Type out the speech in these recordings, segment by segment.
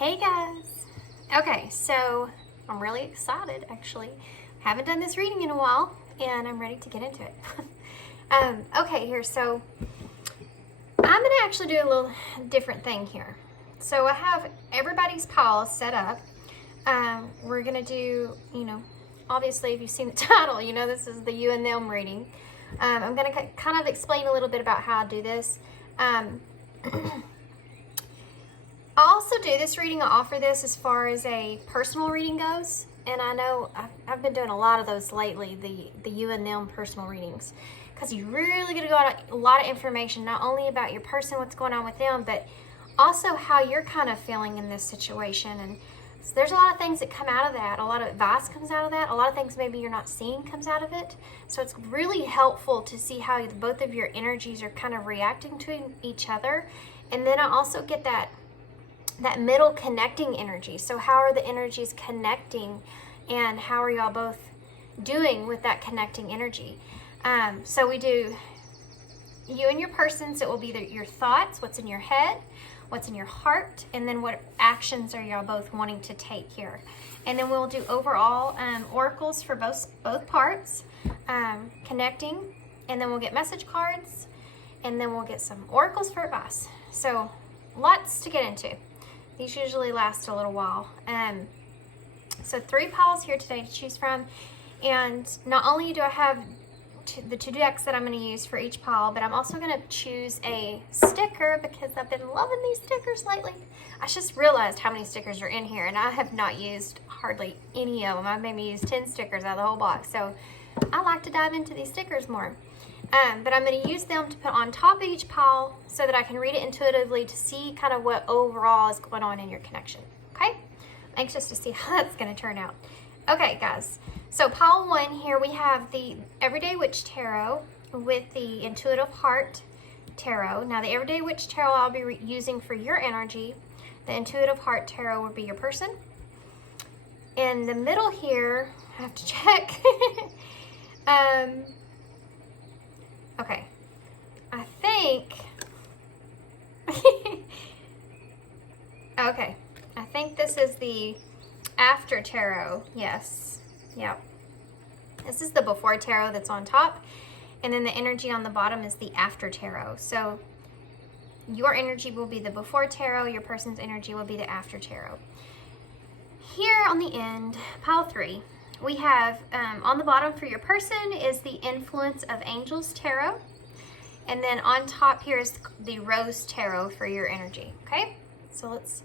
Hey guys! Okay, so I'm really excited actually. Haven't done this reading in a while and I'm ready to get into it. Okay, here, so I'm going to actually do a little different thing here. So I have everybody's piles set up. We're going to do, obviously if you've seen the title, this is the you and them reading. I'm going to kind of explain a little bit about how I do this. I also do this reading, I offer this as far as a personal reading goes, and I know I've been doing a lot of those lately, the you and them personal readings, because you really get a lot of information, not only about your person, what's going on with them, but also how you're kind of feeling in this situation. And so there's a lot of things that come out of that, a lot of advice comes out of that, a lot of things maybe you're not seeing comes out of it. So it's really helpful to see how both of your energies are kind of reacting to each other. And then I also get that middle connecting energy. So how are the energies connecting, and how are y'all both doing with that connecting energy? So we do you and your persons. It will be your thoughts, what's in your head, what's in your heart, and then what actions are y'all both wanting to take here. And then we'll do overall oracles for both parts, connecting, and then we'll get message cards, and then we'll get some oracles for advice. So lots to get into. These usually last a little while. So 3 piles here today to choose from. And not only do I have the 2 decks that I'm going to use for each pile, but I'm also going to choose a sticker because I've been loving these stickers lately. I just realized how many stickers are in here, and I have not used hardly any of them. I've maybe used 10 stickers out of the whole box. So I like to dive into these stickers more. But I'm going to use them to put on top of each pile so that I can read it intuitively to see kind of what overall is going on in your connection. Okay? I'm anxious to see how that's going to turn out. Okay, guys. So pile 1 here, we have the Everyday Witch Tarot with the Intuitive Heart Tarot. Now, the Everyday Witch Tarot I'll be using for your energy. The Intuitive Heart Tarot will be your person. In the middle here, I have to check. Okay, I think, okay, I think this is the After Tarot, yes, yep. This is the Before Tarot that's on top, and then the energy on the bottom is the After Tarot. So your energy will be the Before Tarot, your person's energy will be the After Tarot. Here on the end, pile 3. We have, on the bottom for your person is the Influence of Angels Tarot. And then on top here is the Rose Tarot for your energy, okay? So let's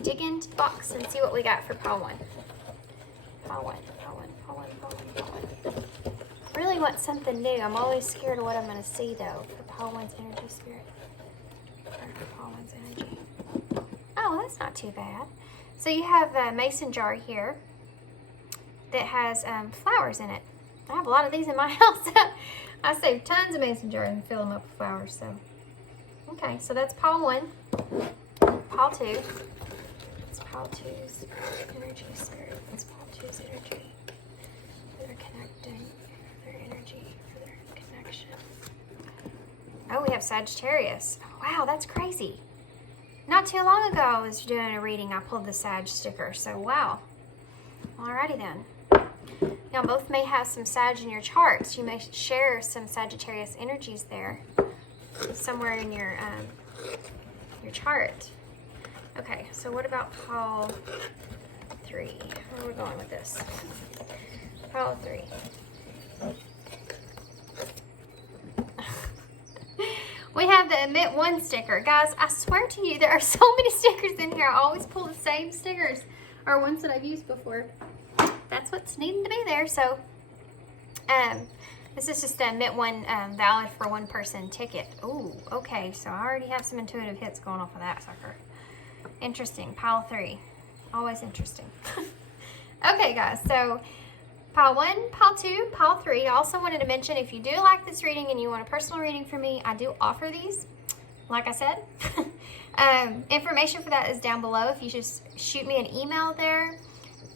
dig into the box and see what we got for pile 1. Pile 1, pile 1, pile 1, pile 1, pile 1. Really want something new. I'm always scared of what I'm going to see, though, for pile 1's energy spirit. Or for pile 1's energy. Oh, that's not too bad. So you have a mason jar here that has flowers in it. I have a lot of these in my house. I saved tons of mason jars and fill them up with flowers. So, okay, so that's pile 1. Pile 2. It's pile 2's energy spirit. It's pile 2's energy for their connecting, for their energy, for their connection. Oh, we have Sagittarius. Wow, that's crazy. Not too long ago, I was doing a reading. I pulled the Sag sticker. So, wow. Alrighty then. Y'all both may have some Sag in your charts. You may share some Sagittarius energies there, somewhere in your chart. Okay, so what about pile 3? Where are we going with this? Pile 3. We have the Admit 1 sticker. Guys, I swear to you, there are so many stickers in here. I always pull the same stickers, or ones that I've used before. That's what's needing to be there. So this is just a Admit 1 valid for 1 person ticket. Ooh, okay, so I already have some intuitive hits going off of that sucker. Interesting. Pile 3, always interesting. Okay, guys, so pile 1, pile 2, pile 3. I also wanted to mention, if you do like this reading and you want a personal reading from me, I do offer these, like I said. Information for that is down below. If you just shoot me an email there,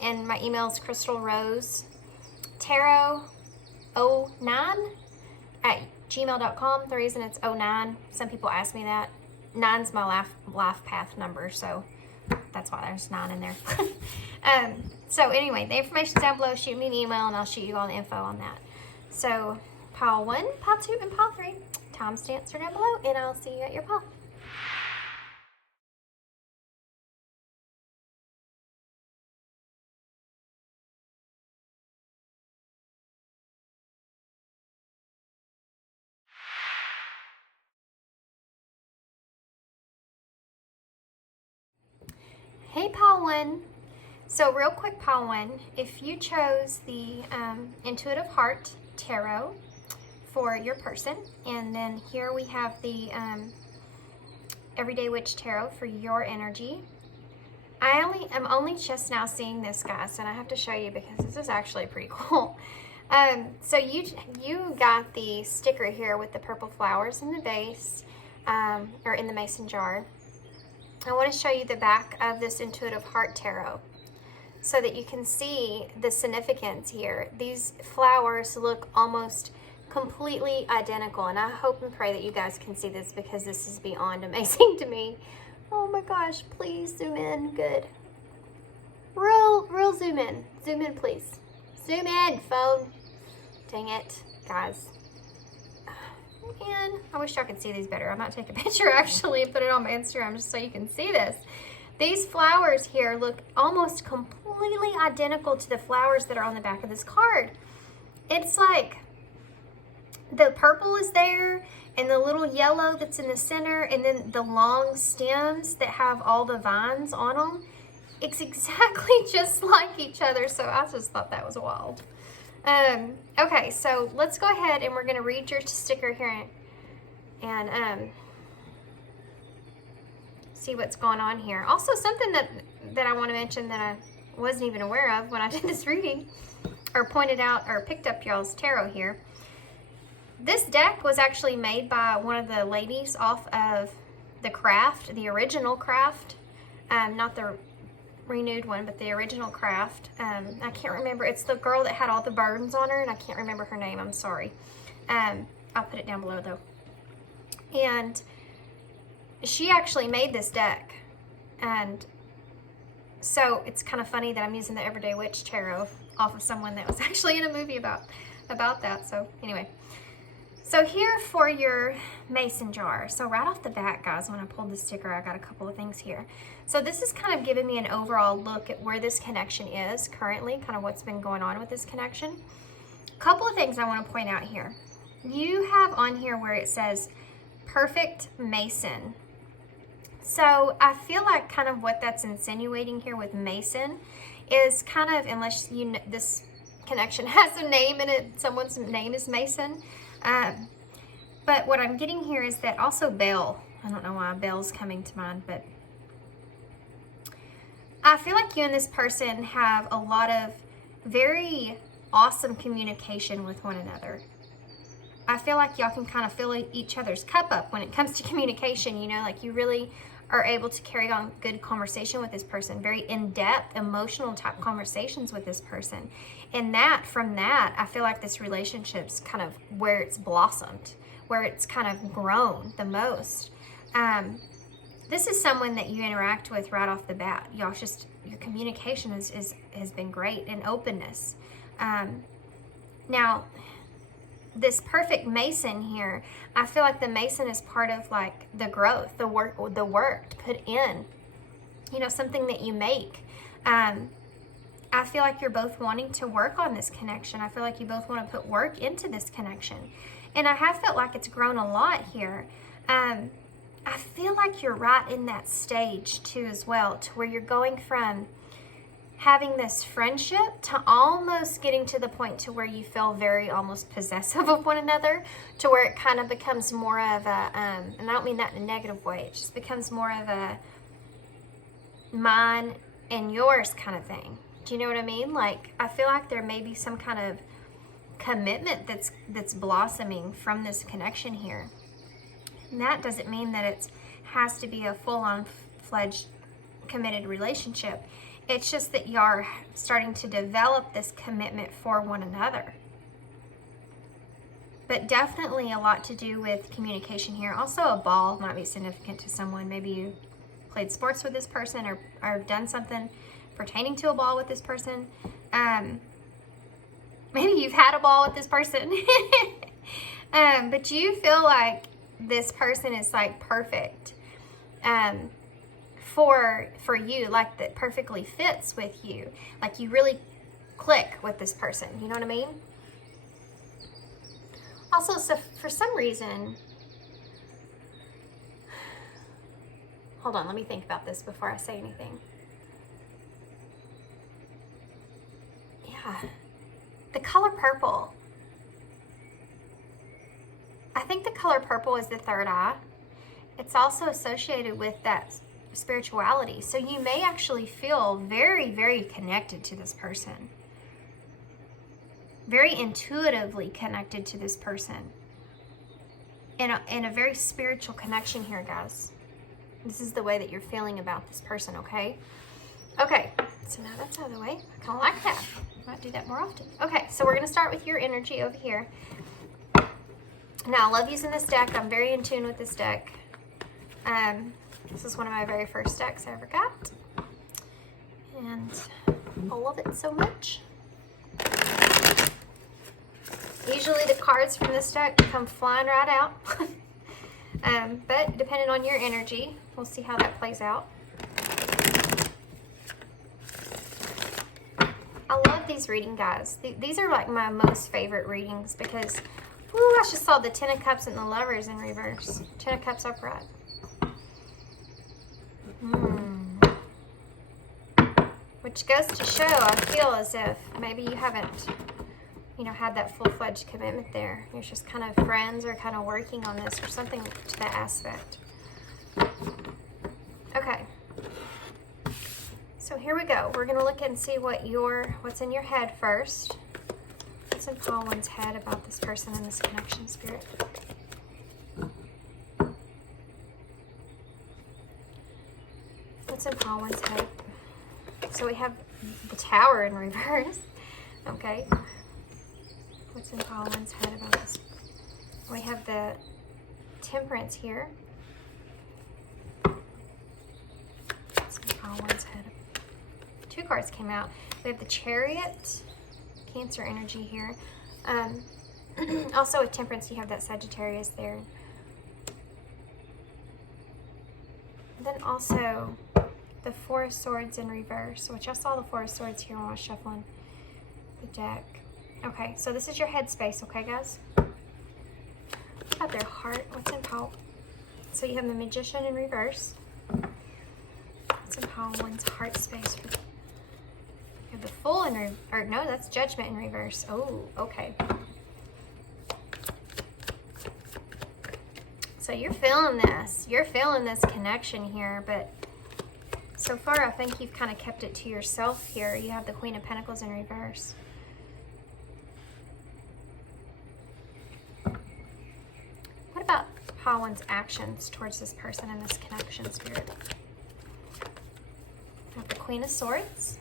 and my email is crystalrosetarot09@gmail.com. The reason it's 09, some people ask me that. 9's my life path number, so that's why there's 9 in there. So anyway, the information's down below. Shoot me an email and I'll shoot you all the info on that. So pile 1, pile 2, and pile 3. Timestamps are down below, and I'll see you at your pile. Hey, pile 1. So real quick, pile 1, if you chose the Intuitive Heart Tarot for your person, and then here we have the Everyday Witch Tarot for your energy. I'm only just now seeing this, guys, and I have to show you because this is actually pretty cool. So you got the sticker here with the purple flowers in the base, or in the mason jar. I want to show you the back of this Intuitive Heart Tarot so that you can see the significance here. These flowers look almost completely identical, and I hope and pray that you guys can see this because this is beyond amazing to me. Oh my gosh, please zoom in. Good. Real zoom in. Zoom in, please. Zoom in, phone. Dang it, guys. Man, I wish y'all could see these better. I might take a picture actually and put it on my Instagram just so you can see this. These flowers here look almost completely identical to the flowers that are on the back of this card. It's like the purple is there and the little yellow that's in the center, and then the long stems that have all the vines on them. It's exactly just like each other, so I just thought that was wild. Okay, so let's go ahead and we're going to read your sticker here and see what's going on here. Also, something that I want to mention that I wasn't even aware of when I did this reading, or pointed out or picked up y'all's tarot here. This deck was actually made by one of the ladies off of the craft, the original craft, not the renewed one, but the original craft. I can't remember. It's the girl that had all the burdens on her, and I can't remember her name. I'm sorry. I'll put it down below though. And she actually made this deck, and so it's kind of funny that I'm using the Everyday Witch Tarot off of someone that was actually in a movie about that. So anyway, so here for your mason jar. So right off the bat, guys, when I pulled the sticker, I got a couple of things here. So this is kind of giving me an overall look at where this connection is currently, kind of what's been going on with this connection. A couple of things I want to point out here. You have on here where it says perfect mason. So I feel like kind of what that's insinuating here with mason is kind of, unless you know, this connection has a name in it, someone's name is Mason. But what I'm getting here is that also bell. I don't know why bell's coming to mind, but I feel like you and this person have a lot of very awesome communication with one another. I feel like y'all can kind of fill each other's cup up when it comes to communication, you know, like you really are able to carry on good conversation with this person, very in-depth, emotional type conversations with this person. And from that, I feel like this relationship's kind of where it's blossomed, where it's kind of grown the most. This is someone that you interact with right off the bat. Y'all just, your communication has been great, and openness. Now, this perfect mason here, I feel like the mason is part of like the growth, the work to put in, you know, something that you make. I feel like you're both wanting to work on this connection. I feel like you both want to put work into this connection. And I have felt like it's grown a lot here. I feel like you're right in that stage too as well, to where you're going from having this friendship to almost getting to the point to where you feel very almost possessive of one another, to where it kind of becomes more of a, and I don't mean that in a negative way, it just becomes more of a mine and yours kind of thing. Do you know what I mean? Like, I feel like there may be some kind of commitment that's blossoming from this connection here. And that doesn't mean that it has to be a full-on fledged committed relationship. It's just that you're starting to develop this commitment for one another. But definitely a lot to do with communication here. Also, a ball might be significant to someone. Maybe you played sports with this person or done something pertaining to a ball with this person. Maybe you've had a ball with this person. But you feel like this person is like perfect for you, like that perfectly fits with you. Like you really click with this person. You know what I mean? Also, so for some reason, hold on, let me think about this before I say anything. Yeah, the color purple. I think the color purple is the third eye. It's also associated with that spirituality. So you may actually feel very, very connected to this person. Very intuitively connected to this person. In a very spiritual connection here, guys. This is the way that you're feeling about this person, okay? Okay, so now that's out of the way. I kind of like that. I might do that more often. Okay, so we're going to start with your energy over here. Now, I love using this deck. I'm very in tune with this deck. This is one of my very first decks I ever got. And I love it so much. Usually the cards from this deck come flying right out. But depending on your energy, we'll see how that plays out. I love these reading, guys. These are like my most favorite readings because, ooh, I just saw the Ten of Cups and the Lovers in reverse. Ten of Cups upright. Which goes to show, I feel as if maybe you haven't, you know, had that full-fledged commitment there. You're just kind of friends or kind of working on this or something to that aspect. Okay. So here we go. We're going to look and see what's in your head first. What's in Paul One's head about this person and this connection spirit? What's in Paul One's head? So we have the Tower in reverse. Okay. What's in Paul One's head about this? We have the Temperance here. What's in Paul One's head? Two cards came out. We have the Chariot, Cancer energy here. Also with Temperance, you have that Sagittarius there. And then also the Four of Swords in reverse, which I saw the Four of Swords here when I was shuffling the deck. Okay, so this is your headspace, okay, guys? What about their heart? What's in Paul? So you have the Magician in reverse. What's in Paul One's heart space? You have the Fool in reverse. Or no, that's Judgment in reverse. Oh, okay. So you're feeling this. You're feeling this connection here, but so far I think you've kind of kept it to yourself here. You have the Queen of Pentacles in reverse. What about Paul One's actions towards this person and this connection spirit? You have the Queen of Swords.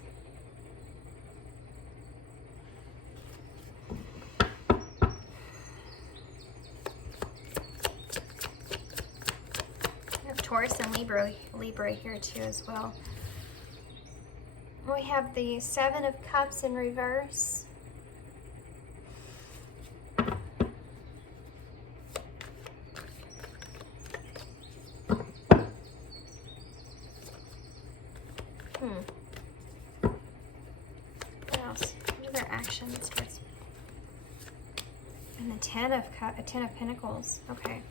Taurus and Libra here too as well. We have the Seven of Cups in reverse. What else? What are their actions towards? And the Ten of Pentacles. Okay.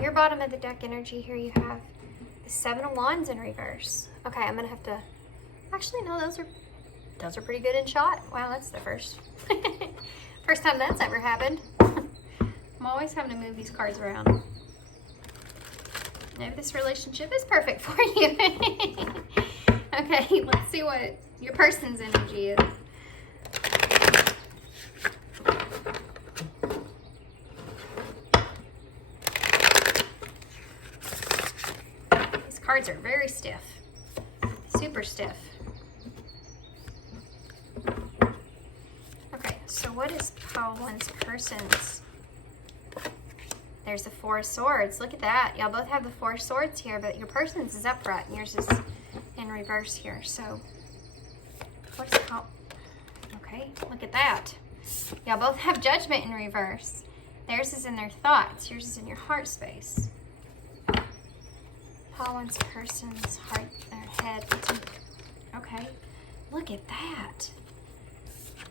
Your bottom of the deck energy here, you have the Seven of Wands in reverse. Okay, I'm gonna have to. Actually, no, those are pretty good in shot. Wow, that's the first time that's ever happened. I'm always having to move these cards around. Maybe this relationship is perfect for you. Okay, let's see what your person's energy is. Cards are very stiff, super stiff. Okay, so what is Paul One's person's There's the Four of Swords. Look at that. Y'all both have the Four of Swords here, but your person's is upright and yours is in reverse here. So, what's called? Okay, look at that. Y'all both have Judgment in reverse. Theirs is in their thoughts. Yours is in your heart space. Call one's person's heart or head. Okay, look at that.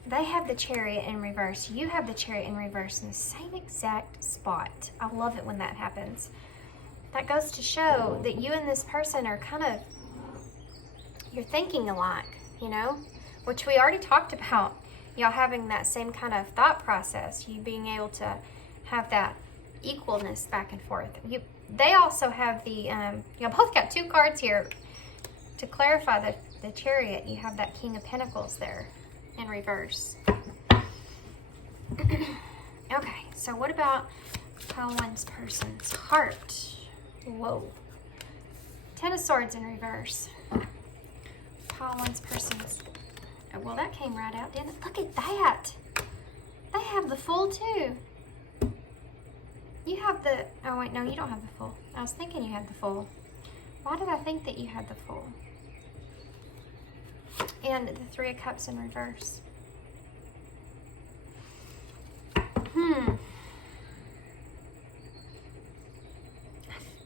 They have the Chariot in reverse. You have the Chariot in reverse in the same exact spot. I love it when that happens. That goes to show that you and this person are kind of, you're thinking alike, you know, which we already talked about. Y'all having that same kind of thought process, you being able to have that equalness back and forth. They also have the, y'all both got two cards here. To clarify the Chariot, you have that King of Pentacles there in reverse. Okay, so what about how one's person's heart? Whoa. Ten of Swords in reverse. How one's person's, well, that came right out, didn't it? Look at that. They have the Fool too. You have the, oh wait, no, you don't have the Fool. I was thinking you had the Fool. Why did I think that you had the Fool? And the Three of Cups in reverse.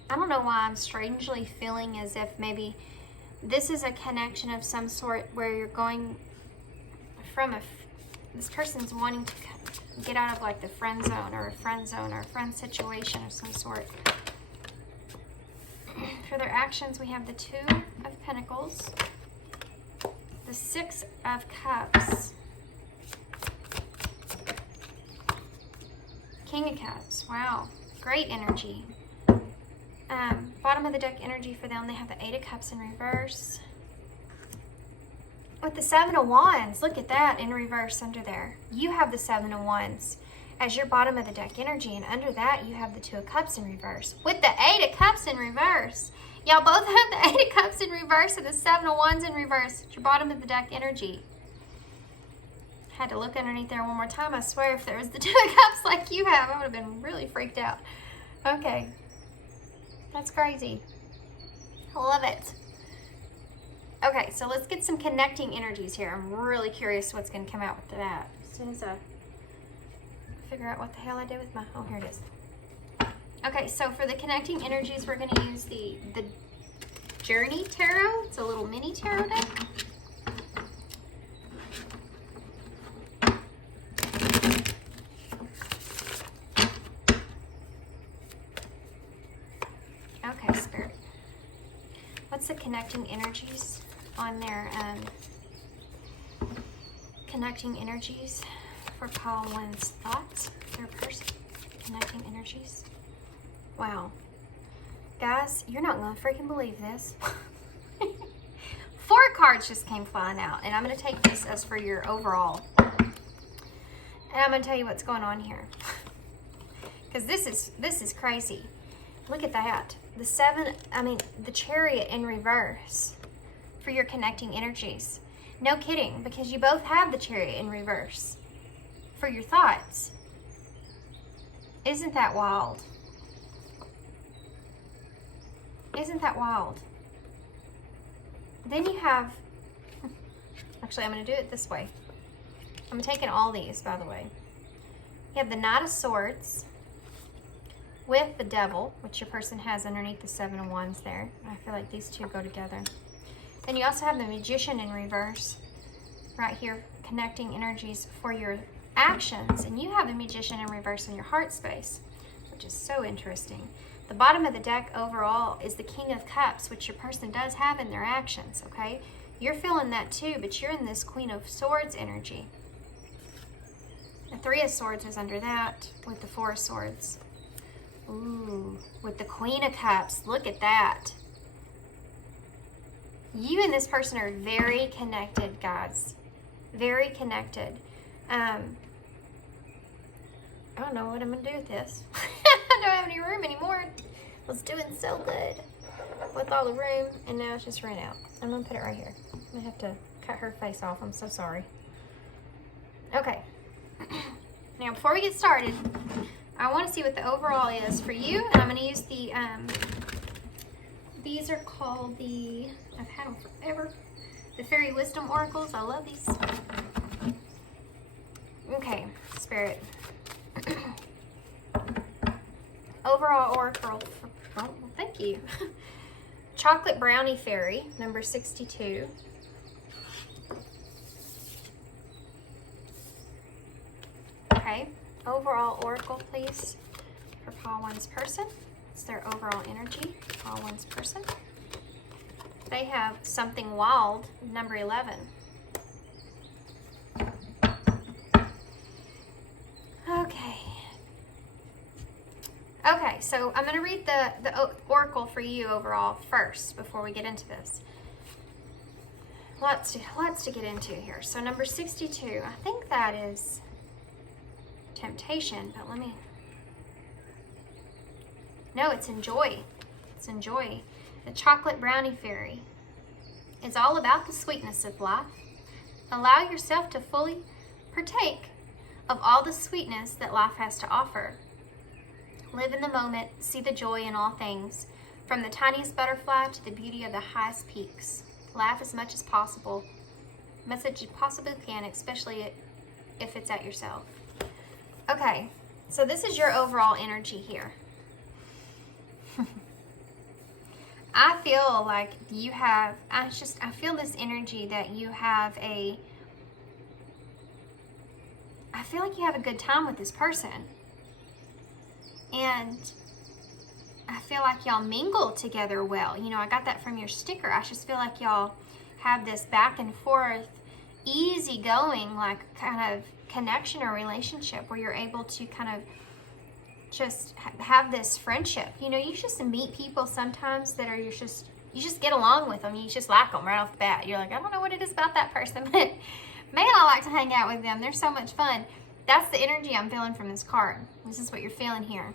I don't know why I'm strangely feeling as if maybe this is a connection of some sort where you're going from this person's wanting to get out of like the friend zone or a friend situation of some sort. For their actions, we have the Two of Pentacles, the Six of Cups, King of Cups. Wow, great energy. Bottom of the deck energy for them, they have the Eight of Cups in reverse. With the Seven of Wands, look at that in reverse under there. You have the Seven of Wands as your bottom of the deck energy, and under that you have the Two of Cups in reverse. With the Eight of Cups in reverse. Y'all both have the Eight of Cups in reverse and the Seven of Wands in reverse. It's your bottom of the deck energy. Had to look underneath there one more time. I swear if there was the Two of Cups like you have, I would have been really freaked out. Okay. That's crazy. I love it. Okay, so let's get some connecting energies here. I'm really curious what's going to come out with that. As soon as I figure out what the hell I did with my... Oh, here it is. Okay, so for the connecting energies, we're going to use the Journey Tarot. It's a little mini tarot deck. Okay, Spirit. What's the connecting energies on their connecting energies for call one's thoughts, their person, connecting energies? Wow. Guys, you're not going to freaking believe this. 4 cards just came flying out, and I'm going to take this as for your overall. And I'm going to tell you what's going on here. Because this is crazy. Look at that. The Chariot in reverse for your connecting energies. No kidding, because you both have the Chariot in reverse for your thoughts. Isn't that wild? Isn't that wild? Then you have, actually I'm going to do it this way. I'm taking all these, by the way. You have the Knight of Swords with the Devil, which your person has underneath the Seven of Wands there. I feel like these two go together. Then you also have the Magician in reverse right here, connecting energies for your actions. And you have the Magician in reverse in your heart space, which is so interesting. The bottom of the deck overall is the King of Cups, which your person does have in their actions, okay? You're feeling that too, but you're in this Queen of Swords energy. The Three of Swords is under that with the Four of Swords. Ooh, with the Queen of Cups, look at that. You and this person are very connected, guys. Very connected. I don't know what I'm going to do with this. I don't have any room anymore. I was doing so good with all the room, and now it's just run out. I'm going to put it right here. I'm going to have to cut her face off. I'm so sorry. Okay. Now, before we get started, I want to see what the overall is for you, and I'm going to use the, these are called the, I've had them forever, the Fairy Wisdom Oracles. I love these. Okay, Spirit. Overall Oracle, oh, well, thank you. Chocolate Brownie Fairy, number 62. Okay, overall Oracle, please, for Pile 1's person. It's their overall energy, Pile 1's person. They have Something Wild, number 11. Okay. Okay, so I'm going to read the Oracle for you overall first before we get into this. Lots to get into here. So number 62, I think that is Temptation, but let me... No, it's Enjoy. It's Enjoy. The Chocolate Brownie Fairy. It's all about the sweetness of life. Allow yourself to fully partake of all the sweetness that life has to offer. Live in the moment, see the joy in all things, from the tiniest butterfly to the beauty of the highest peaks. Laugh as much as possible you possibly can, especially if it's at yourself. Okay, so this is your overall energy here. I feel like you have, I feel this energy that you have I feel like you have a good time with this person. And I feel like y'all mingle together well. You know, I got that from your sticker. I just feel like y'all have this back and forth, easygoing, like kind of connection or relationship where you're able to kind of just have this friendship. You know, you just meet people sometimes that are, you just get along with them. You just like them right off the bat. You're like, I don't know what it is about that person, but man, I like to hang out with them. They're so much fun. That's the energy I'm feeling from this card. This is what you're feeling here.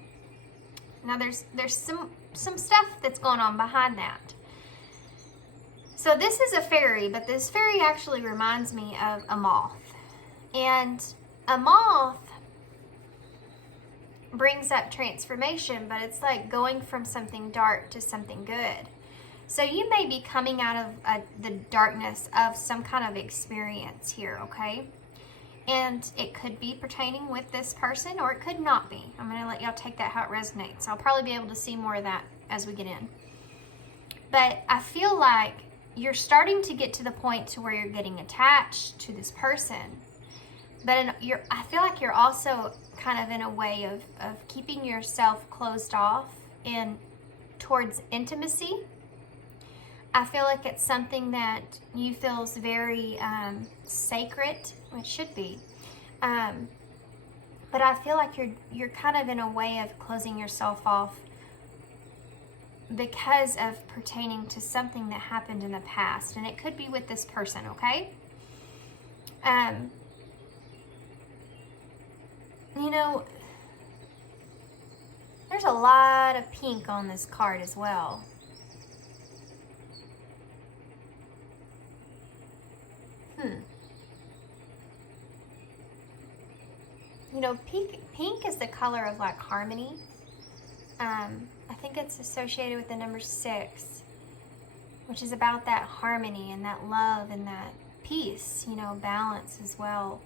Now there's some stuff that's going on behind that. So this is a fairy, but this fairy actually reminds me of a moth. And a moth brings up transformation, but it's like going from something dark to something good. So you may be coming out of the darkness of some kind of experience here, okay? And it could be pertaining with this person, or it could not be. I'm going to let y'all take that how it resonates. I'll probably be able to see more of that as we get in. But I feel like you're starting to get to the point to where you're getting attached to this person. But I feel like you're also kind of in a way of keeping yourself closed off towards intimacy. I feel like it's something that you feel is very sacred, which should be. But I feel like you're kind of in a way of closing yourself off because of pertaining to something that happened in the past. And it could be with this person, okay? You know, there's a lot of pink on this card as well. You know, pink is the color of like harmony. I think it's associated with the number 6, which is about that harmony and that love and that peace, you know, balance as well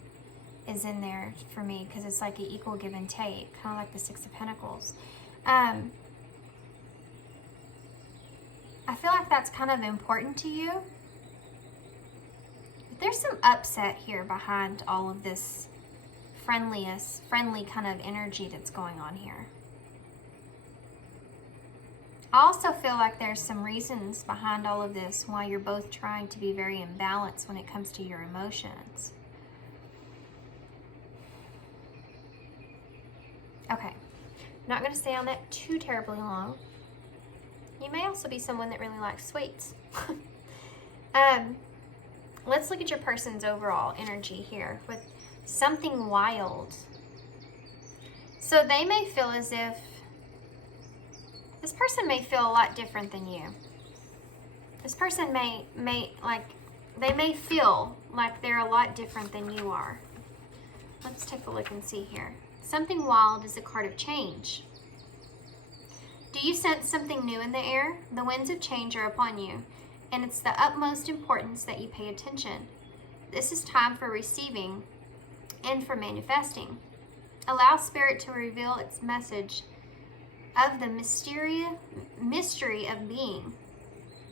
is in there for me, because it's like an equal give and take, kind of like the 6 of Pentacles. I feel like that's kind of important to you. But there's some upset here behind all of this friendly kind of energy that's going on here. I also feel like there's some reasons behind all of this why you're both trying to be very imbalanced when it comes to your emotions. Okay, I'm not going to stay on that too terribly long. You may also be someone that really likes sweets. Let's look at your person's overall energy here with something wild. So they may feel as if this person may feel a lot different than you. This person may feel like they're a lot different than you are. Let's take a look and see here. Something wild is a card of change. Do you sense something new in the air? The winds of change are upon you, and it's the utmost importance that you pay attention. This is time for receiving and for manifesting. Allow Spirit to reveal its message of the mystery of being.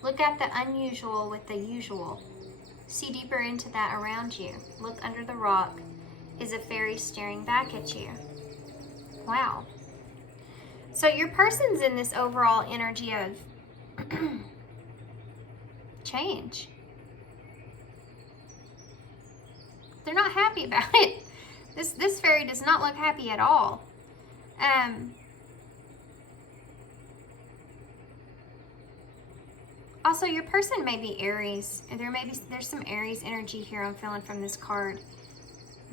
Look at the unusual with the usual. See deeper into that around you. Look under the rock. Is a fairy staring back at you? Wow. So your person's in this overall energy of change. They're not happy about it. This fairy does not look happy at all. Also, your person may be Aries. There's some Aries energy here I'm feeling from this card.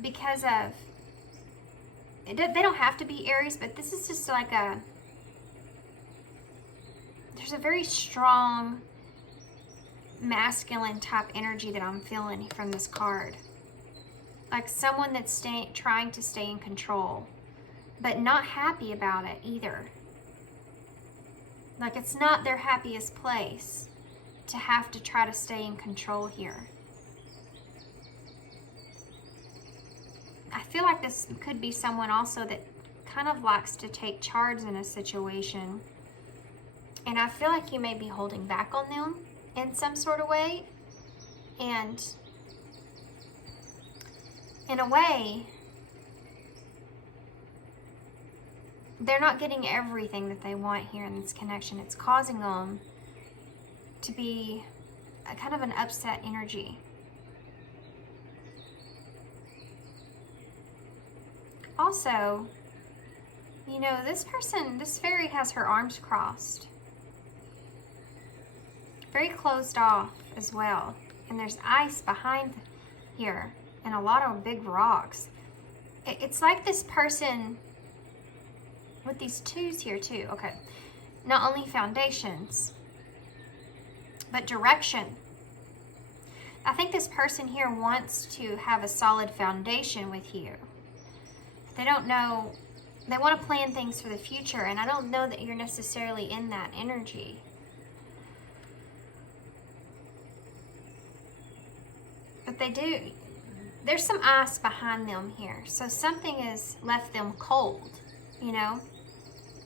Because of, they don't have to be Aries, but this is just like there's a very strong masculine type energy that I'm feeling from this card. Like someone that's trying to stay in control, but not happy about it either. Like it's not their happiest place to have to try to stay in control here. I feel like this could be someone also that kind of likes to take charge in a situation. And I feel like you may be holding back on them in some sort of way. And in a way, they're not getting everything that they want here in this connection. It's causing them to be a kind of an upset energy. Also, you know, this fairy has her arms crossed. Very closed off as well. And there's ice behind here and a lot of big rocks. It's like this person with these twos here too. Okay. Not only foundations, but direction. I think this person here wants to have a solid foundation with you. They don't know, they want to plan things for the future, and I don't know that you're necessarily in that energy. But they do, there's some ice behind them here, so something has left them cold, you know?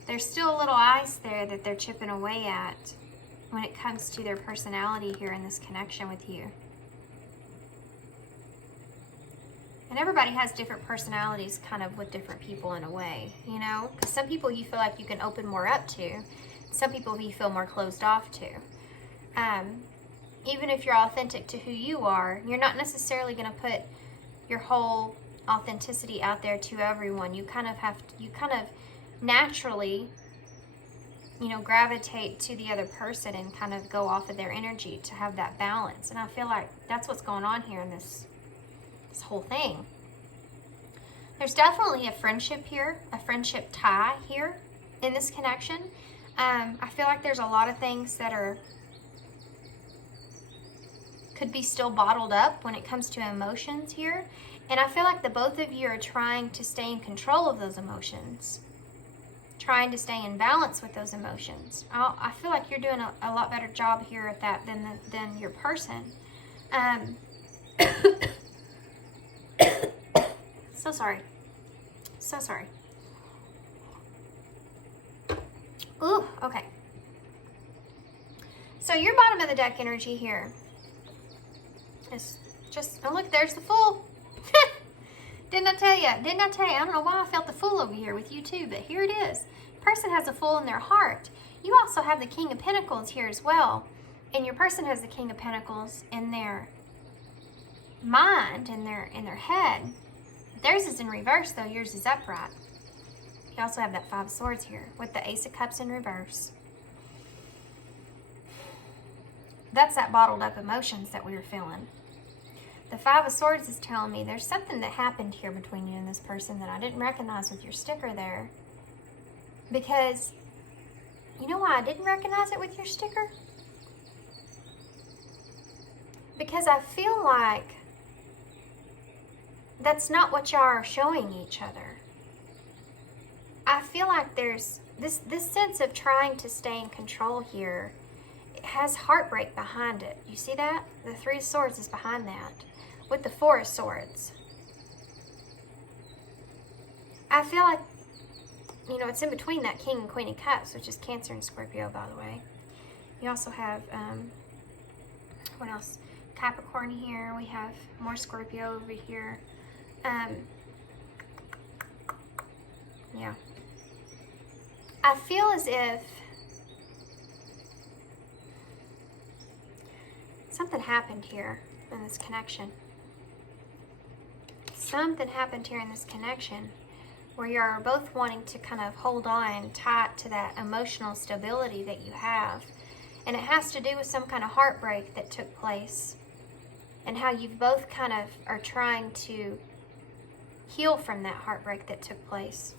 There's still a little ice there that they're chipping away at when it comes to their personality here in this connection with you. And everybody has different personalities kind of with different people in a way, you know? Because some people you feel like you can open more up to. Some people you feel more closed off to. Even if you're authentic to who you are, you're not necessarily going to put your whole authenticity out there to everyone. You kind of naturally, you know, gravitate to the other person and kind of go off of their energy to have that balance. And I feel like that's what's going on here in this whole thing. There's definitely a friendship here, a friendship tie here in this connection. I feel like there's a lot of things that could be still bottled up when it comes to emotions here. And I feel like the both of you are trying to stay in control of those emotions, trying to stay in balance with those emotions. I feel like you're doing a lot better job here at that than your person. So sorry. So sorry. Ooh, okay. So your bottom of the deck energy here is just, oh look, there's the Fool. Didn't I tell you? Didn't I tell you? I don't know why I felt the Fool over here with you too, but here it is. Person has a Fool in their heart. You also have the King of Pentacles here as well. And your person has the King of Pentacles in their mind, in their head. Theirs is in reverse though, yours is upright. You also have that Five of Swords here with the Ace of Cups in reverse. That's that bottled up emotions that we were feeling. The Five of Swords is telling me there's something that happened here between you and this person that I didn't recognize with your sticker there. Because, you know why I didn't recognize it with your sticker? Because I feel like that's not what y'all are showing each other. feel like there's this sense of trying to stay in control here. It has heartbreak behind it. You see that? The Three of Swords is behind that, with the Four of Swords. I feel like, you know, it's in between that King and Queen of Cups, which is Cancer and Scorpio, by the way. You also have, what else? Capricorn here. We have more Scorpio over here. Yeah. I feel as if something happened here in this connection. Something happened here in this connection where you're both wanting to kind of hold on tight to that emotional stability that you have. And it has to do with some kind of heartbreak that took place and how you both kind of are trying to heal from that heartbreak that took place.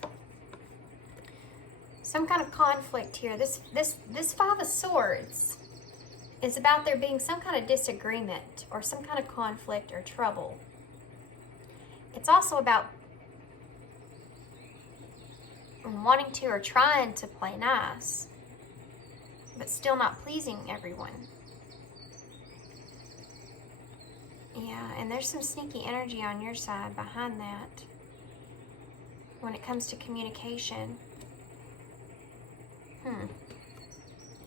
Some kind of conflict here. This Five of Swords is about there being some kind of disagreement or some kind of conflict or trouble. It's also about wanting to or trying to play nice, but still not pleasing everyone. Yeah, and there's some sneaky energy on your side behind that when it comes to communication.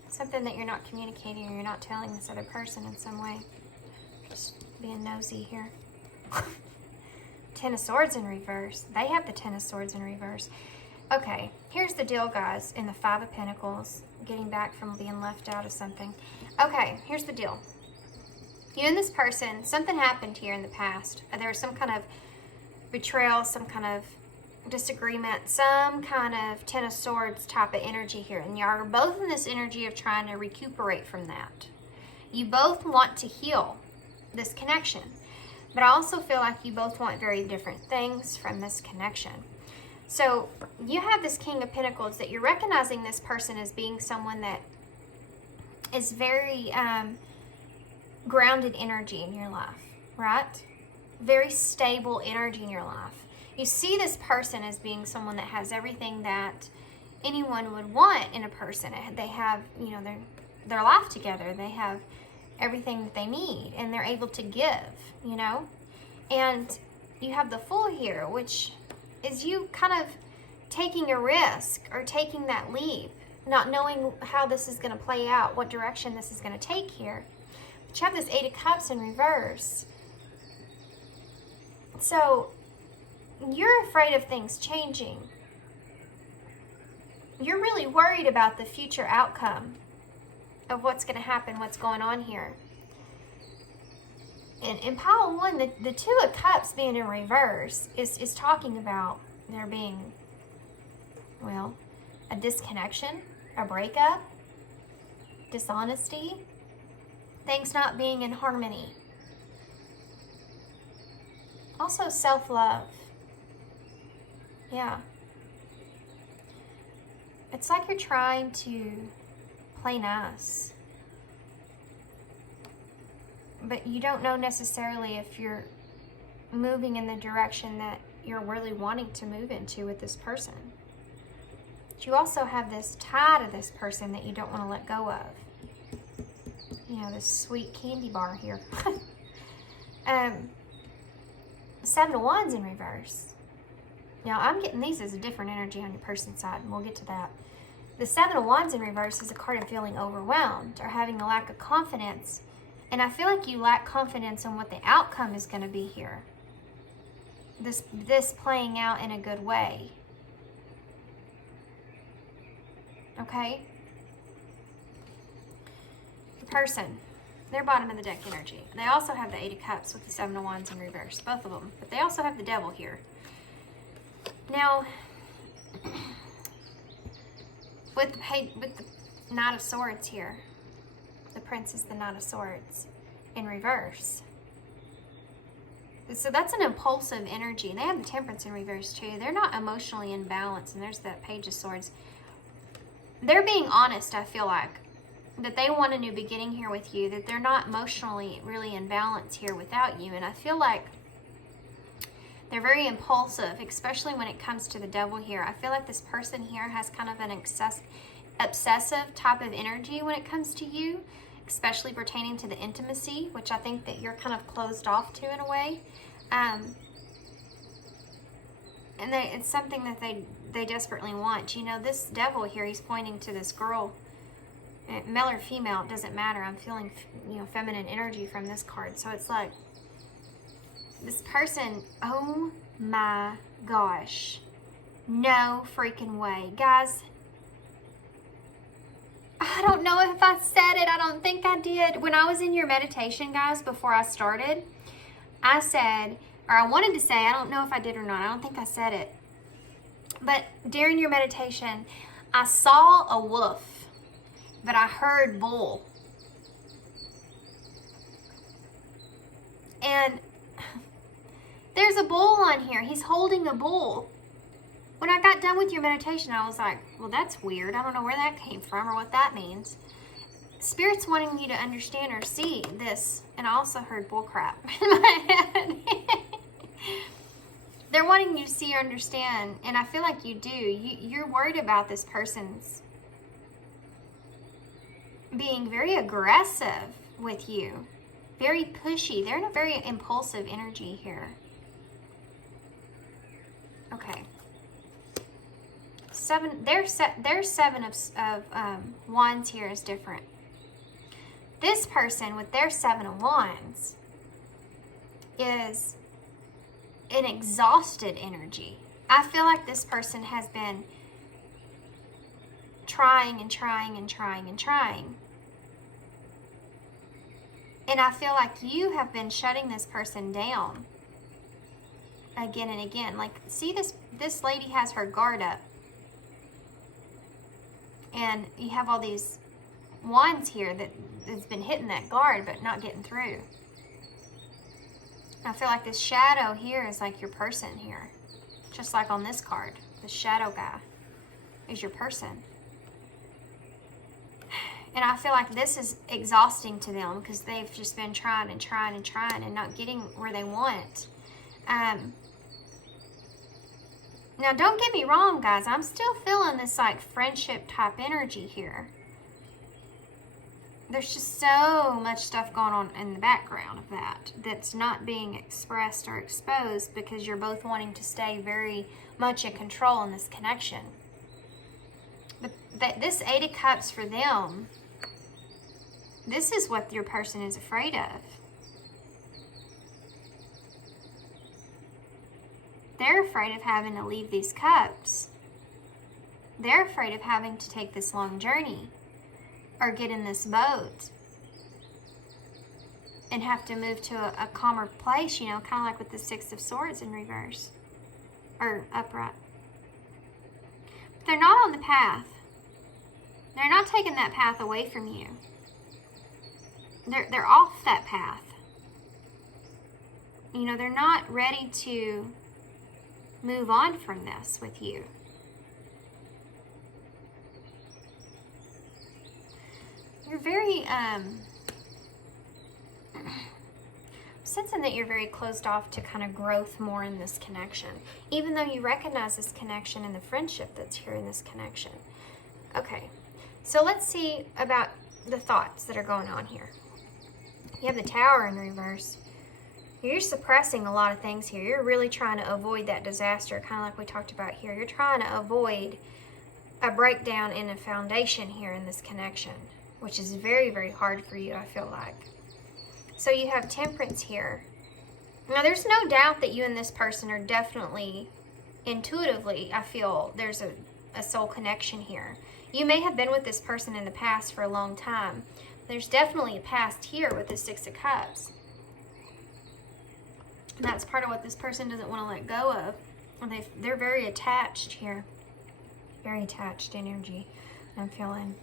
Something that you're not communicating or you're not telling this other person in some way. Just being nosy here. Ten of Swords in reverse. They have the Ten of Swords in reverse. Okay, here's the deal, guys, in the Five of Pentacles. Getting back from being left out of something. Okay, here's the deal. You and this person, something happened here in the past. There was some kind of betrayal, some kind of disagreement, some kind of Ten of Swords type of energy here. And you are both in this energy of trying to recuperate from that. You both want to heal this connection. But I also feel like you both want very different things from this connection. So you have this King of Pentacles that you're recognizing this person as being someone that is very grounded energy in your life, right? Very stable energy in your life. You see this person as being someone that has everything that anyone would want in a person. They have, you know, their life together. They have everything that they need, and they're able to give, you know? And you have the Fool here, which is you kind of taking a risk or taking that leap, not knowing how this is going to play out, what direction this is going to take here. But you have this Eight of Cups in reverse. So you're afraid of things changing. You're really worried about the future outcome of what's going to happen, what's going on here. And in pile one, the Two of Cups being in reverse is talking about there being, well, a disconnection, a breakup, dishonesty, things not being in harmony. Also self-love. Yeah. It's like you're trying to play nice, but you don't know necessarily if you're moving in the direction that you're really wanting to move into with this person. But you also have this tie to this person that you don't want to let go of. You know, this sweet candy bar here. Seven of Wands in reverse. Now, I'm getting these as a different energy on your person's side, and we'll get to that. The Seven of Wands in reverse is a card of feeling overwhelmed or having a lack of confidence. And I feel like you lack confidence in what the outcome is going to be here. This playing out in a good way. Okay? The person, they're bottom of the deck energy. They also have the Eight of Cups with the Seven of Wands in reverse, both of them. But they also have the Devil here. Now, with the Knight of Swords here, the Prince is the Knight of Swords in reverse. So that's an impulsive energy. And they have the Temperance in reverse too. They're not emotionally in balance. And there's that Page of Swords. They're being honest, I feel like. That they want a new beginning here with you. That they're not emotionally really in balance here without you. And I feel like They're very impulsive, especially when it comes to the devil here. I feel like this person here has kind of an obsessive type of energy when it comes to you, especially pertaining to the intimacy, which I think that you're kind of closed off to in a way. And it's something that they desperately want. You know, this devil here, he's pointing to this girl. Male or female, it doesn't matter. I'm feeling, you know, feminine energy from this card. So it's like, this person, oh my gosh. No freaking way. Guys, I don't know if I said it. I don't think I did. When I was in your meditation, guys, before I started, I said, or I wanted to say, I don't know if I did or not. I don't think I said it. But during your meditation, I saw a wolf, but I heard bull. And there's a bull on here. He's holding a bull. When I got done with your meditation, I was like, well, that's weird. I don't know where that came from or what that means. Spirit's wanting you to understand or see this. And I also heard bullcrap in my head. They're wanting you to see or understand. And I feel like you do. You're worried about this person's being very aggressive with you. Very pushy. They're in a very impulsive energy here. Okay. Their seven of wands here is different. This person with their 7 of wands is an exhausted energy. I feel like this person has been trying and trying and trying and trying. And I feel like you have been shutting this person down again and again. Like, see, this lady has her guard up. And you have all these wands here that's been hitting that guard but not getting through. I feel like this shadow here is like your person here. Just like on this card. The shadow guy is your person. And I feel like this is exhausting to them because they've just been trying and trying and trying and not getting where they want. Now, don't get me wrong, guys. I'm still feeling this, like, friendship type energy here. There's just so much stuff going on in the background of that that's not being expressed or exposed because you're both wanting to stay very much in control in this connection. But this 8 of Cups for them, this is what your person is afraid of. They're afraid of having to leave these cups. They're afraid of having to take this long journey or get in this boat and have to move to a calmer place, you know, kind of like with the 6 of Swords in reverse or upright. But they're not on the path. They're not taking that path away from you. They're off that path. You know, they're not ready to move on from this with you. You're very, sensing that you're very closed off to kind of growth more in this connection, even though you recognize this connection and the friendship that's here in this connection. Okay, so let's see about the thoughts that are going on here. You have the Tower in reverse. You're suppressing a lot of things here. You're really trying to avoid that disaster, kind of like we talked about here. You're trying to avoid a breakdown in a foundation here in this connection, which is very, very hard for you, I feel like. So you have Temperance here. Now, there's no doubt that you and this person are definitely, intuitively, I feel there's a soul connection here. You may have been with this person in the past for a long time. There's definitely a past here with the 6 of Cups. And that's part of what this person doesn't want to let go of. They're very attached here. Very attached energy, I'm feeling.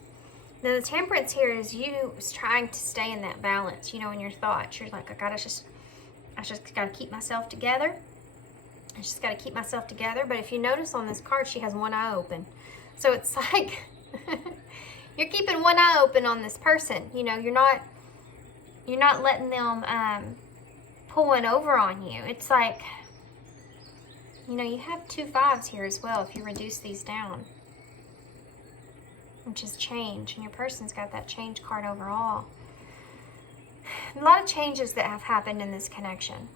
Now, the Temperance here is you trying to stay in that balance, you know, in your thoughts. You're like, I just got to keep myself together. I just got to keep myself together. But if you notice on this card, she has one eye open. So it's like you're keeping one eye open on this person. You know, you're not letting them pull one over on you. It's like You know, you have 2 5s here as well if you reduce these down, which is change, and your person's got that change card overall. A lot of changes that have happened in this connection.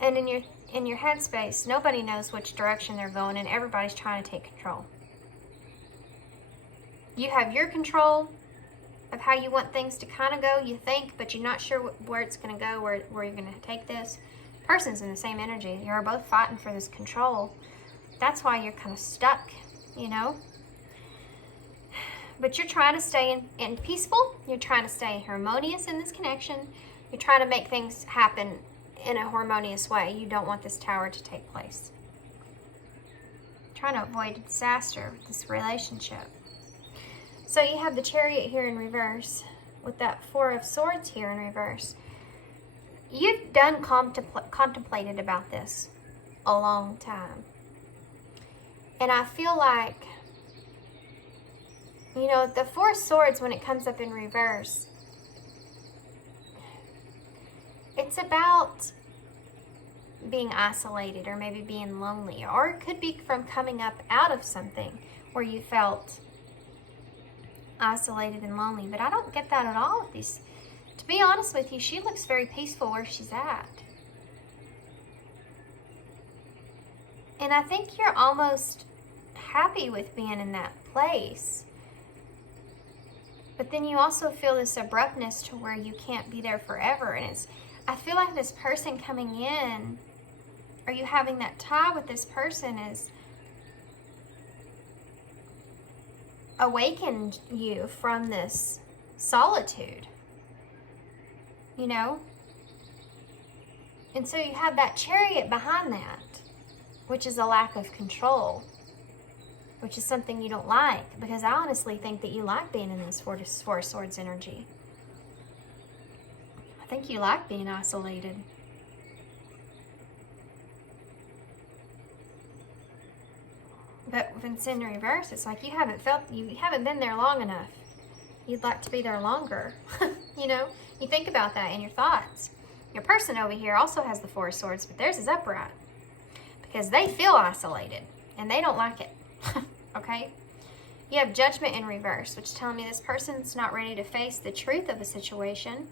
And in your headspace, nobody knows which direction they're going, and everybody's trying to take control. You have your control of how you want things to kind of go, you think, but you're not sure where it's going to go, where you're going to take this. Person's in the same energy. You're both fighting for this control. That's why you're kind of stuck, you know. But you're trying to stay in peaceful. You're trying to stay harmonious in this connection. You're trying to make things happen in a harmonious way. You don't want this tower to take place. You're trying to avoid a disaster with this relationship. So you have the Chariot here in reverse with that 4 of Swords here in reverse. You've done contemplated about this a long time. And I feel like, you know, the 4 of Swords, when it comes up in reverse, it's about being isolated or maybe being lonely. Or it could be from coming up out of something where you felt isolated and lonely. But I don't get that at all with these. To be honest with you, she looks very peaceful where she's at. And I think you're almost happy with being in that place. But then you also feel this abruptness to where you can't be there forever. And I feel like this person coming in, or you having that tie with this person, is awakened you from this solitude, you know? And so you have that Chariot behind that, which is a lack of control, which is something you don't like, because I honestly think that you like being in this 4 of Swords energy. I think you like being isolated. But when it's in reverse, it's like you haven't been there long enough. You'd like to be there longer. You know, you think about that in your thoughts. Your person over here also has the 4 of Swords, but theirs is upright because they feel isolated and they don't like it. Okay? You have Judgment in reverse, which is telling me this person's not ready to face the truth of a situation.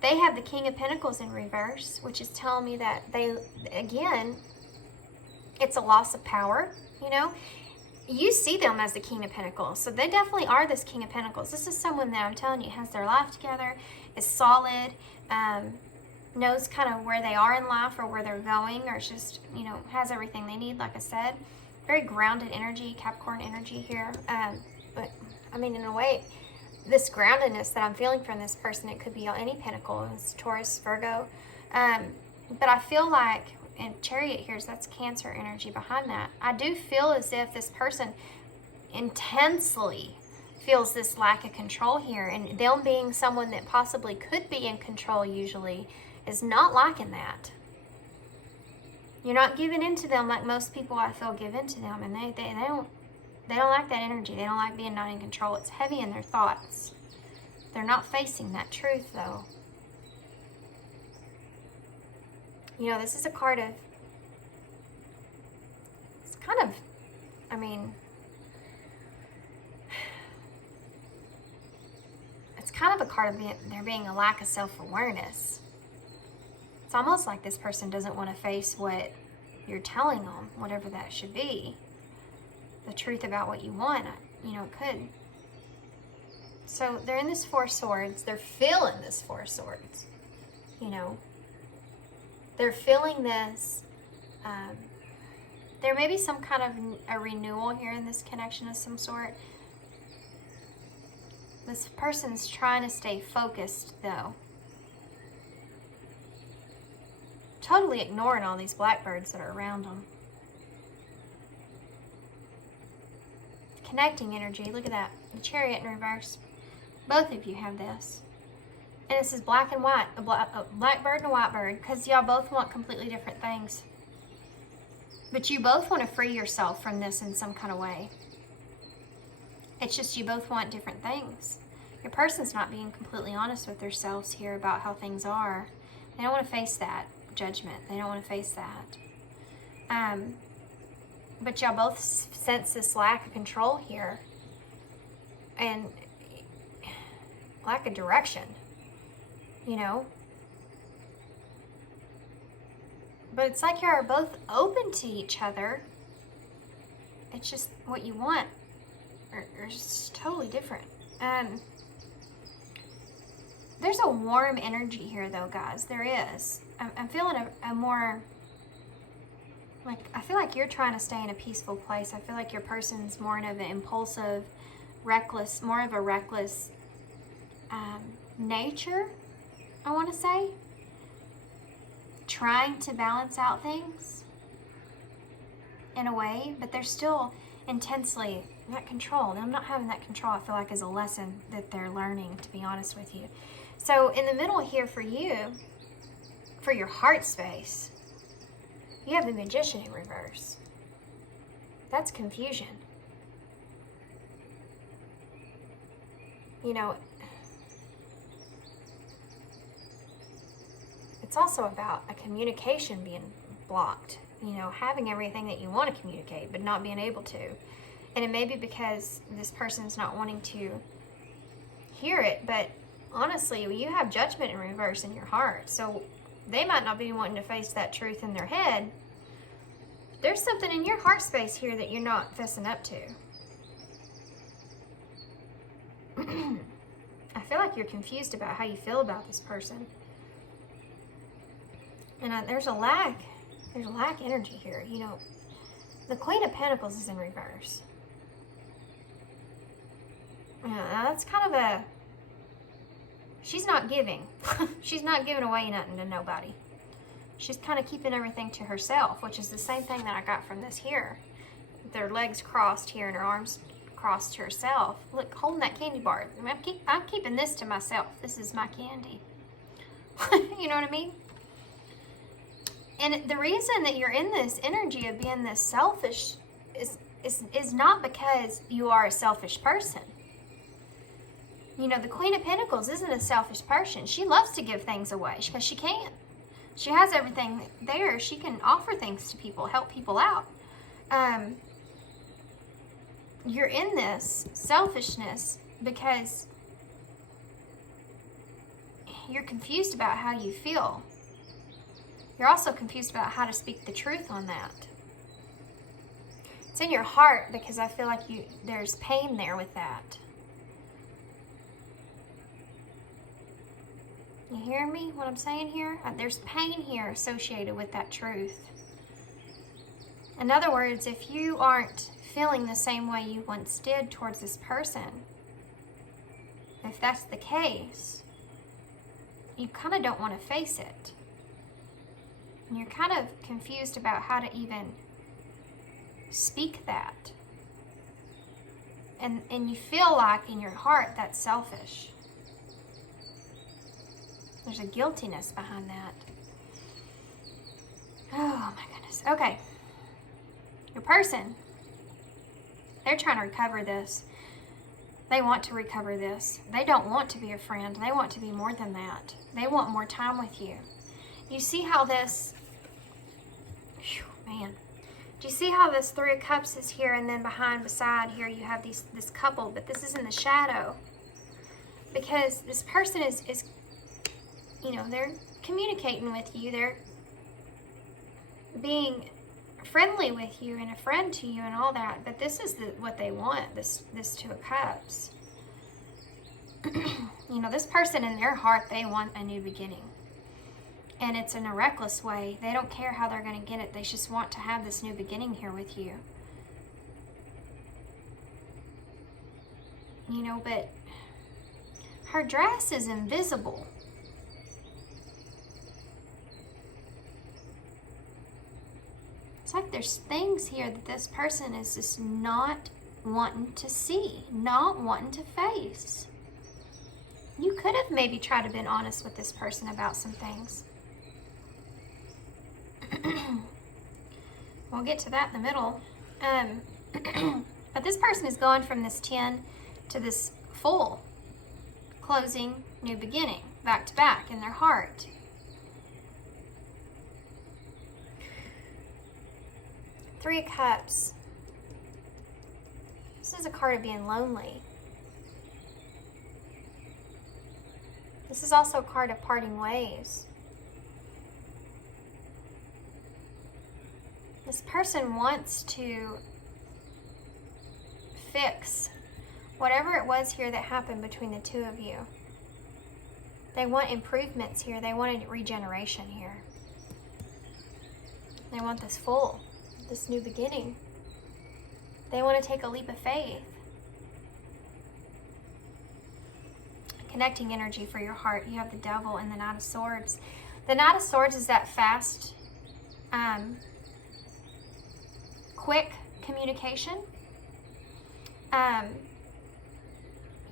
They have the King of Pentacles in reverse, which is telling me that again, it's a loss of power, you know. You see them as the King of Pentacles, so they definitely are this King of Pentacles. This is someone that I'm telling you has their life together, is solid, knows kind of where they are in life or where they're going, or just, you know, has everything they need, like I said. Very grounded energy, Capricorn energy here. But, I mean, in a way, this groundedness that I'm feeling from this person, it could be any pentacle. It's Taurus, Virgo. But I feel like, and Chariot here, so that's Cancer energy behind that. I do feel as if this person intensely feels this lack of control here, and them being someone that possibly could be in control usually is not liking that. You're not giving into them like most people I feel give into them, and they don't like that energy. They don't like being not in control. It's heavy in their thoughts. They're not facing that truth though. You know, this is a card of, it's kind of, I mean, it's kind of a card of there being a lack of self-awareness. It's almost like this person doesn't want to face what you're telling them, whatever that should be. The truth about what you want, you know, it could. So they're in this 4 of Swords. They're feeling this 4 of Swords, you know. They're feeling this. There may be some kind of a renewal here in this connection of some sort. This person's trying to stay focused, though. Totally ignoring all these blackbirds that are around them. Connecting energy. Look at that. The Chariot in reverse. Both of you have this. And this is black and white. A blackbird and a white bird. Because y'all both want completely different things. But you both want to free yourself from this in some kind of way. It's just you both want different things. Your person's not being completely honest with themselves here about how things are. They don't want to face that. judgment. They don't want to face that. But y'all both sense this lack of control here. And lack of direction, you know. But it's like you're both open to each other. It's just what you want are just totally different. There's a warm energy here, though, guys. There is. I'm feeling a more, like, I feel like you're trying to stay in a peaceful place. I feel like your person's more of an impulsive, reckless, more of a reckless nature, I want to say. Trying to balance out things in a way, but they're still intensely not control. Them not having that control, I feel like, is a lesson that they're learning, to be honest with you. So in the middle here for you, for your heart space, you have the Magician in reverse. That's confusion. You know, it's also about a communication being blocked. You know, having everything that you want to communicate, but not being able to. And it may be because this person's not wanting to hear it, but honestly, you have judgment in reverse in your heart. So they might not be wanting to face that truth in their head. There's something in your heart space here that you're not fessing up to. I feel like you're confused about how you feel about this person. And there's a lack energy here. You know, the Queen of Pentacles is in reverse. That's kind of a, she's not giving. She's not giving away nothing to nobody. She's kind of keeping everything to herself, which is the same thing that I got from this here. Their legs crossed here and her arms crossed to herself. Look, holding that candy bar. I mean, I'm keeping this to myself. This is my candy. You know what I mean? And the reason that you're in this energy of being this selfish is not because you are a selfish person. You know, the Queen of Pentacles isn't a selfish person. She loves to give things away because she can. She has everything there. She can offer things to people, help people out. You're in this selfishness because you're confused about how you feel. You're also confused about how to speak the truth on that. It's in your heart because I feel like there's pain there with that. You hear me, what I'm saying here? There's pain here associated with that truth. In other words, if you aren't feeling the same way you once did towards this person, if that's the case, you kind of don't want to face it. And you're kind of confused about how to even speak that. And you feel like in your heart that's selfish. There's a guiltiness behind that. Oh my goodness. Okay. Your person, they're trying to recover this. They want to recover this. They don't want to be a friend. They want to be more than that. They want more time with you. You see how this, man. Do you see how this Three of Cups is here, and then beside here you have this couple, but this is in the shadow. Because this person is you know, they're communicating with you. They're being friendly with you and a friend to you and all that. But this is what they want, this Two of Cups. You know, this person in their heart, they want a new beginning. And it's in a reckless way. They don't care how they're going to get it. They just want to have this new beginning here with you. You know, but her dress is invisible. It's like there's things here that this person is just not wanting to see, not wanting to face. You could have maybe tried to been honest with this person about some things. We'll get to that in the middle. But this person is going from this 10 to this full, closing, new beginning, back to back in their heart. Three of Cups. This is a card of being lonely. This is also a card of parting ways. This person wants to fix whatever it was here that happened between the two of you. They want improvements here. They want a regeneration here. They want this this new beginning. They want to take a leap of faith. Connecting energy for your heart. You have the Devil and the Knight of Swords. The Knight of Swords is that fast, quick communication. You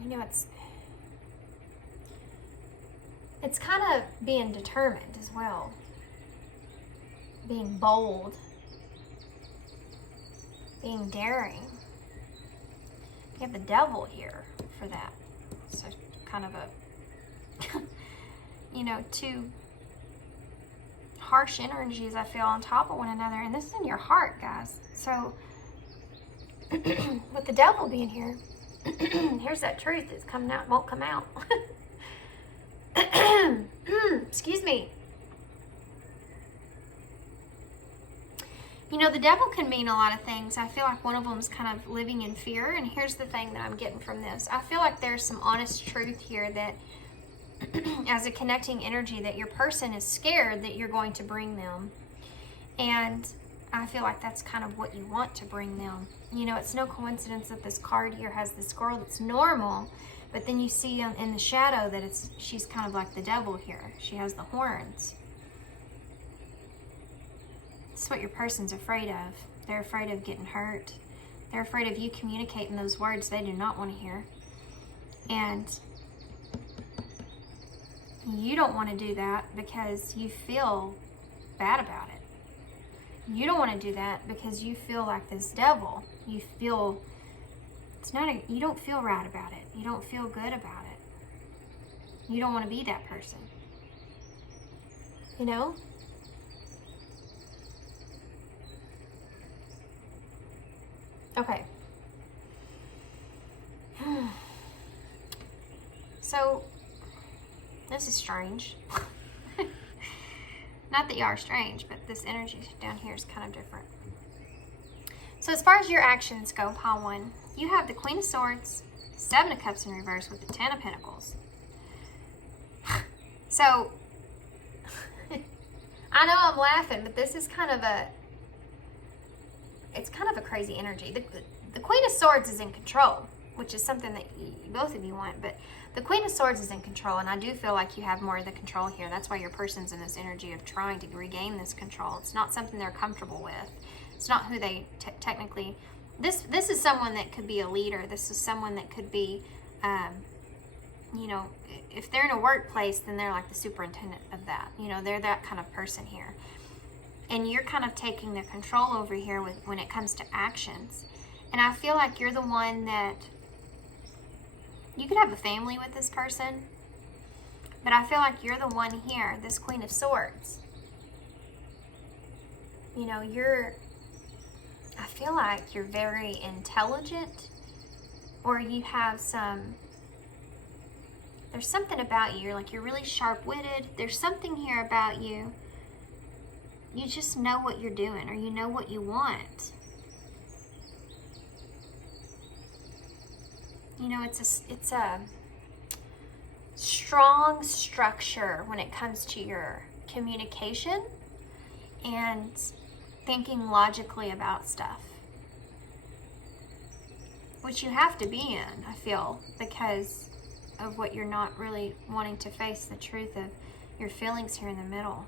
know, it's kind of being determined as well. Being bold. Being daring. You have the Devil here for that. So kind of a, you know, two harsh energies I feel on top of one another. And this is in your heart, guys. So with the Devil being here, here's that truth that's coming out, won't come out. Excuse me. You know, the Devil can mean a lot of things. I feel like one of them is kind of living in fear. And here's the thing that I'm getting from this. I feel like there's some honest truth here that as a connecting energy that your person is scared that you're going to bring them. And I feel like that's kind of what you want to bring them. You know, it's no coincidence that this card here has this girl that's normal, but then you see in the shadow that she's kind of like the Devil here. She has the horns. It's what your person's afraid of. They're afraid of getting hurt. They're afraid of you communicating those words they do not want to hear. And you don't want to do that because you feel bad about it. You don't want to do that because you feel like this Devil. You feel, you don't feel right about it. You don't feel good about it. You don't want to be that person. You know? Okay. So, this is strange. Not that you are strange, but this energy down here is kind of different. So as far as your actions go, pile one, you have the Queen of Swords, Seven of Cups in reverse with the Ten of Pentacles. So, I know I'm laughing, but this is kind of it's kind of a crazy energy. The Queen of Swords is in control, which is something that both of you want, but the Queen of Swords is in control, and I do feel like you have more of the control here. That's why your person's in this energy of trying to regain this control. It's not something they're comfortable with. It's not who they technically... This is someone that could be a leader. This is someone that could be, you know, if they're in a workplace, then they're like the superintendent of that. You know, they're that kind of person here. And you're kind of taking the control over here when it comes to actions. And I feel like you're the one that... You could have a family with this person, but I feel like you're the one here, this Queen of Swords. You know, I feel like you're very intelligent, or you have there's something about you. You're really sharp-witted. There's something here about you. You just know what you're doing, or you know what you want. You know, it's a strong structure when it comes to your communication and thinking logically about stuff, which you have to be in, I feel, because of what you're not really wanting to face the truth of your feelings here in the middle.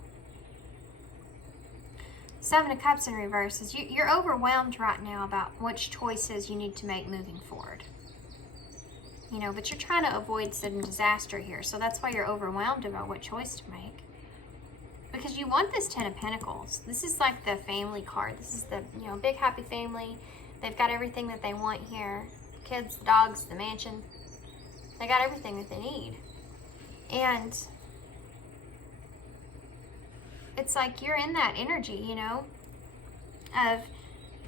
Seven of Cups in reverse is you're overwhelmed right now about which choices you need to make moving forward. You know, but you're trying to avoid some disaster here. So that's why you're overwhelmed about what choice to make. Because you want this Ten of Pentacles. This is like the family card. This is the, you know, big happy family. They've got everything that they want here. Kids, the dogs, the mansion. They got everything that they need. And it's like you're in that energy, you know, of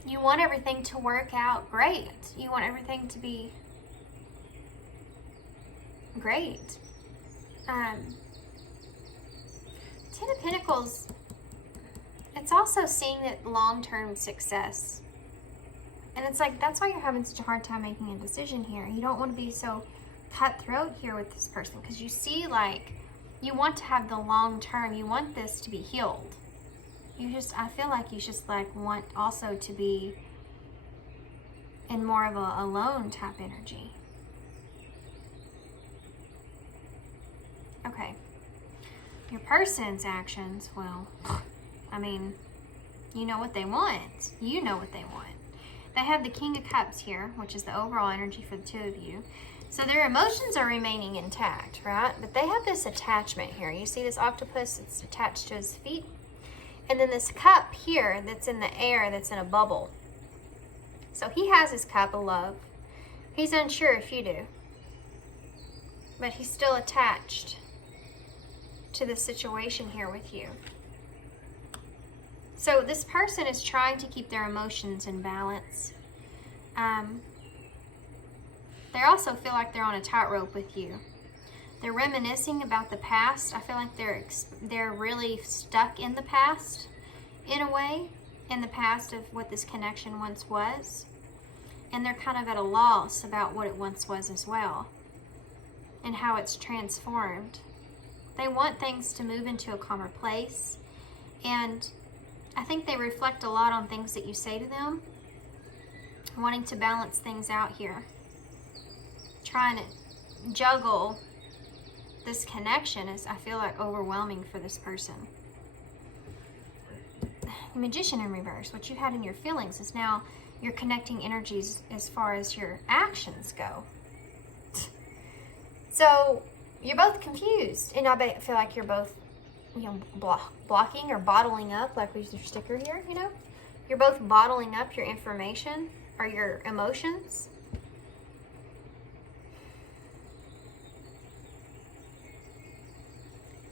You want everything to work out great. You want everything to be great. Ten of Pentacles, it's also seeing that long-term success. And it's like, that's why you're having such a hard time making a decision here. You don't want to be so cutthroat here with this person, because you see, like, you want to have the long term. You want this to be healed. I feel like you just like want also to be in more of a alone type energy. Okay. Your person's actions, well, I mean, you know what they want. You know what they want. They have the King of Cups here, which is the overall energy for the two of you. So their emotions are remaining intact, right? But they have this attachment here. You see this octopus? It's attached to his feet. And then this cup here that's in the air, that's in a bubble. So he has his cup of love. He's unsure if you do. But he's still attached to the situation here with you. So this person is trying to keep their emotions in balance. They also feel like they're on a tightrope with you. They're reminiscing about the past. I feel like they're really stuck in the past, in a way, in the past of what this connection once was. And they're kind of at a loss about what it once was as well, and how it's transformed. They want things to move into a calmer place, and I think they reflect a lot on things that you say to them, wanting to balance things out here, trying to juggle this connection is, I feel like, overwhelming for this person. The Magician in reverse, what you had in your feelings is now you're connecting energies as far as your actions go. So you're both confused, and I feel like you're both, you know, blocking or bottling up, like we use your sticker here, you know? You're both bottling up your information or your emotions.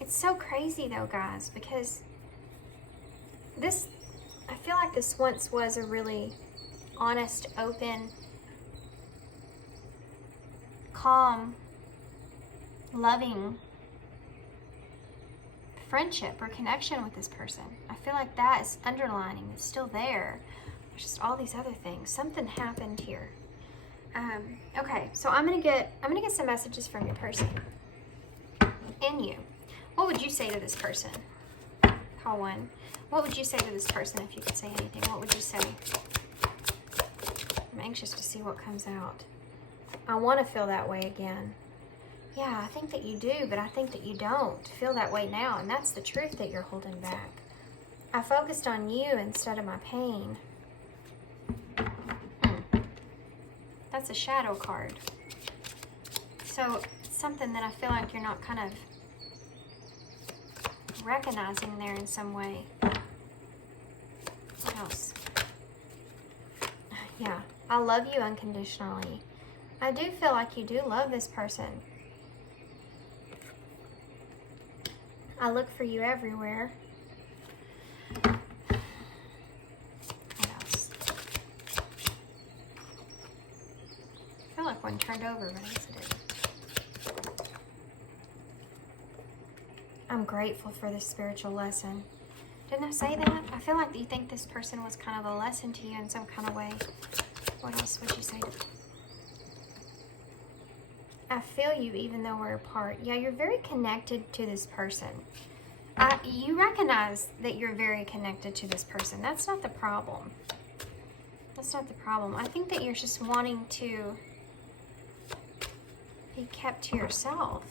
It's so crazy though, guys, because this, I feel like this once was a really honest, open, calm, loving friendship or connection with this person. I feel like that is underlining, it's still there. There's just all these other things. Something happened here. Okay, so I'm gonna get some messages from your person and you. What would you say to this person? Call one. What would you say to this person if you could say anything? What would you say? I'm anxious to see what comes out. I want to feel that way again. Yeah, I think that you do, but I think that you don't feel that way now, and that's the truth that you're holding back. I focused on you instead of my pain. That's a shadow card. So it's something that I feel like you're not kind of recognizing there in some way. What else? Yeah, I love you unconditionally. I do feel like you do love this person. I look for you everywhere. What else? I feel like one turned over by accident. I'm grateful for this spiritual lesson. Didn't I say that? I feel like you think this person was kind of a lesson to you in some kind of way. What else would you say? I feel you even though we're apart. Yeah, you're very connected to this person. You recognize that you're very connected to this person. That's not the problem. That's not the problem. I think that you're just wanting to be kept to yourself.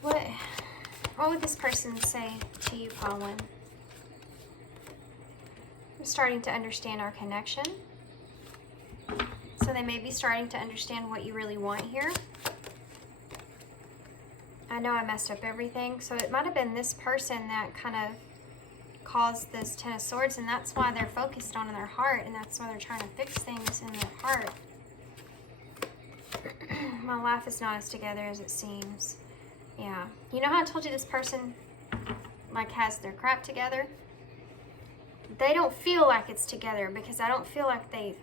What would this person say to you, Colin? I'm starting to understand our connection. So they may be starting to understand what you really want here. I know I messed up everything. So it might have been this person that kind of caused this Ten of Swords, and that's why they're focused on in their heart, and that's why they're trying to fix things in their heart. My life is not as together as it seems. Yeah. You know how I told you this person like has their crap together? they don't feel like it's together, because I don't feel like they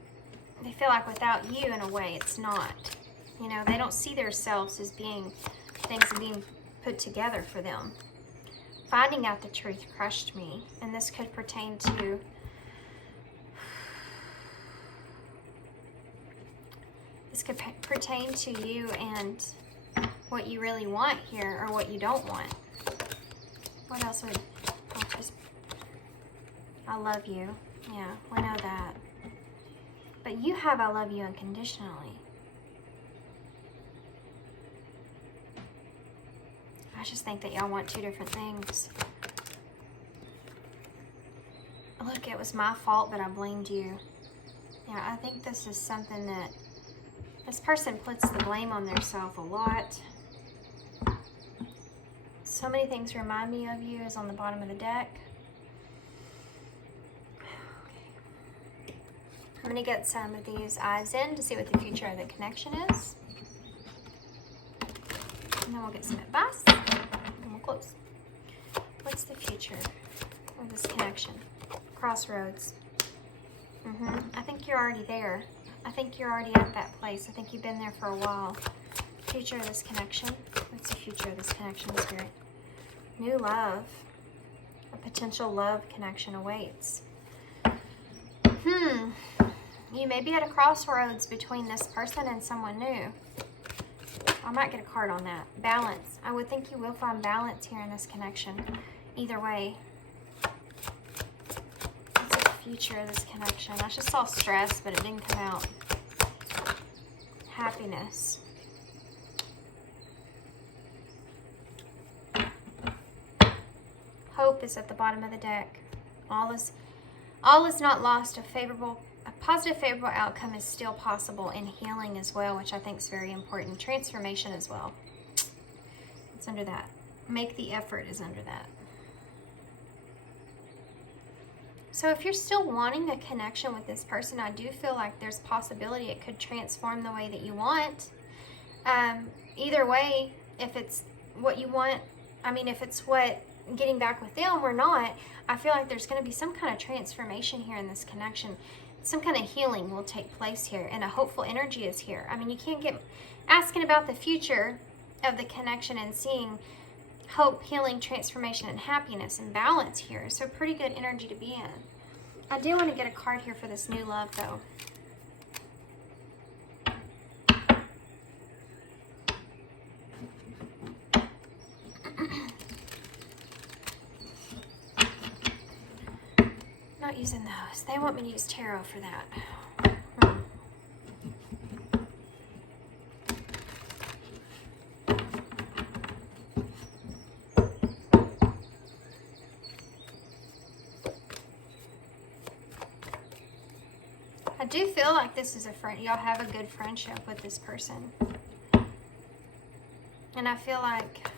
feel like without you, in a way, it's not. You know, they don't see themselves as being things being put together for them. Finding out the truth crushed me, and this could pertain to you and what you really want here, or what you don't want. What else would I love you? Yeah, we know that. But you have I love you unconditionally. I just think that y'all want two different things. Look, it was my fault, but I blamed you. Yeah, I think this is something that this person puts the blame on themselves a lot. So many things remind me of you is on the bottom of the deck. Okay. I'm going to get some of these eyes in to see what the future of the connection is. And then we'll get some advice. And we'll close. What's the future of this connection? Crossroads. I think you're already there. I think you're already at that place. I think you've been there for a while. Future of this connection. What's the future of this connection, Spirit? New love. A potential love connection awaits. You may be at a crossroads between this person and someone new. I might get a card on that. Balance. I would think you will find balance here in this connection. Either way. What's the future of this connection? I just saw stress, but it didn't come out. Happiness. Hope is at the bottom of the deck. All is not lost. A positive, favorable outcome is still possible, and healing as well, which I think is very important. Transformation as well. It's under that. Make the effort is under that. So if you're still wanting a connection with this person, I do feel like there's possibility it could transform the way that you want. Either way, if it's what you want, if it's what getting back with them or not, I feel like there's going to be some kind of transformation here in this connection. Some kind of healing will take place here, and a hopeful energy is here. You can't get asking about the future of the connection and seeing hope, healing, transformation, and happiness and balance here. So pretty good energy to be in. I do want to get a card here for this new love, though. Not using those. They want me to use tarot for that. I do feel like this is a friend. Y'all have a good friendship with this person. And I feel like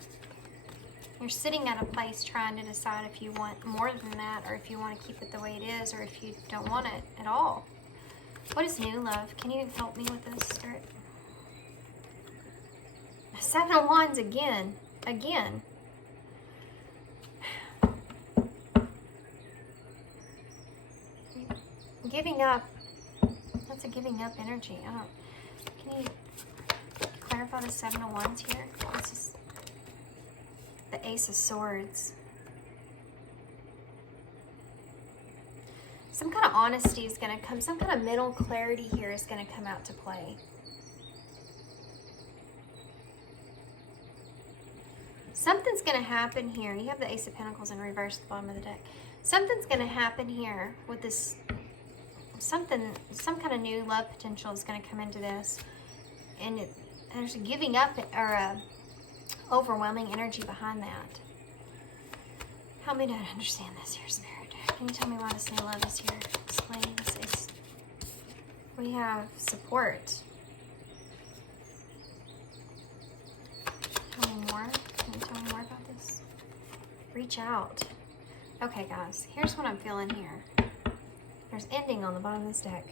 you're sitting at a place trying to decide if you want more than that, or if you want to keep it the way it is, or if you don't want it at all. What is new love? Can you help me with this, Spirit? Seven of Wands again. Again. Giving up. That's a giving up energy. Can you clarify the Seven of Wands here? This is the Ace of Swords. Some kind of honesty is going to come. Some kind of mental clarity here is going to come out to play. Something's going to happen here. You have the Ace of Pentacles in reverse at the bottom of the deck. Something's going to happen here with this. Some kind of new love potential is going to come into this. And there's a giving up or a overwhelming energy behind that. Help me to understand this here, Spirit. Can you tell me why this new love is here? Explain this. We have support. Tell me more. Can you tell me more about this? Reach out. Okay, guys. Here's what I'm feeling here. There's ending on the bottom of this deck.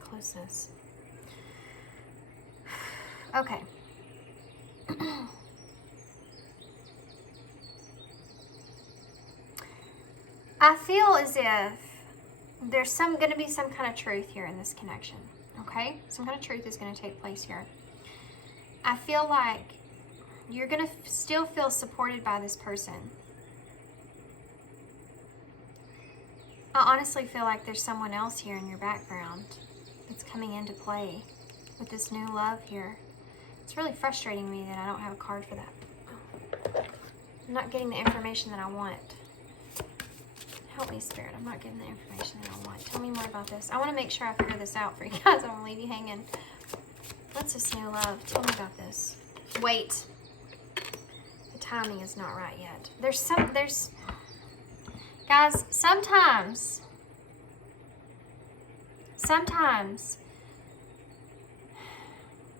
Closeness. Okay. I feel as if there's going to be some kind of truth here in this connection, okay? Some kind of truth is going to take place here. I feel like you're going to still feel supported by this person. I honestly feel like there's someone else here in your background that's coming into play with this new love here. It's really frustrating me that I don't have a card for that. I'm not getting the information that I want. Help me, Spirit. I'm not getting the information that I want. Tell me more about this. I want to make sure I figure this out for you guys. I don't want to leave you hanging. What's this new love? Tell me about this. Wait. The timing is not right yet. Guys, sometimes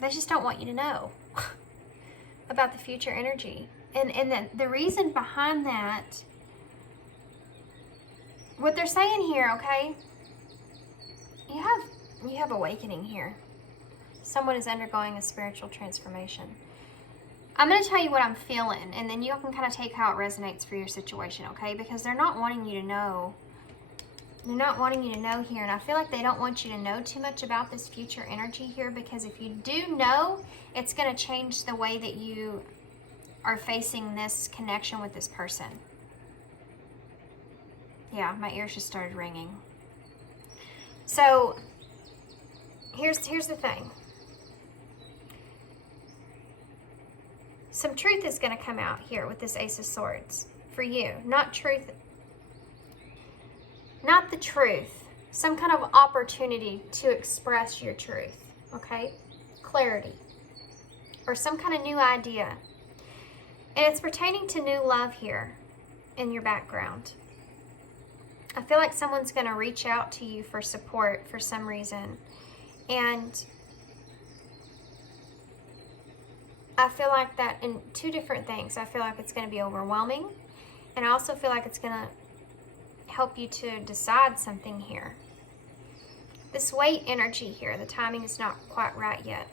they just don't want you to know about the future energy. And the reason behind that, what they're saying here, okay? You have awakening here. Someone is undergoing a spiritual transformation. I'm going to tell you what I'm feeling, and then you can kind of take how it resonates for your situation, okay? Because they're not wanting you to know. They're not wanting you to know here, and I feel like they don't want you to know too much about this future energy here, because if you do know, it's going to change the way that you are facing this connection with this person. Yeah, my ears just started ringing. So, here's the thing. Some truth is going to come out here with this Ace of Swords for you. Not truth, not the truth. Some kind of opportunity to express your truth, okay? Clarity. Or some kind of new idea. And it's pertaining to new love here in your background. I feel like someone's going to reach out to you for support for some reason. And I feel like that in two different things. I feel like it's going to be overwhelming. And I also feel like it's going to help you to decide something here. This wait energy here, the timing is not quite right yet.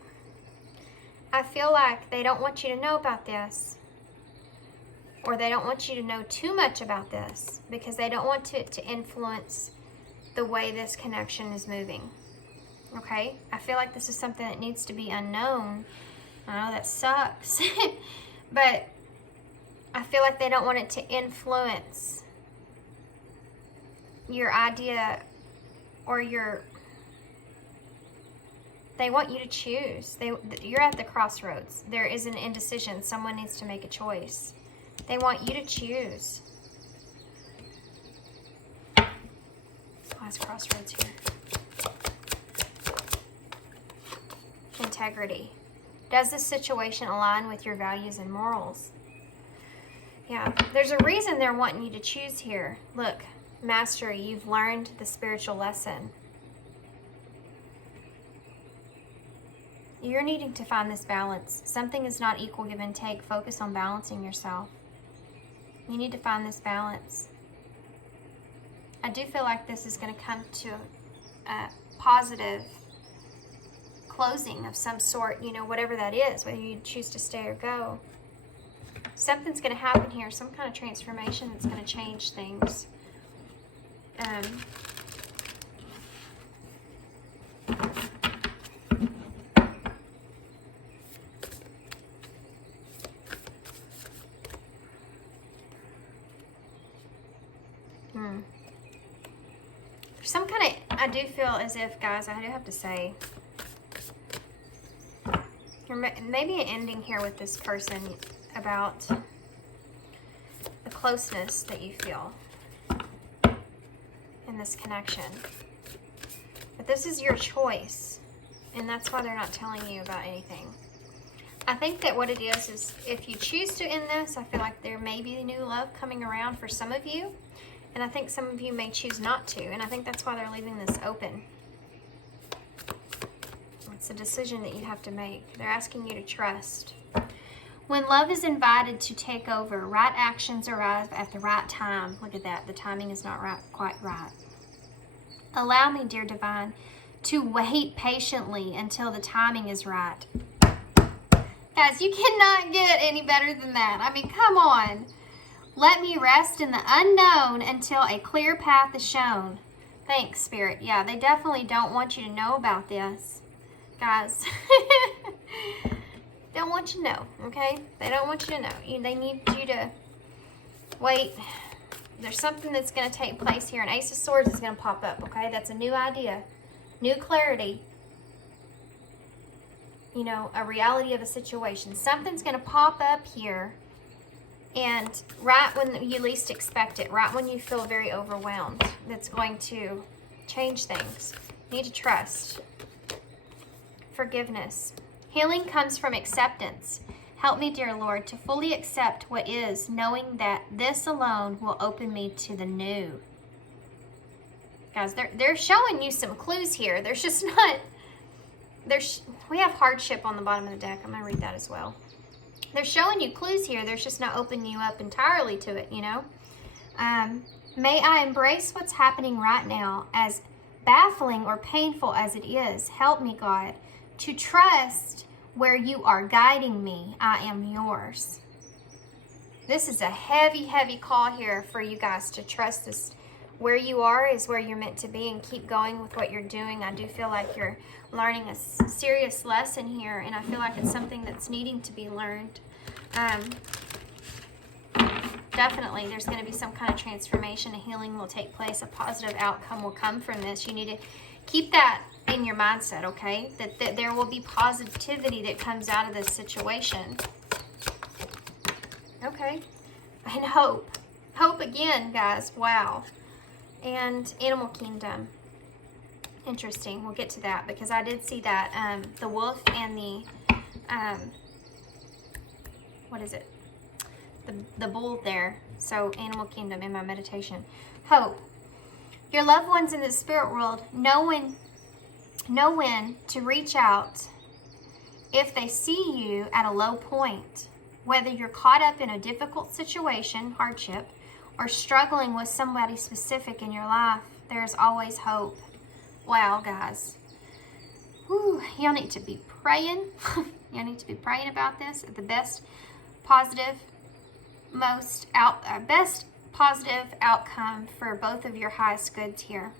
I feel like they don't want you to know about this. Or they don't want you to know too much about this because they don't want it to influence the way this connection is moving. Okay? I feel like this is something that needs to be unknown. I know that sucks. But I feel like they don't want it to influence your idea or your... They want you to choose. You're at the crossroads. There is an indecision. Someone needs to make a choice. They want you to choose. Why is crossroads here? Integrity. Does this situation align with your values and morals? Yeah, there's a reason they're wanting you to choose here. Look, mastery, you've learned the spiritual lesson. You're needing to find this balance. Something is not equal give and take. Focus on balancing yourself. You need to find this balance. I do feel like this is going to come to a positive closing of some sort, you know, whatever that is, whether you choose to stay or go. Something's going to happen here, some kind of transformation that's going to change things. Some kind of, I do feel as if, guys, I do have to say, maybe an ending here with this person about the closeness that you feel in this connection. But this is your choice, and that's why they're not telling you about anything. I think that what it is if you choose to end this, I feel like there may be a new love coming around for some of you. And I think some of you may choose not to. And I think that's why they're leaving this open. It's a decision that you have to make. They're asking you to trust. When love is invited to take over, right actions arrive at the right time. Look at that. The timing is not quite right. Allow me, dear divine, to wait patiently until the timing is right. Guys, you cannot get any better than that. I mean, come on. Let me rest in the unknown until a clear path is shown. Thanks, Spirit. Yeah, they definitely don't want you to know about this, guys. Don't want you to know, okay? They don't want you to know. They need you to wait. There's something that's going to take place here. An Ace of Swords is going to pop up, okay? That's a new idea, new clarity. You know, a reality of a situation. Something's going to pop up here, and right when you least expect it, right when you feel very overwhelmed, that's going to change things. You need to trust. Forgiveness. Healing comes from acceptance. Help me, dear Lord, to fully accept what is, knowing that this alone will open me to the new. Guys, they're showing you some clues here. There's just not... we have hardship on the bottom of the deck. I'm going to read that as well. They're showing you clues here. There's just not opening you up entirely to it, you know. May I embrace what's happening right now, as baffling or painful as it is. Help me, God, to trust where you are guiding me. I am yours. This is a heavy, heavy call here for you guys to trust this. Where you are is where you're meant to be, and keep going with what you're doing. I do feel like you're learning a serious lesson here, and I feel like it's something that's needing to be learned. Definitely, there's going to be some kind of transformation. A healing will take place. A positive outcome will come from this. You need to keep that in your mindset, okay? That there will be positivity that comes out of this situation. Okay. And hope. Hope again, guys. Wow. And Animal Kingdom. Interesting. We'll get to that because I did see that. The wolf and the... what is it? The bull there. So, Animal Kingdom in my meditation. Hope. Your loved ones in the spirit world know when to reach out if they see you at a low point. Whether you're caught up in a difficult situation, hardship, or struggling with somebody specific in your life, there's always hope. Wow, guys. Whew, y'all need to be praying. Y'all need to be praying about this at the best positive outcome for both of your highest goods here.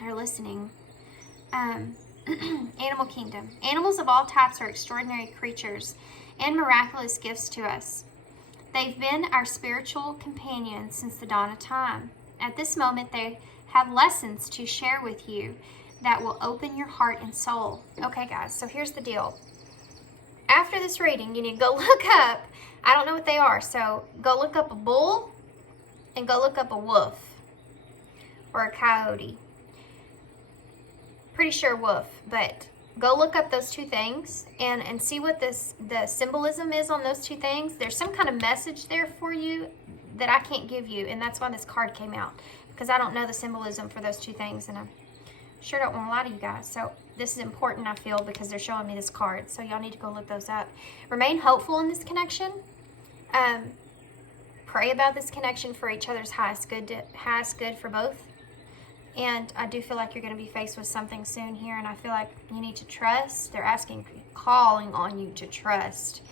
They're listening. Animal Kingdom. Animals of all types are extraordinary creatures and miraculous gifts to us. They've been our spiritual companions since the dawn of time. At this moment, they have lessons to share with you that will open your heart and soul. Okay, guys, so here's the deal. After this reading, you need to go look up, I don't know what they are, so go look up a bull and go look up a wolf or a coyote. Pretty sure wolf, but go look up those two things and see what the symbolism is on those two things. There's some kind of message there for you that I can't give you, and that's why this card came out, because I don't know the symbolism for those two things, and I sure don't want to lie to you guys. So this is important, I feel, because they're showing me this card. So y'all need to go look those up. Remain hopeful in this connection. Pray about this connection for each other's highest good for both. And I do feel like you're going to be faced with something soon here, and I feel like you need to trust. They're calling on you to trust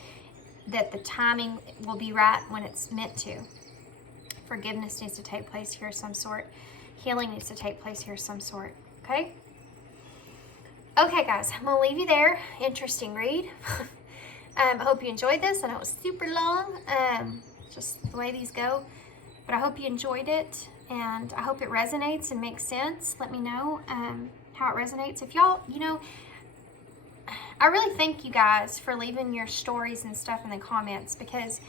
that the timing will be right when it's meant to. Forgiveness needs to take place here of some sort. Healing needs to take place here of some sort. Okay? Okay, guys, I'm going to leave you there. Interesting read. I hope you enjoyed this. I know it was super long, just the way these go, but I hope you enjoyed it. And I hope it resonates and makes sense. Let me know how it resonates. If y'all, I really thank you guys for leaving your stories and stuff in the comments, because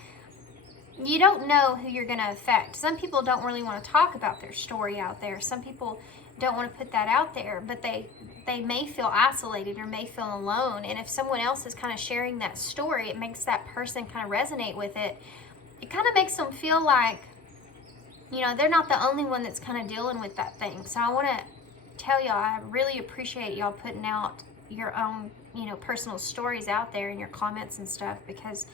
you don't know who you're going to affect. Some people don't really want to talk about their story out there. Some people don't want to put that out there, but they may feel isolated or may feel alone. And if someone else is kind of sharing that story, it makes that person kind of resonate with it. It kind of makes them feel like, they're not the only one that's kind of dealing with that thing. So I want to tell y'all, I really appreciate y'all putting out your own, personal stories out there in your comments and stuff, because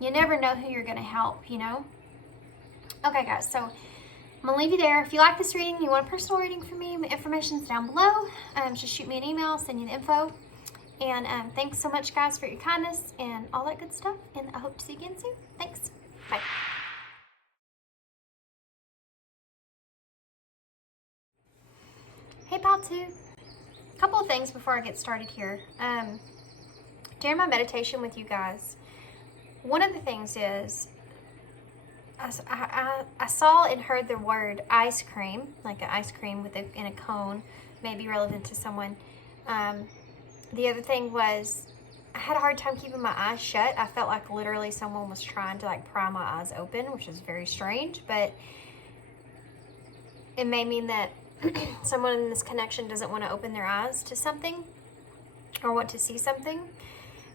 you never know who you're going to help, Okay, guys, so I'm going to leave you there. If you like this reading, you want a personal reading from me, my information's down below. Just shoot me an email, I'll send you the info. And thanks so much, guys, for your kindness and all that good stuff. And I hope to see you again soon. Thanks. Bye. Hey, pile 2. A couple of things before I get started here. During my meditation with you guys, one of the things is I saw and heard the word ice cream, like an ice cream in a cone, may be relevant to someone. The other thing was I had a hard time keeping my eyes shut. I felt like literally someone was trying to like pry my eyes open, which is very strange, but it may mean that someone in this connection doesn't want to open their eyes to something or want to see something.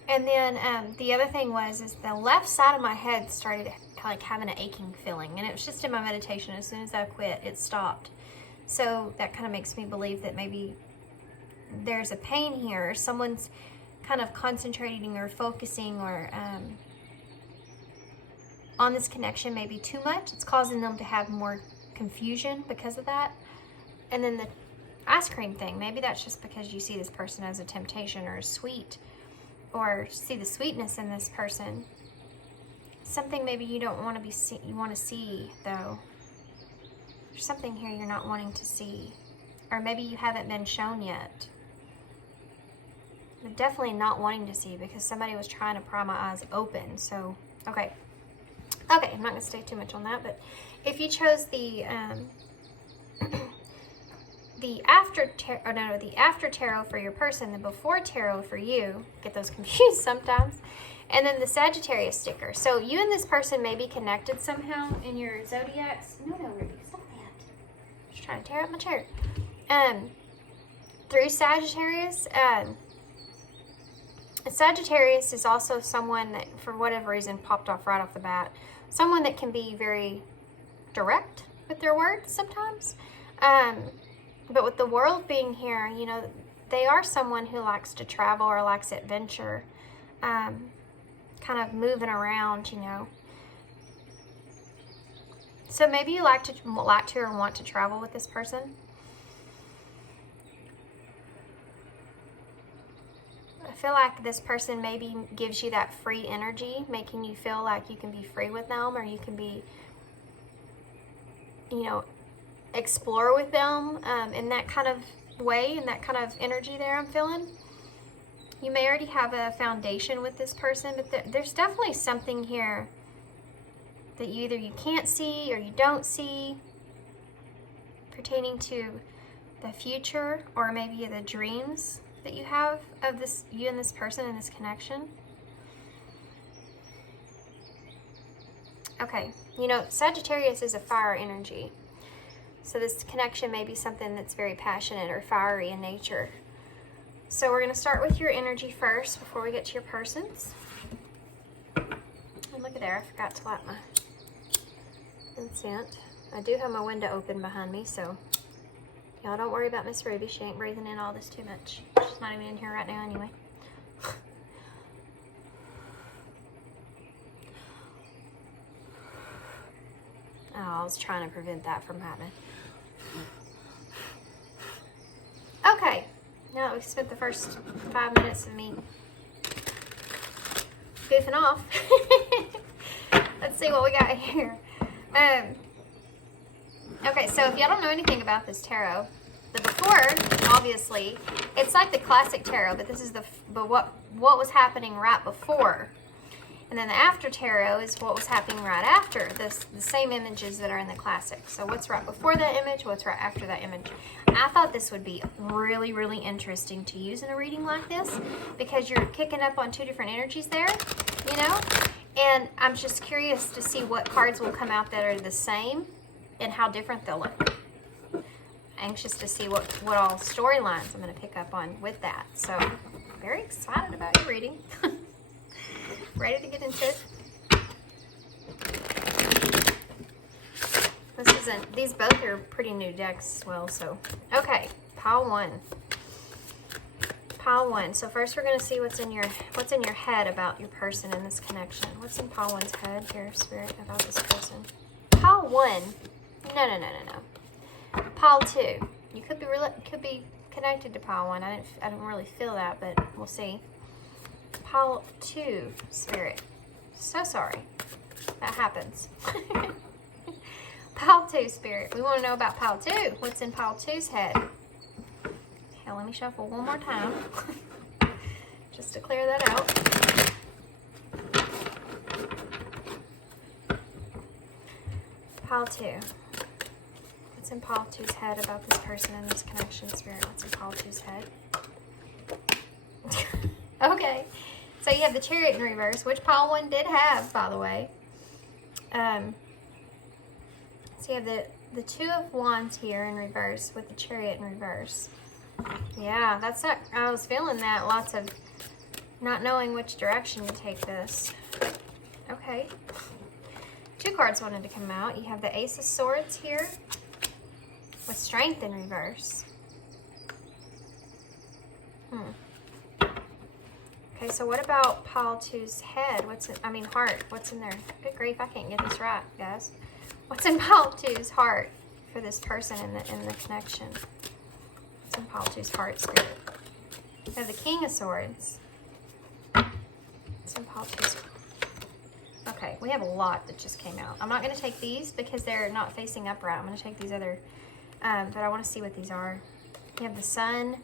And then the other thing is the left side of my head started like having an aching feeling, and it was just in my meditation. As soon as I quit, it stopped. So that kind of makes me believe that maybe there's a pain here, or someone's kind of concentrating or focusing or on this connection maybe too much. It's causing them to have more confusion because of that. And then the ice cream thing, maybe that's just because you see this person as a temptation or a sweet, or see the sweetness in this person. Something maybe you don't want to you want to see though. There's something here you're not wanting to see, or maybe you haven't been shown yet. But definitely not wanting to see because somebody was trying to pry my eyes open. So okay, I'm not gonna stay too much on that. But if you chose the after tarot for your person, the before tarot for you, get those confused sometimes, and then the Sagittarius sticker. So you and this person may be connected somehow in your zodiacs. No, Ruby, stop that. Just trying to tear up my chair. Through Sagittarius. Sagittarius is also someone that, for whatever reason, popped off right off the bat. Someone that can be very direct with their words sometimes. But with the world being here, you know, they are someone who likes to travel or likes adventure, kind of moving around, you know. So maybe you like to or want to travel with this person. I feel like this person maybe gives you that free energy, making you feel like you can be free with them, or you can be, you know, explore with them in that kind of way, in that kind of energy there I'm feeling. You may already have a foundation with this person, but there's definitely something here that either you can't see or you don't see pertaining to the future, or maybe the dreams that you have of this, you and this person in this connection. Okay, you know, Sagittarius is a fire energy. So this connection may be something that's very passionate or fiery in nature. So we're going to start with your energy first before we get to your person's. And look at there, I forgot to light my incense. I do have my window open behind me, so y'all don't worry about Miss Ruby. She ain't breathing in all this too much. She's not even in here right now anyway. Oh, I was trying to prevent that from happening. Okay, now that we've spent the first 5 minutes of me goofing off, let's see what we got here. Okay, so if y'all don't know anything about this tarot, the before, obviously, it's like the classic tarot, but this is what was happening right before. And then the after tarot is what was happening right after, the same images that are in the classic. So what's right before that image, what's right after that image. I thought this would be really, really interesting to use in a reading like this, because you're picking up on two different energies there, you know? And I'm just curious to see what cards will come out that are the same and how different they'll look. Anxious to see what all storylines I'm going to pick up on with that. So, very excited about your reading. Ready to get into it? These both are pretty new decks as well, so. Okay, pile one. Pile one. So first we're going to see what's in your head about your person in this connection. What's in pile one's head, your spirit, about this person? Pile one. No. Pile two. You could be connected to pile one. I don't really feel that, but we'll see. Pile two, spirit. So sorry. That happens. Pile two, spirit. We want to know about pile two. What's in pile two's head? So let me shuffle one more time just to clear that out. Pile 2. What's in Pile 2's head about this person and this connection, Spirit? What's in Pile 2's head? Okay. So you have the Chariot in reverse, which Pile 1 did have, by the way. So you have the Two of Wands here in reverse with the Chariot in reverse. Yeah, that's not, I was feeling that. Lots of not knowing which direction to take this. Okay. 2 cards wanted to come out. You have the Ace of Swords here with Strength in reverse. Okay, so what about Pile 2's head? What's in, I mean heart? What's in there? Good grief, I can't get this right, guys. What's in Pile 2's heart for this person in the connection? What's in Pile 2's heart, Spirit? You have the King of Swords. What's in Pile 2's? Okay, we have a lot that just came out. I'm not going to take these because they're not facing upright. I'm going to take these other, but I want to see what these are. You have the Sun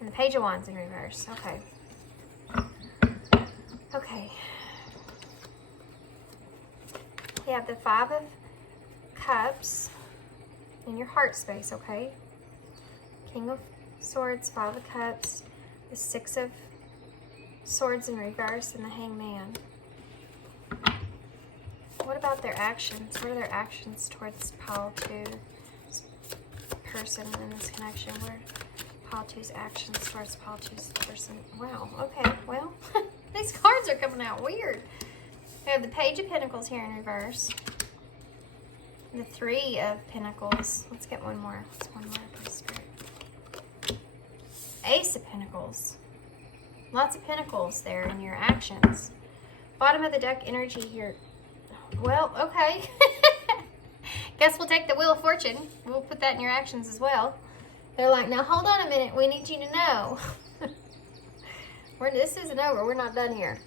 and the Page of Wands in reverse. Okay. Okay. You have the Five of Cups in your heart space, okay? King of Swords, Five of Cups, the Six of Swords in reverse, and the Hangman. What about their actions? What are their actions towards Pile 2's person in this connection? What are Pile 2's actions towards Pile 2's person? Wow, okay, well, these cards are coming out weird. We have the Page of Pentacles here in reverse. The Three of Pentacles. Let's get one more. Let's one more, please, Spirit. Ace of Pentacles. Lots of pentacles there in your actions. Bottom of the deck energy here. Well, okay. Guess we'll take the Wheel of Fortune. We'll put that in your actions as well. They're like, now hold on a minute. We need you to know. This isn't over. We're not done here.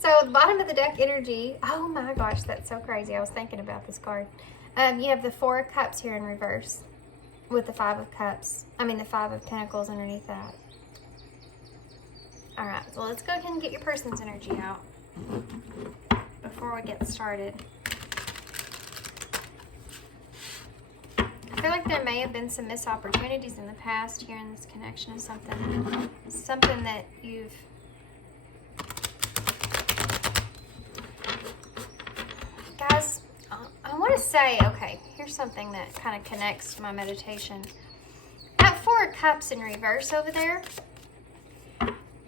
So the bottom of the deck energy. Oh my gosh, that's so crazy. I was thinking about this card. You have the Four of Cups here in reverse with the Five of Cups. I mean the Five of Pentacles underneath that. All right, so let's go ahead and get your person's energy out before we get started. I feel like there may have been some missed opportunities in the past here in this connection of something that you've guys, I want to say, okay, here's something that kind of connects to my meditation. That Four of Cups in reverse over there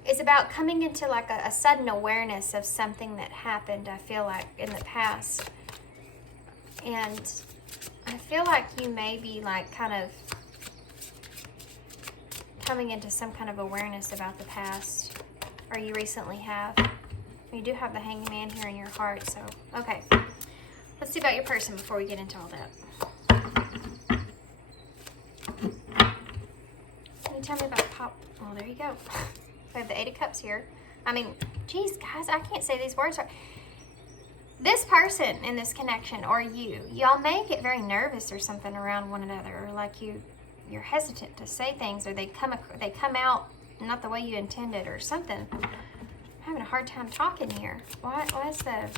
is about coming into like a sudden awareness of something that happened, I feel like, in the past. And I feel like you may be like kind of coming into some kind of awareness about the past, or you recently have. You do have the Hangman here in your heart, so okay. Let's see about your person before we get into all that. Can you tell me about Pop? Oh, there you go. We have the Eight of Cups here. I mean, geez, guys, I can't say these words right. This person in this connection, or y'all may get very nervous or something around one another, or like you're hesitant to say things, or they come out not the way you intended, or something. I'm having a hard time talking here. Why is the...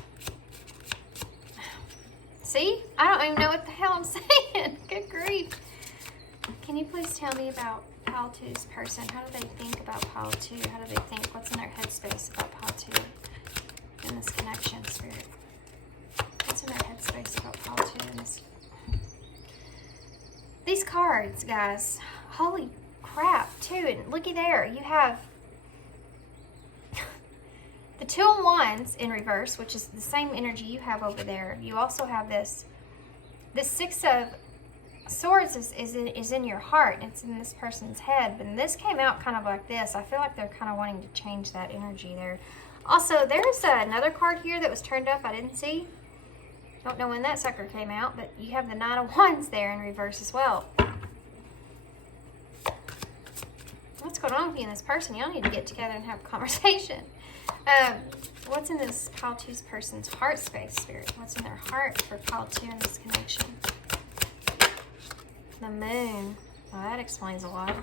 See? I don't even know what the hell I'm saying. Good grief. Can you please tell me about Pile 2's person? How do they think about Pile 2? How do they think? What's in their headspace about Pile 2 in this connection, Spirit? What's in their headspace about Pile 2 in this? These cards, guys. Holy crap, too. And looky there. You have the Two of Wands in reverse, which is the same energy you have over there. You also have this Six of Swords is in your heart. It's in this person's head. But this came out kind of like this. I feel like they're kind of wanting to change that energy there. Also, there's another card here that was turned up I didn't see. Don't know when that sucker came out, but you have the Nine of Wands there in reverse as well. What's going on with you and this person? Y'all need to get together and have a conversation. What's in this Pile 2's person's heart space, Spirit? What's in their heart for Pile 2 in this connection? The Moon. Well, that explains a lot.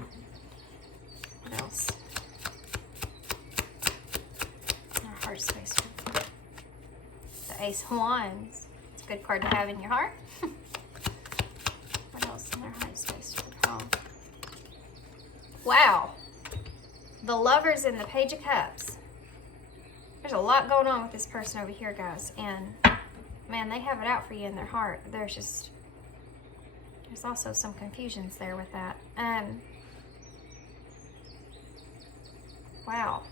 What else? Our heart space. The Ace of Wands. It's a good card to have in your heart. What else in their heart space? Oh. Wow. The Lovers and the Page of Cups. There's a lot going on with this person over here, guys. And, man, they have it out for you in their heart. There's also some confusions there with that. Wow.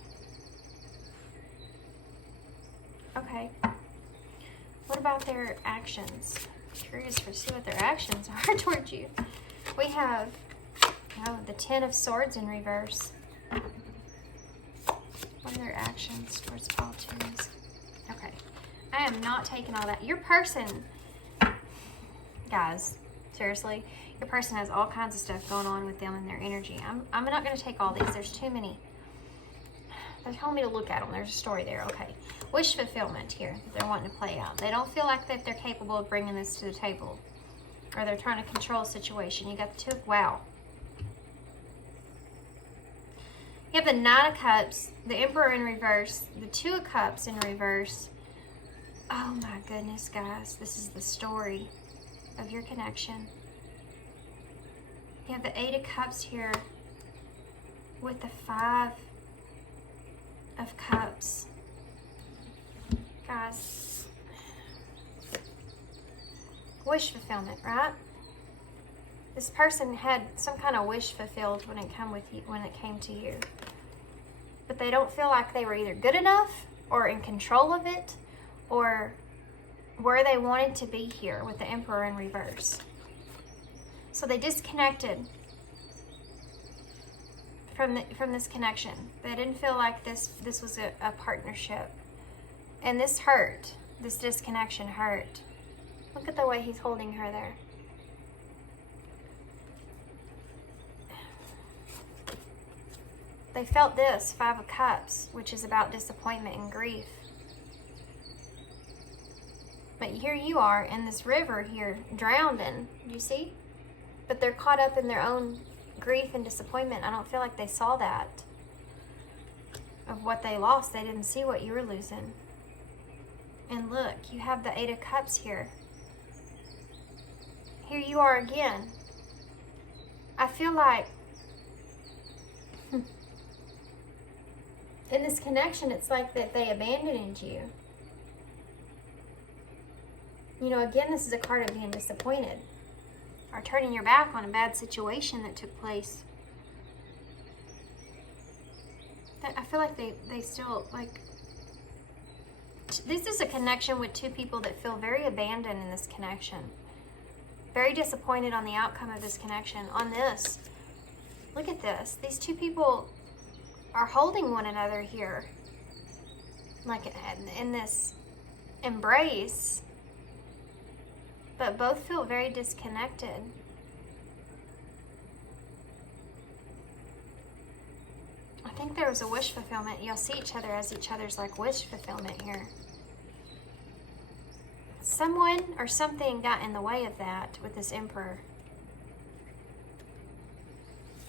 Okay. What about their actions? Curious to see what their actions are towards you. We have, the Ten of Swords in reverse. What are their actions towards 𝕐𝕠𝕦? Okay. I am not taking all that. Your person, guys, seriously, your person has all kinds of stuff going on with them and their energy. I'm not going to take all these. There's too many. They're telling me to look at them. There's a story there. Okay. Wish fulfillment here. They're wanting to play out. They don't feel like that they're capable of bringing this to the table. Or they're trying to control a situation. You got the two. Wow. You have the Nine of Cups, the Emperor in reverse, the Two of Cups in reverse. Oh my goodness, guys. This is the story of your connection. You have the Eight of Cups here with the Five of Cups. Guys, wish fulfillment, right? This person had some kind of wish fulfilled when it came to you. But they don't feel like they were either good enough or in control of it or where they wanted to be here with the Emperor in reverse. So they disconnected from this connection. They didn't feel like this was a partnership. And this hurt. This disconnection hurt. Look at the way he's holding her there. They felt this, Five of Cups, which is about disappointment and grief. But here you are in this river here, drowned in. You see? But they're caught up in their own grief and disappointment. I don't feel like they saw that. Of what they lost. They didn't see what you were losing. And look, you have the Eight of Cups here. Here you are again. I feel like in this connection, it's like that they abandoned you. You know, again, this is a card of being disappointed. Or turning your back on a bad situation that took place. I feel like they still, like... This is a connection with two people that feel very abandoned in this connection. Very disappointed on the outcome of this connection. On this, look at this. These two people are holding one another here. Like in this embrace. But both feel very disconnected. I think there was a wish fulfillment. You'll see each other as each other's like wish fulfillment here. Someone or something got in the way of that with this Emperor.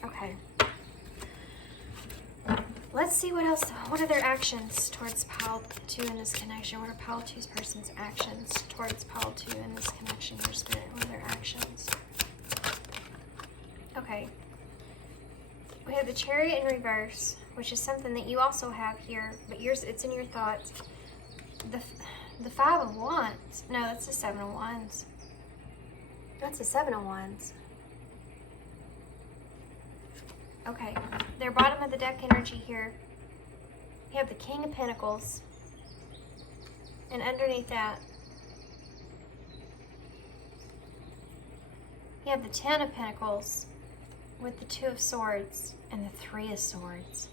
Okay. Let's see what else. What are their actions towards 𝕐𝕠 in this connection? What are 𝕐𝕠's person's actions towards 𝕐𝕠 in this connection? Your spirit. What are their actions? Okay. We have the Chariot in reverse, which is something that you also have here, but yours, it's in your thoughts. The Five of Wands. No, that's the Seven of Wands. That's the Seven of Wands. Okay, their bottom of the deck energy here. You have the King of Pentacles. And underneath that, you have the Ten of Pentacles with the Two of Swords and the Three of Swords.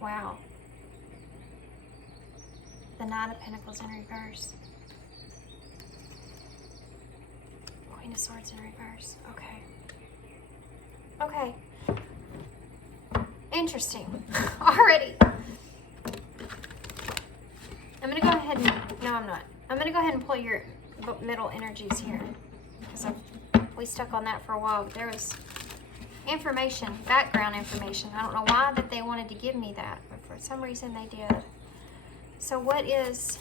Wow. The Nine of Pentacles in reverse. Queen of Swords in reverse. Okay. Okay. Interesting. Already. I'm going to go ahead and... No, I'm not. I'm going to go ahead and pull your middle energies here. Because we stuck on that for a while, but there was information, background information. I don't know why that they wanted to give me that, but for some reason they did. So what is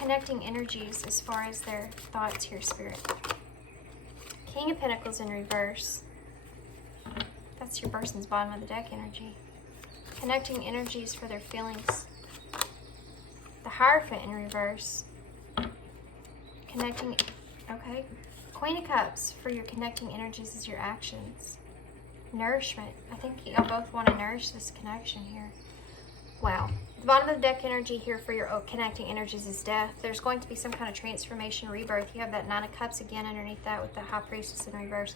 connecting energies as far as their thoughts here, Spirit? King of Pentacles in reverse. That's your person's bottom of the deck energy. Connecting energies for their feelings. The Hierophant in reverse. Connecting, okay. Queen of Cups for your connecting energies is your actions. Nourishment. I think y'all both want to nourish this connection here. Wow. The bottom of the deck energy here for your connecting energies is death. There's going to be some kind of transformation, rebirth. You have that Nine of Cups again underneath that with the High Priestess in reverse.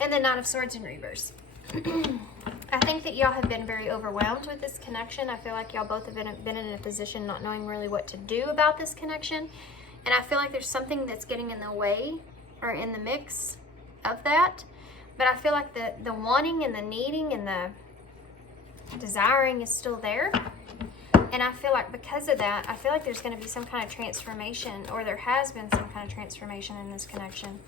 And the Knight of Swords in reverse. I think that y'all have been very overwhelmed with this connection. I feel like y'all both have been in a position not knowing really what to do about this connection. And I feel like there's something that's getting in the way or in the mix of that. But I feel like the wanting and the needing and the desiring is still there. And I feel like because of that, I feel like there's going to be some kind of transformation, or there has been some kind of transformation in this connection.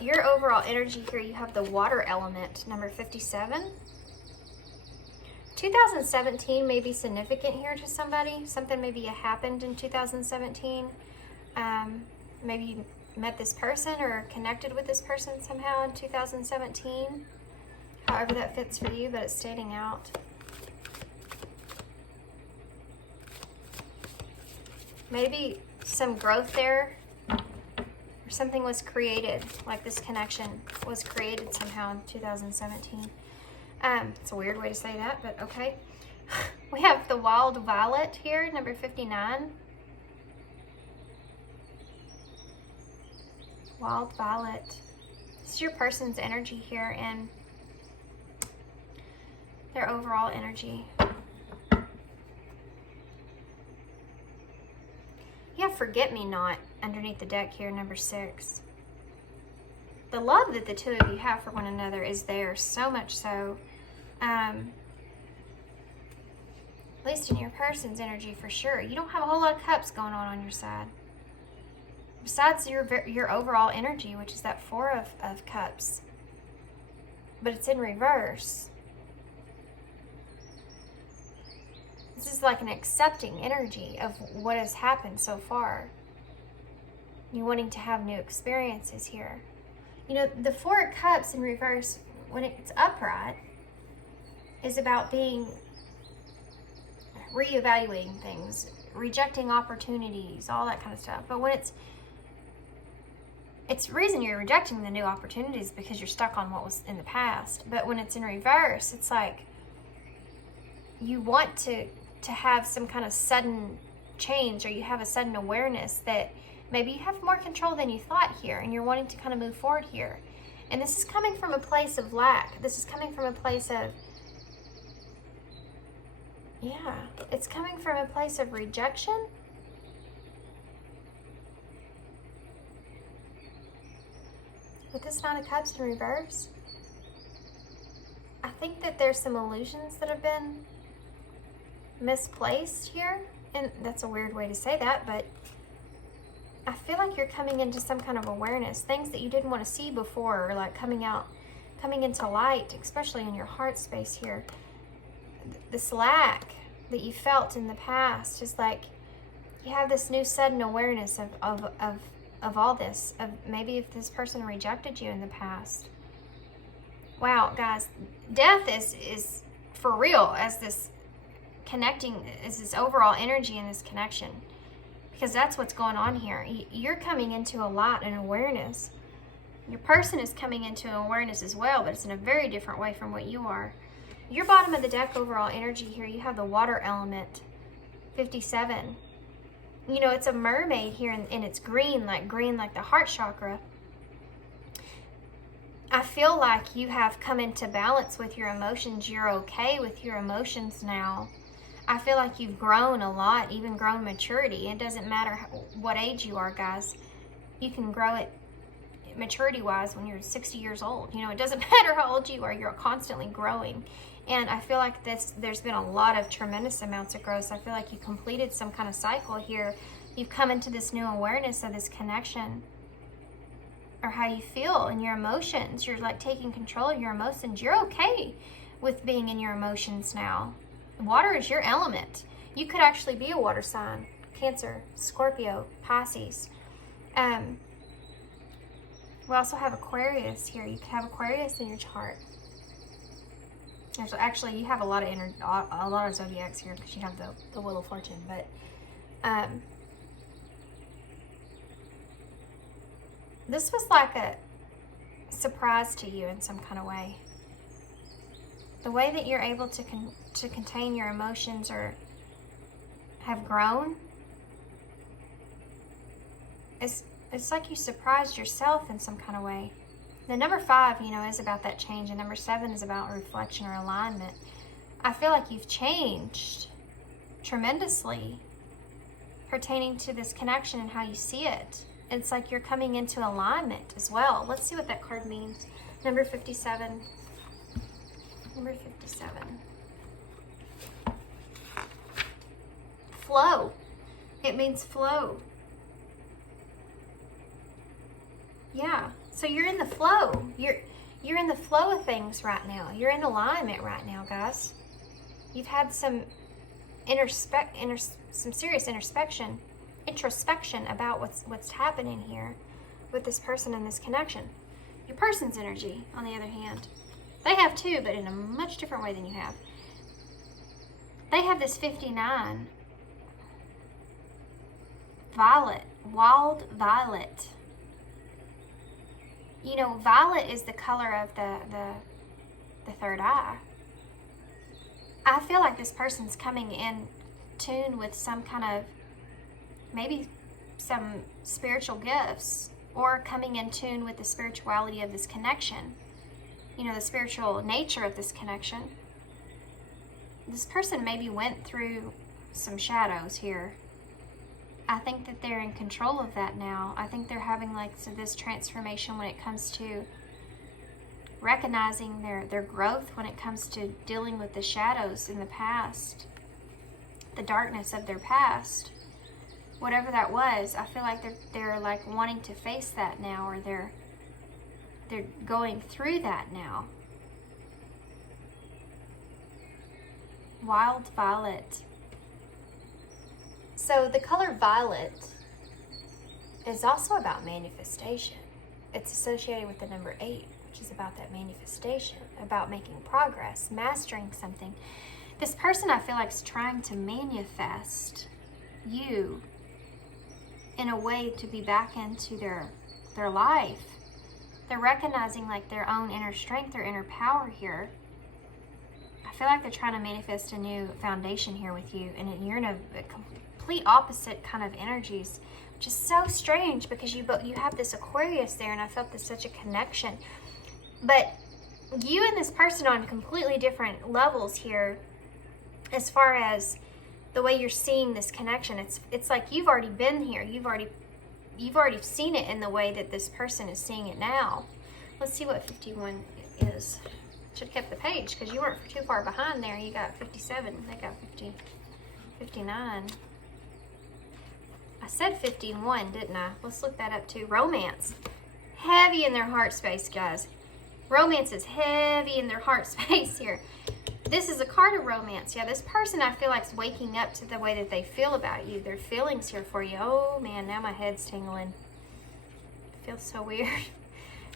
Your overall energy here, you have the water element, number 57. 2017 may be significant here to somebody. Something maybe happened in 2017. Maybe you met this person or connected with this person somehow in 2017. However that fits for you, but it's standing out. Maybe some growth there, or something was created, like this connection was created somehow in 2017. It's a weird way to say that, but okay. We have the Wild Violet here, number 59. Wild Violet. This is your person's energy here and their overall energy. You have Forget-Me-Not underneath the deck here, number 6. The love that the two of you have for one another is there, so much so. At least in your person's energy for sure. You don't have a whole lot of cups going on your side. Besides your overall energy, which is that 4 of cups. But it's in reverse. This is like an accepting energy of what has happened so far. You wanting to have new experiences here. You know, the 4 of Cups in reverse, when it's upright, is about being reevaluating things, rejecting opportunities, all that kind of stuff. But when it's the reason you're rejecting the new opportunities because you're stuck on what was in the past. But when it's in reverse, it's like you want to have some kind of sudden change, or you have a sudden awareness that maybe you have more control than you thought here, and you're wanting to kind of move forward here. And this is coming from a place of lack. This is coming from a place of, yeah, it's coming from a place of rejection. With this Nine of Cups in reverse, I think that there's some illusions that have been misplaced here. And that's a weird way to say that, but I feel like you're coming into some kind of awareness. Things that you didn't want to see before are like coming into light, especially in your heart space here. This lack that you felt in the past is like you have this new sudden awareness of all this, of maybe if this person rejected you in the past. Wow, guys, death is for real as this connecting, as this overall energy in this connection. Because that's what's going on here. You're coming into a lot and awareness. Your person is coming into an awareness as well, but it's in a very different way from what you are. Your bottom of the deck overall energy here, you have the water element, 57. You know, it's a mermaid here, and it's green like the heart chakra. I feel like you have come into balance with your emotions. You're okay with your emotions now. I feel like you've grown a lot, even grown maturity. It doesn't matter what age you are, guys. You can grow it maturity-wise when you're 60 years old. You know, it doesn't matter how old you are, you're constantly growing. And I feel like there's been a lot of tremendous amounts of growth. So I feel like you completed some kind of cycle here. You've come into this new awareness of this connection, or how you feel in your emotions. You're like taking control of your emotions. You're okay with being in your emotions now. Water is your element. You could actually be a water sign. Cancer, Scorpio, Pisces. We also have Aquarius here. You could have Aquarius in your chart. Actually, you have a lot of zodiacs here because you have the Wheel of Fortune. But this was like a surprise to you in some kind of way. The way that you're able to contain your emotions or have grown, it's like you surprised yourself in some kind of way. The number 5, you know, is about that change, and number 7 is about reflection or alignment. I feel like you've changed tremendously pertaining to this connection and how you see it. It's like you're coming into alignment as well. Let's see what that card means. Number 57. Number 57. Flow. It means flow. Yeah. So you're in the flow. You're in the flow of things right now. You're in alignment right now, guys. You've had some serious introspection about what's happening here with this person and this connection. Your person's energy, on the other hand, they have too, but in a much different way than you have. They have this 59 violet, wild violet. You know, violet is the color of the third eye. I feel like this person's coming in tune with some kind of, maybe some spiritual gifts, or coming in tune with the spirituality of this connection. You know, the spiritual nature of this connection. This person maybe went through some shadows here. I think that they're in control of that now. I think they're having like this transformation when it comes to recognizing their growth, when it comes to dealing with the shadows in the past, the darkness of their past. Whatever that was, I feel like they're like wanting to face that now, or they're going through that now. Wild violet. So the color violet is also about manifestation. It's associated with the number 8, which is about that manifestation, about making progress, mastering something. This person, I feel like, is trying to manifest you in a way to be back into their life. They're recognizing like their own inner strength, their inner power here. I feel like they're trying to manifest a new foundation here with you, and you're in a complete opposite kind of energies, which is so strange because you have this Aquarius there, and I felt there's such a connection. But you and this person on completely different levels here, as far as the way you're seeing this connection. It's like you've already been here. You've already seen it in the way that this person is seeing it now. Let's see what 51 is. Should have kept the page because you weren't too far behind there. You got 57. They got 59. I said 51, didn't I? Let's look that up too. Romance. Heavy in their heart space, guys. Romance is heavy in their heart space here. This is a card of romance. Yeah, this person, I feel like, is waking up to the way that they feel about you. Their feelings here for you. Oh, man, now my head's tingling. Feels so weird.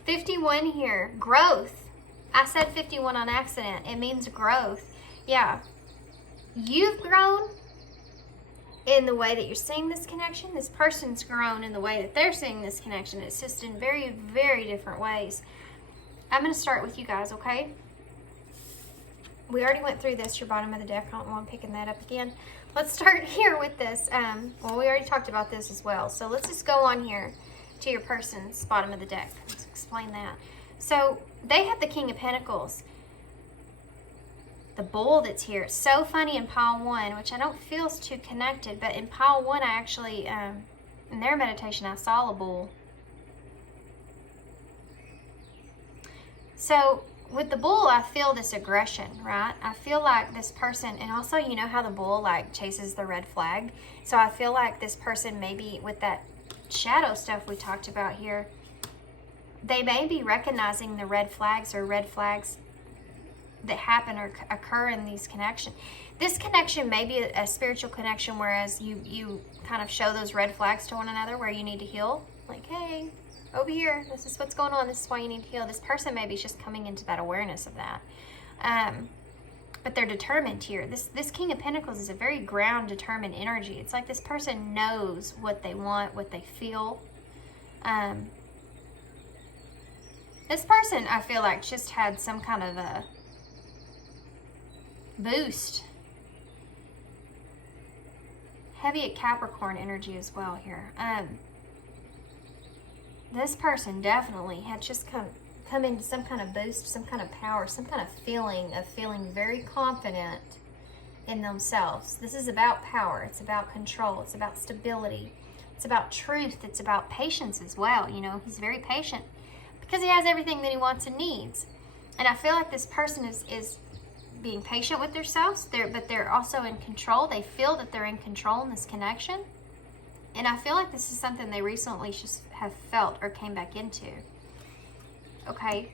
51 here. Growth. I said 51 on accident. It means growth. Yeah. You've grown in the way that you're seeing this connection. This person's grown in the way that they're seeing this connection. It's just in very, very different ways. I'm going to start with you guys, okay? We already went through this, your bottom of the deck. I don't want picking that up again. Let's start here with this. Well, we already talked about this as well. So let's just go on here to your person's bottom of the deck. Let's explain that. So they have the King of Pentacles. The bull that's here. It's so funny in pile 1, which I don't feel is too connected, but in pile 1, I actually, in their meditation, I saw a bull. So with the bull, I feel this aggression, right? I feel like this person, and also you know how the bull like chases the red flag. So I feel like this person, maybe with that shadow stuff we talked about here, they may be recognizing the red flags or red flags that happen or occur in these connections. This connection may be a spiritual connection, whereas you kind of show those red flags to one another where you need to heal. Like, hey, over here, this is what's going on. This is why you need to heal. This person maybe is just coming into that awareness of that. But they're determined here. This King of Pentacles is a very ground determined energy. It's like this person knows what they want, what they feel. This person, I feel like, just had some kind of a boost. Heavy at Capricorn energy as well here. This person definitely had just come into some kind of boost, some kind of power, some kind of feeling very confident in themselves. This is about power. It's about control. It's about stability. It's about truth. It's about patience as well. You know, he's very patient because he has everything that he wants and needs. And I feel like this person is being patient with themselves, but they're also in control. They feel that they're in control in this connection. And I feel like this is something they recently just have felt or came back into. Okay?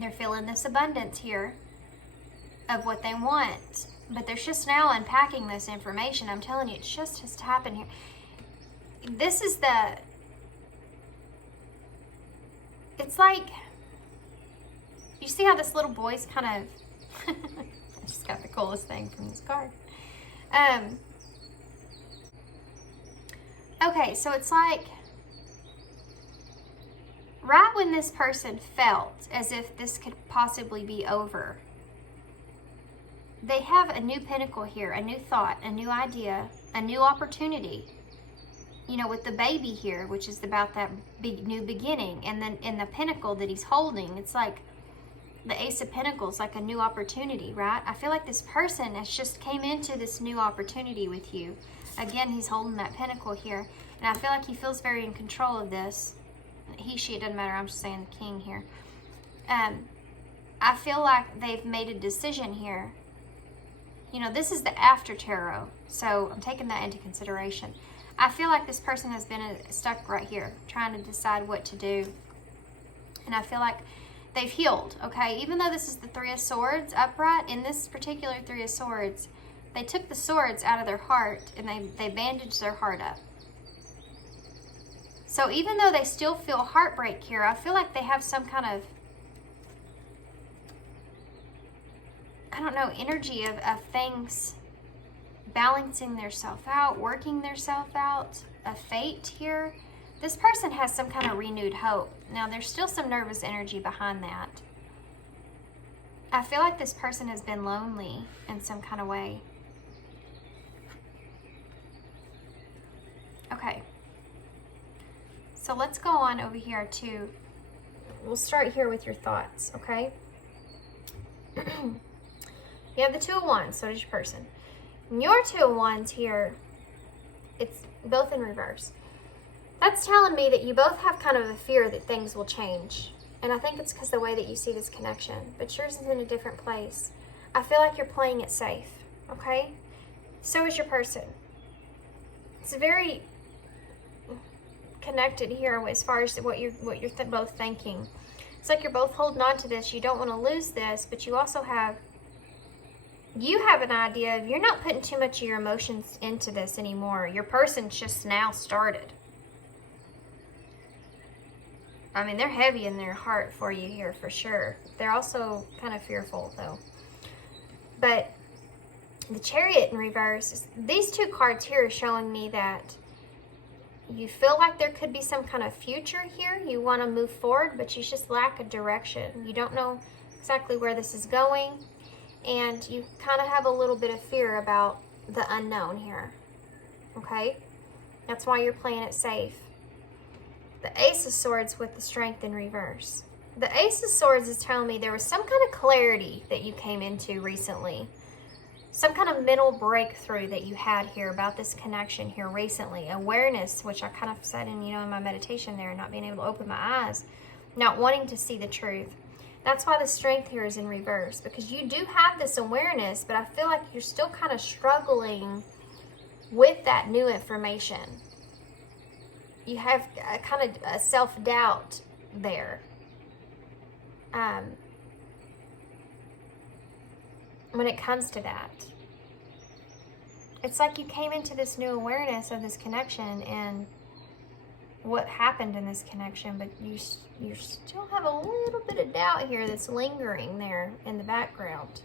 They're feeling this abundance here of what they want. But they're just now unpacking this information. I'm telling you, it just has to happen here. This is it's like, you see how this little boy's kind of, I just got the coolest thing from this card. Okay, so it's like, right when this person felt as if this could possibly be over, they have a new pinnacle here, a new thought, a new idea, a new opportunity. You know, with the baby here, which is about that big new beginning, and then in the pinnacle that he's holding, it's like the Ace of Pentacles, like a new opportunity, right? I feel like this person has just came into this new opportunity with you. Again, he's holding that pinnacle here, and I feel like he feels very in control of this. He, she, it doesn't matter. I'm just saying the king here. I feel like they've made a decision here. You know, this is the after tarot, so I'm taking that into consideration. I feel like this person has been stuck right here, trying to decide what to do. And I feel like they've healed, okay? Even though this is the Three of Swords upright, in this particular Three of Swords, they took the swords out of their heart and they bandaged their heart up. So even though they still feel heartbreak here, I feel like they have some kind of, I don't know, energy of things balancing theirself out, working theirself out, a fate here. This person has some kind of renewed hope. Now, there's still some nervous energy behind that. I feel like this person has been lonely in some kind of way. Okay. So let's go on over here to, we'll start here with your thoughts, okay? You have the Two of Wands, so does your person. And your Two of Wands here, it's both in reverse. That's telling me that you both have kind of a fear that things will change. And I think it's because the way that you see this connection. But yours is in a different place. I feel like you're playing it safe, okay? So is your person. It's very connected here as far as what you're both thinking. It's like you're both holding on to this. You don't want to lose this, but you also have, you have an idea of you're not putting too much of your emotions into this anymore. Your person's just now started. I mean, they're heavy in their heart for you here for sure. They're also kind of fearful though. But the Chariot in reverse, these two cards here are showing me that you feel like there could be some kind of future here. You want to move forward, but you just lack a direction. You don't know exactly where this is going. And you kind of have a little bit of fear about the unknown here. Okay? That's why you're playing it safe. The Ace of Swords with the Strength in reverse. The Ace of Swords is telling me there was some kind of clarity that you came into recently. Some kind of mental breakthrough that you had here about this connection here recently. Awareness, which I kind of said in my meditation there, not being able to open my eyes. Not wanting to see the truth. That's why the Strength here is in reverse, because you do have this awareness, but I feel like you're still kind of struggling with that new information. You have a kind of a self-doubt there. When it comes to that. It's like you came into this new awareness of this connection and what happened in this connection, but you still have a little bit of doubt here that's lingering there in the background.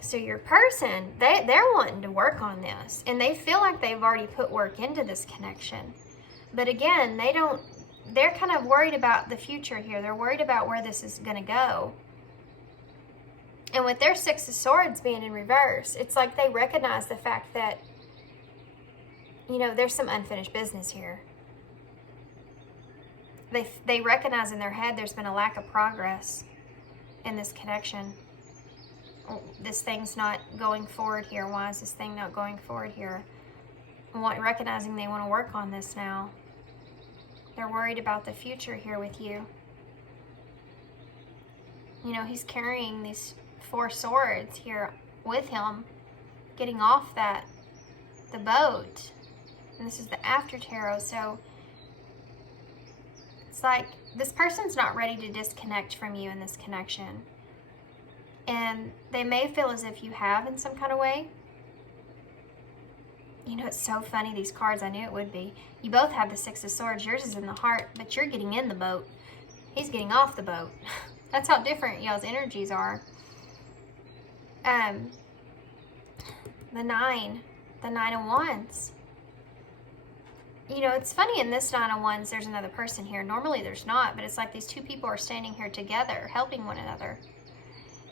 So your person, they're wanting to work on this, and they feel like they've already put work into this connection. But again, they're kind of worried about the future here. They're worried about where this is going to go. And with their Six of Swords being in reverse, it's like they recognize the fact that, you know, there's some unfinished business here. They recognize in their head there's been a lack of progress in this connection. This thing's not going forward here. Why is this thing not going forward here? Recognizing they want to work on this now. They're worried about the future here with you. You know, he's carrying these 4 swords here with him, getting off the boat. And this is the after tarot, so it's like this person's not ready to disconnect from you in this connection. And they may feel as if you have in some kind of way. You know, it's so funny, these cards, I knew it would be. You both have the Six of Swords. Yours is in the heart, but you're getting in the boat. He's getting off the boat. That's how different y'all's energies are. The Nine of Wands. You know, it's funny, in this Nine of Wands, there's another person here. Normally there's not, but it's like these 2 people are standing here together, helping one another.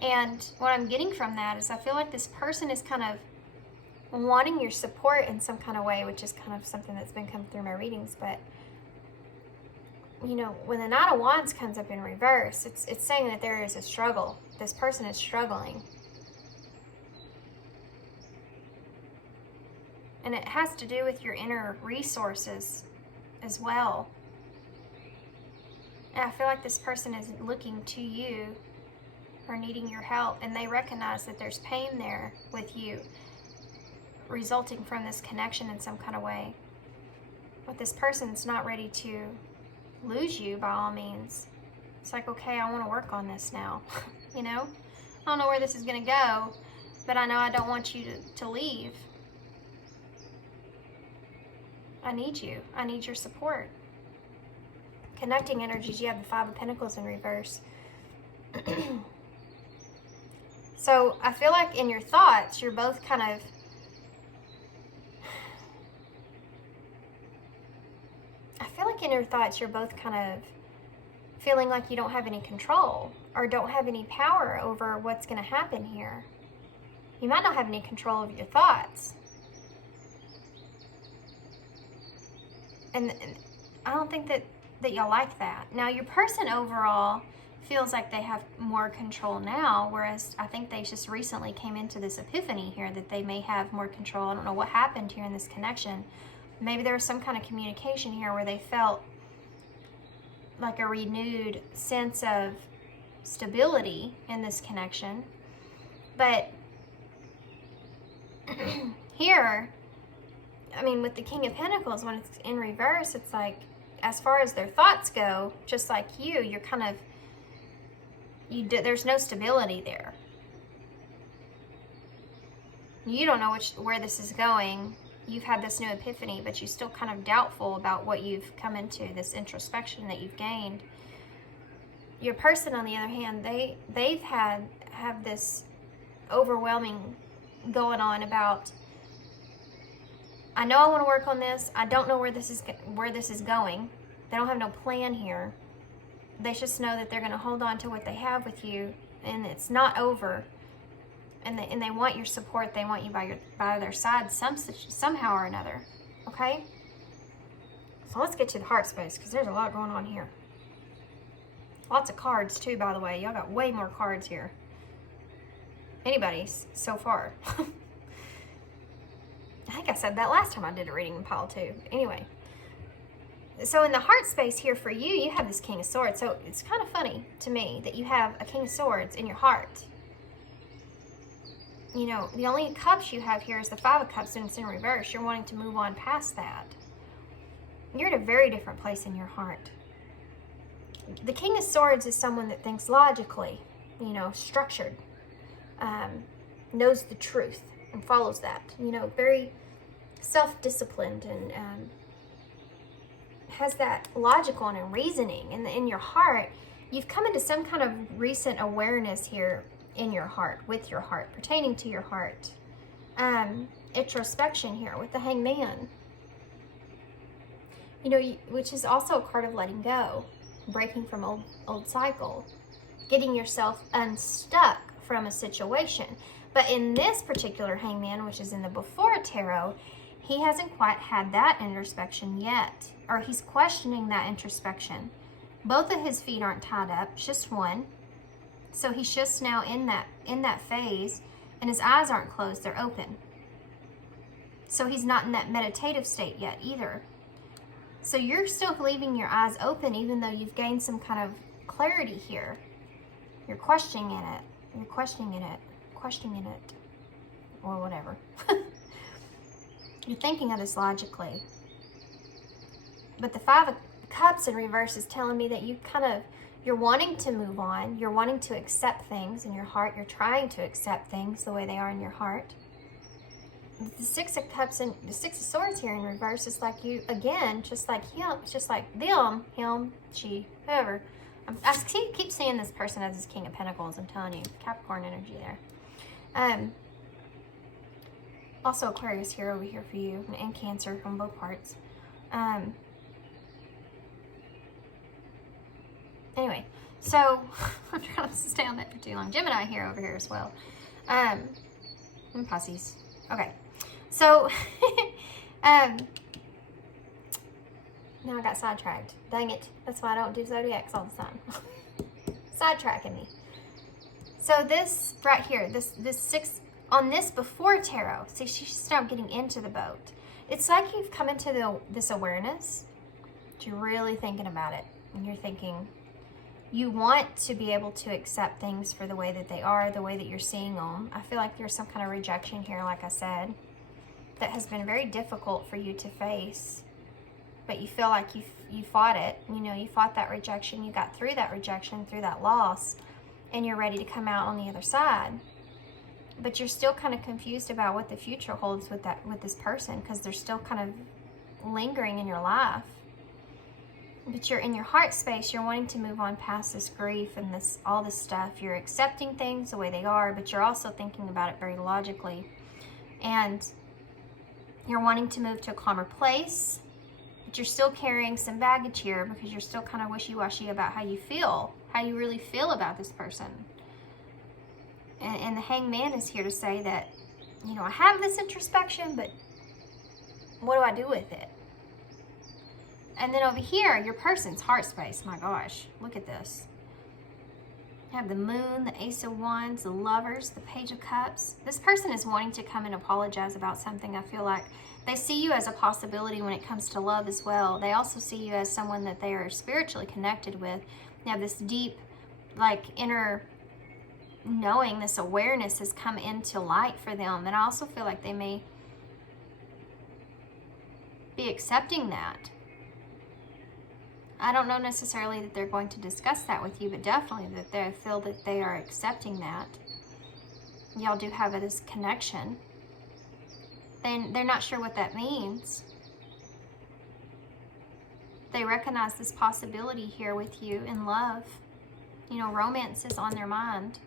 And what I'm getting from that is I feel like this person is kind of wanting your support in some kind of way, which is kind of something that's been coming through my readings. But, you know, when the Nine of Wands comes up in reverse, it's saying that there is a struggle. This person is struggling. And it has to do with your inner resources as well. And I feel like this person is looking to you or needing your help, and they recognize that there's pain there with you resulting from this connection in some kind of way. But this person's not ready to lose you by all means. It's like, okay, I want to work on this now. You know? I don't know where this is going to go, but I know I don't want you to leave. I need you. I need your support. Connecting energies, you have the Five of Pentacles in reverse. So I feel like in your thoughts, you're both kind of... feeling like you don't have any control or don't have any power over what's going to happen here. You might not have any control over your thoughts. And I don't think that y'all like that. Now, your person overall feels like they have more control now, whereas I think they just recently came into this epiphany here that they may have more control. I don't know what happened here in this connection. Maybe there was some kind of communication here where they felt like a renewed sense of stability in this connection. But here, I mean, with the King of Pentacles, when it's in reverse, it's like, as far as their thoughts go, just like you're kind of, there's no stability there. You don't know where this is going. You've had this new epiphany, but you're still kind of doubtful about what you've come into, this introspection that you've gained. Your person, on the other hand, they've have this overwhelming going on about, I know I want to work on this. I don't know where this is going. They don't have no plan here. They just know that they're going to hold on to what they have with you, and it's not over. And they want your support. They want you by their side somehow or another. Okay? So let's get to the heart space, because there's a lot going on here. Lots of cards too, by the way. Y'all got way more cards here. Anybody's so far. I think I said that last time I did a reading in pile 2. Anyway, So in the heart space here for you, you have this King of Swords. So it's kind of funny to me that you have a King of Swords in your heart. You know, the only cups you have here is the Five of Cups, and it's in reverse. You're wanting to move on past that. You're in a very different place in your heart. The King of Swords is someone that thinks logically, you know, structured, knows the truth and follows that. You know, very self-disciplined and has that logical and reasoning. And in your heart, you've come into some kind of recent awareness here in your heart, with your heart, pertaining to your heart. Introspection here with the Hangman. You know, which is also a card of letting go, breaking from old cycle, getting yourself unstuck from a situation. But in this particular Hangman, which is in the Before Tarot, he hasn't quite had that introspection yet, or he's questioning that introspection. Both of his feet aren't tied up, just one. So he's just now in that phase, and his eyes aren't closed, they're open. So he's not in that meditative state yet either. So you're still leaving your eyes open even though you've gained some kind of clarity here. You're questioning it. You're questioning it, or whatever. You're thinking of this logically. But the Five of Cups in reverse is telling me that you're wanting to move on. You're wanting to accept things in your heart. You're trying to accept things the way they are in your heart. The Six of Cups and the Six of Swords here in reverse is like you, again, just like him, just like them, him, she, whoever. I keep seeing this person as this King of Pentacles, I'm telling you. Capricorn energy there. Also Aquarius here over here for you, and Cancer on both parts. Anyway, so I'm trying to stay on that for too long. Gemini here over here as well. And Pisces. Okay. So now I got sidetracked. Dang it. That's why I don't do zodiacs all the time. Sidetracking me. So this right here, this six on this Before Tarot. See, she's now getting into the boat. It's like you've come into this awareness. But you're really thinking about it, and you're thinking. You want to be able to accept things for the way that they are, the way that you're seeing them. I feel like there's some kind of rejection here, like I said, that has been very difficult for you to face. But you feel like you fought it. You know, you fought that rejection. You got through that rejection, through that loss, and you're ready to come out on the other side. But you're still kind of confused about what the future holds with this person, because they're still kind of lingering in your life. But you're in your heart space, you're wanting to move on past this grief and all this stuff. You're accepting things the way they are, but you're also thinking about it very logically. And you're wanting to move to a calmer place, but you're still carrying some baggage here because you're still kind of wishy-washy about how you really feel about this person. And the Hangman is here to say that, you know, I have this introspection, but what do I do with it? And then over here, your person's heart space. My gosh, look at this. You have the Moon, the Ace of Wands, the Lovers, the Page of Cups. This person is wanting to come and apologize about something. I feel like they see you as a possibility when it comes to love as well. They also see you as someone that they are spiritually connected with. You have this deep, like, inner knowing, this awareness has come into light for them. And I also feel like they may be accepting that. I don't know necessarily that they're going to discuss that with you, but definitely that they feel that they are accepting that. Y'all do have this connection. Then they're not sure what that means. They recognize this possibility here with you in love. You know, romance is on their mind.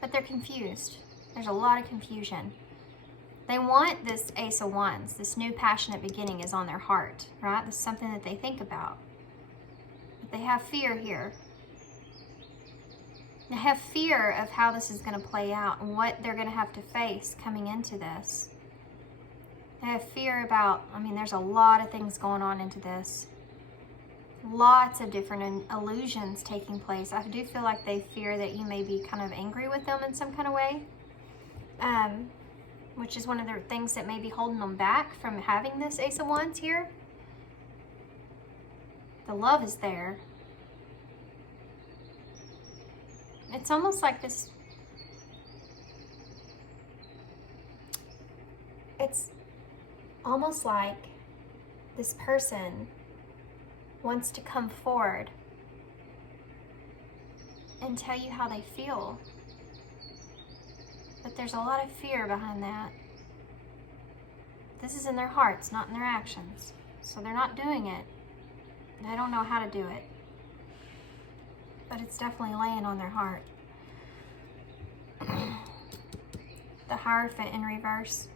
But they're confused. There's a lot of confusion. They want this Ace of Wands, this new passionate beginning is on their heart, right? This is something that they think about. But they have fear here. They have fear of how this is going to play out and what they're going to have to face coming into this. They have fear about, I mean, there's a lot of things going on into this. Lots of different illusions taking place. I do feel like they fear that you may be kind of angry with them in some kind of way. which is one of the things that may be holding them back from having this Ace of Wands here. The love is there. It's almost like this, it's almost like this person wants to come forward and tell you how they feel. But there's a lot of fear behind that. This is in their hearts, not in their actions. So they're not doing it. They don't know how to do it. But it's definitely laying on their heart. The Hierophant in reverse.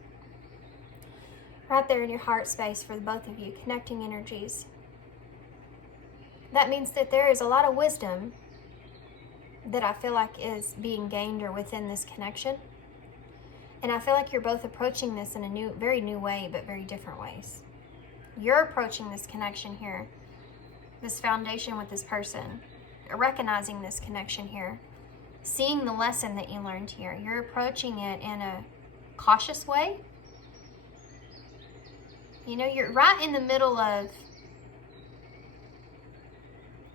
Right there in your heart space for the both of you, connecting energies. That means that there is a lot of wisdom that I feel like is being gained or within this connection. And I feel like you're both approaching this in a very new way, but very different ways. You're approaching this connection here, this foundation with this person, recognizing this connection here, seeing the lesson that you learned here. You're approaching it in a cautious way. You know, you're right in the middle of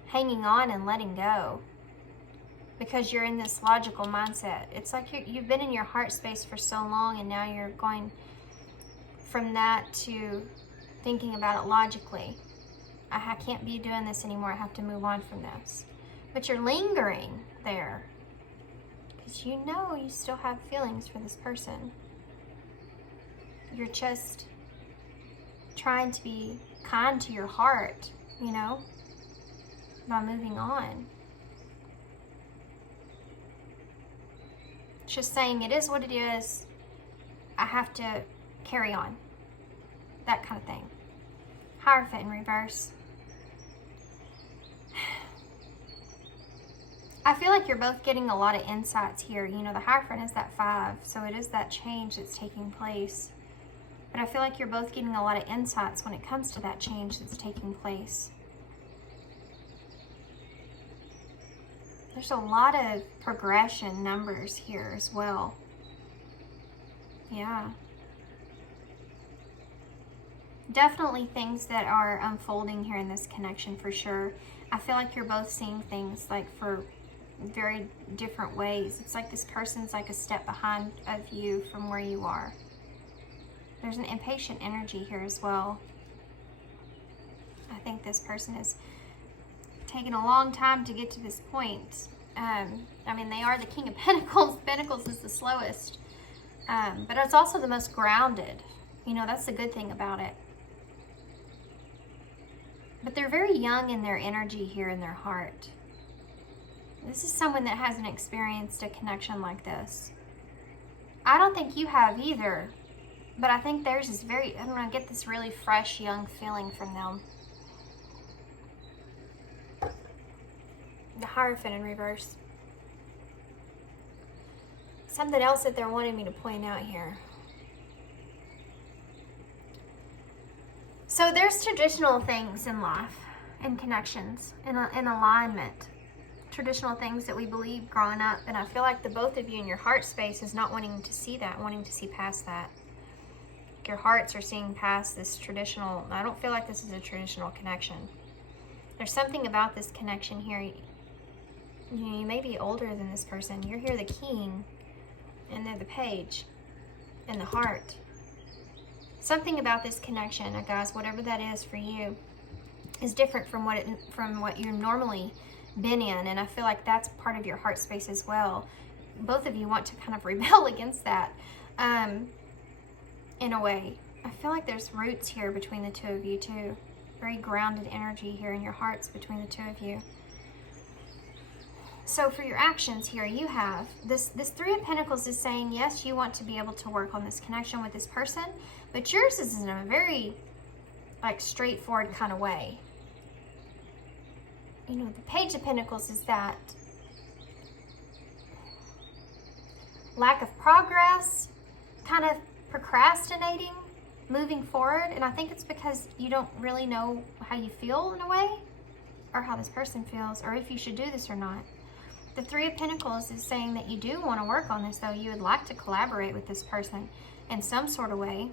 hanging on and letting go, because you're in this logical mindset. It's like you've been in your heart space for so long, and now you're going from that to thinking about it logically. I can't be doing this anymore. I have to move on from this. But you're lingering there because you know you still have feelings for this person. You're just trying to be kind to your heart, you know, by moving on. Just saying it is what it is. I have to carry on. That kind of thing. Hierophant in reverse. I feel like you're both getting a lot of insights here. You know, the Hierophant is that 5, so it is that change that's taking place. But I feel like you're both getting a lot of insights when it comes to that change that's taking place. There's a lot of progression numbers here as well. Yeah. Definitely things that are unfolding here in this connection for sure. I feel like you're both seeing things like for very different ways. It's like this person's like a step behind of you from where you are. There's an impatient energy here as well. I think this person is taken a long time to get to this point. I mean, they are the King of Pentacles. Pentacles is the slowest. But it's also the most grounded. You know, that's the good thing about it. But they're very young in their energy here in their heart. This is someone that hasn't experienced a connection like this. I don't think you have either. But I think theirs is very, I'm going to get this really fresh, young feeling from them. The Hierophant in reverse. Something else that they're wanting me to point out here. So there's traditional things in life, and connections, in alignment. Traditional things that we believe growing up. And I feel like the both of you in your heart space is not wanting to see that, wanting to see past that. Your hearts are seeing past this traditional. I don't feel like this is a traditional connection. There's something about this connection here. You may be older than this person. You're here the King, and they're the Page, and the Heart. Something about this connection, guys, whatever that is for you, is different from what you've normally been in, and I feel like that's part of your heart space as well. Both of you want to kind of rebel against that, in a way. I feel like there's roots here between the two of you too. Very grounded energy here in your hearts between the two of you. So for your actions here, you have this 3 of Pentacles is saying, yes, you want to be able to work on this connection with this person, but yours is in a very like straightforward kind of way. You know, the Page of Pentacles is that lack of progress, kind of procrastinating, moving forward, and I think it's because you don't really know how you feel in a way, or how this person feels, or if you should do this or not. The 3 of Pentacles is saying that you do want to work on this, though. You would like to collaborate with this person. in some sort of way.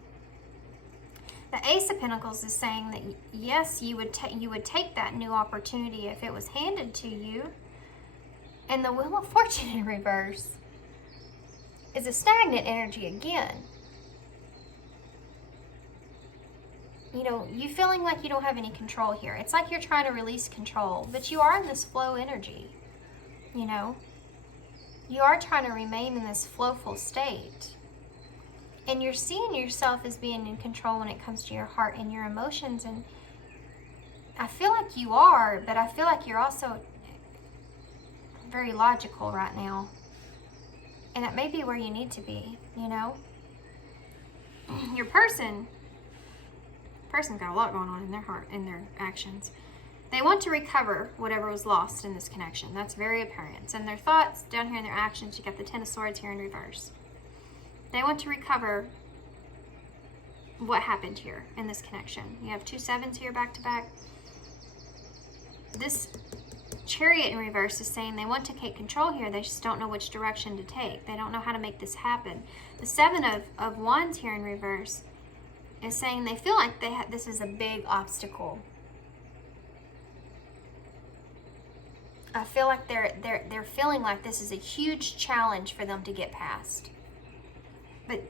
The Ace of Pentacles is saying that yes, you would take that new opportunity if it was handed to you. And the Wheel of Fortune in reverse is a stagnant energy again. You know, you feeling like you don't have any control here. It's like you're trying to release control, but you are in this flow energy, you know. You are trying to remain in this flowful state. And you're seeing yourself as being in control when it comes to your heart and your emotions. And I feel like you are, but I feel like you're also very logical right now. And that may be where you need to be, you know. Your person's got a lot going on in their heart, in their actions. They want to recover whatever was lost in this connection. That's very apparent. And their thoughts, down here in their actions, you got the Ten of Swords here in reverse. They want to recover what happened here in this connection. You have 2 sevens here back to back. This Chariot in reverse is saying they want to take control here. They just don't know which direction to take. They don't know how to make this happen. The Seven of Wands here in reverse is saying they feel like this is a big obstacle. I feel like they're feeling like this is a huge challenge for them to get past. But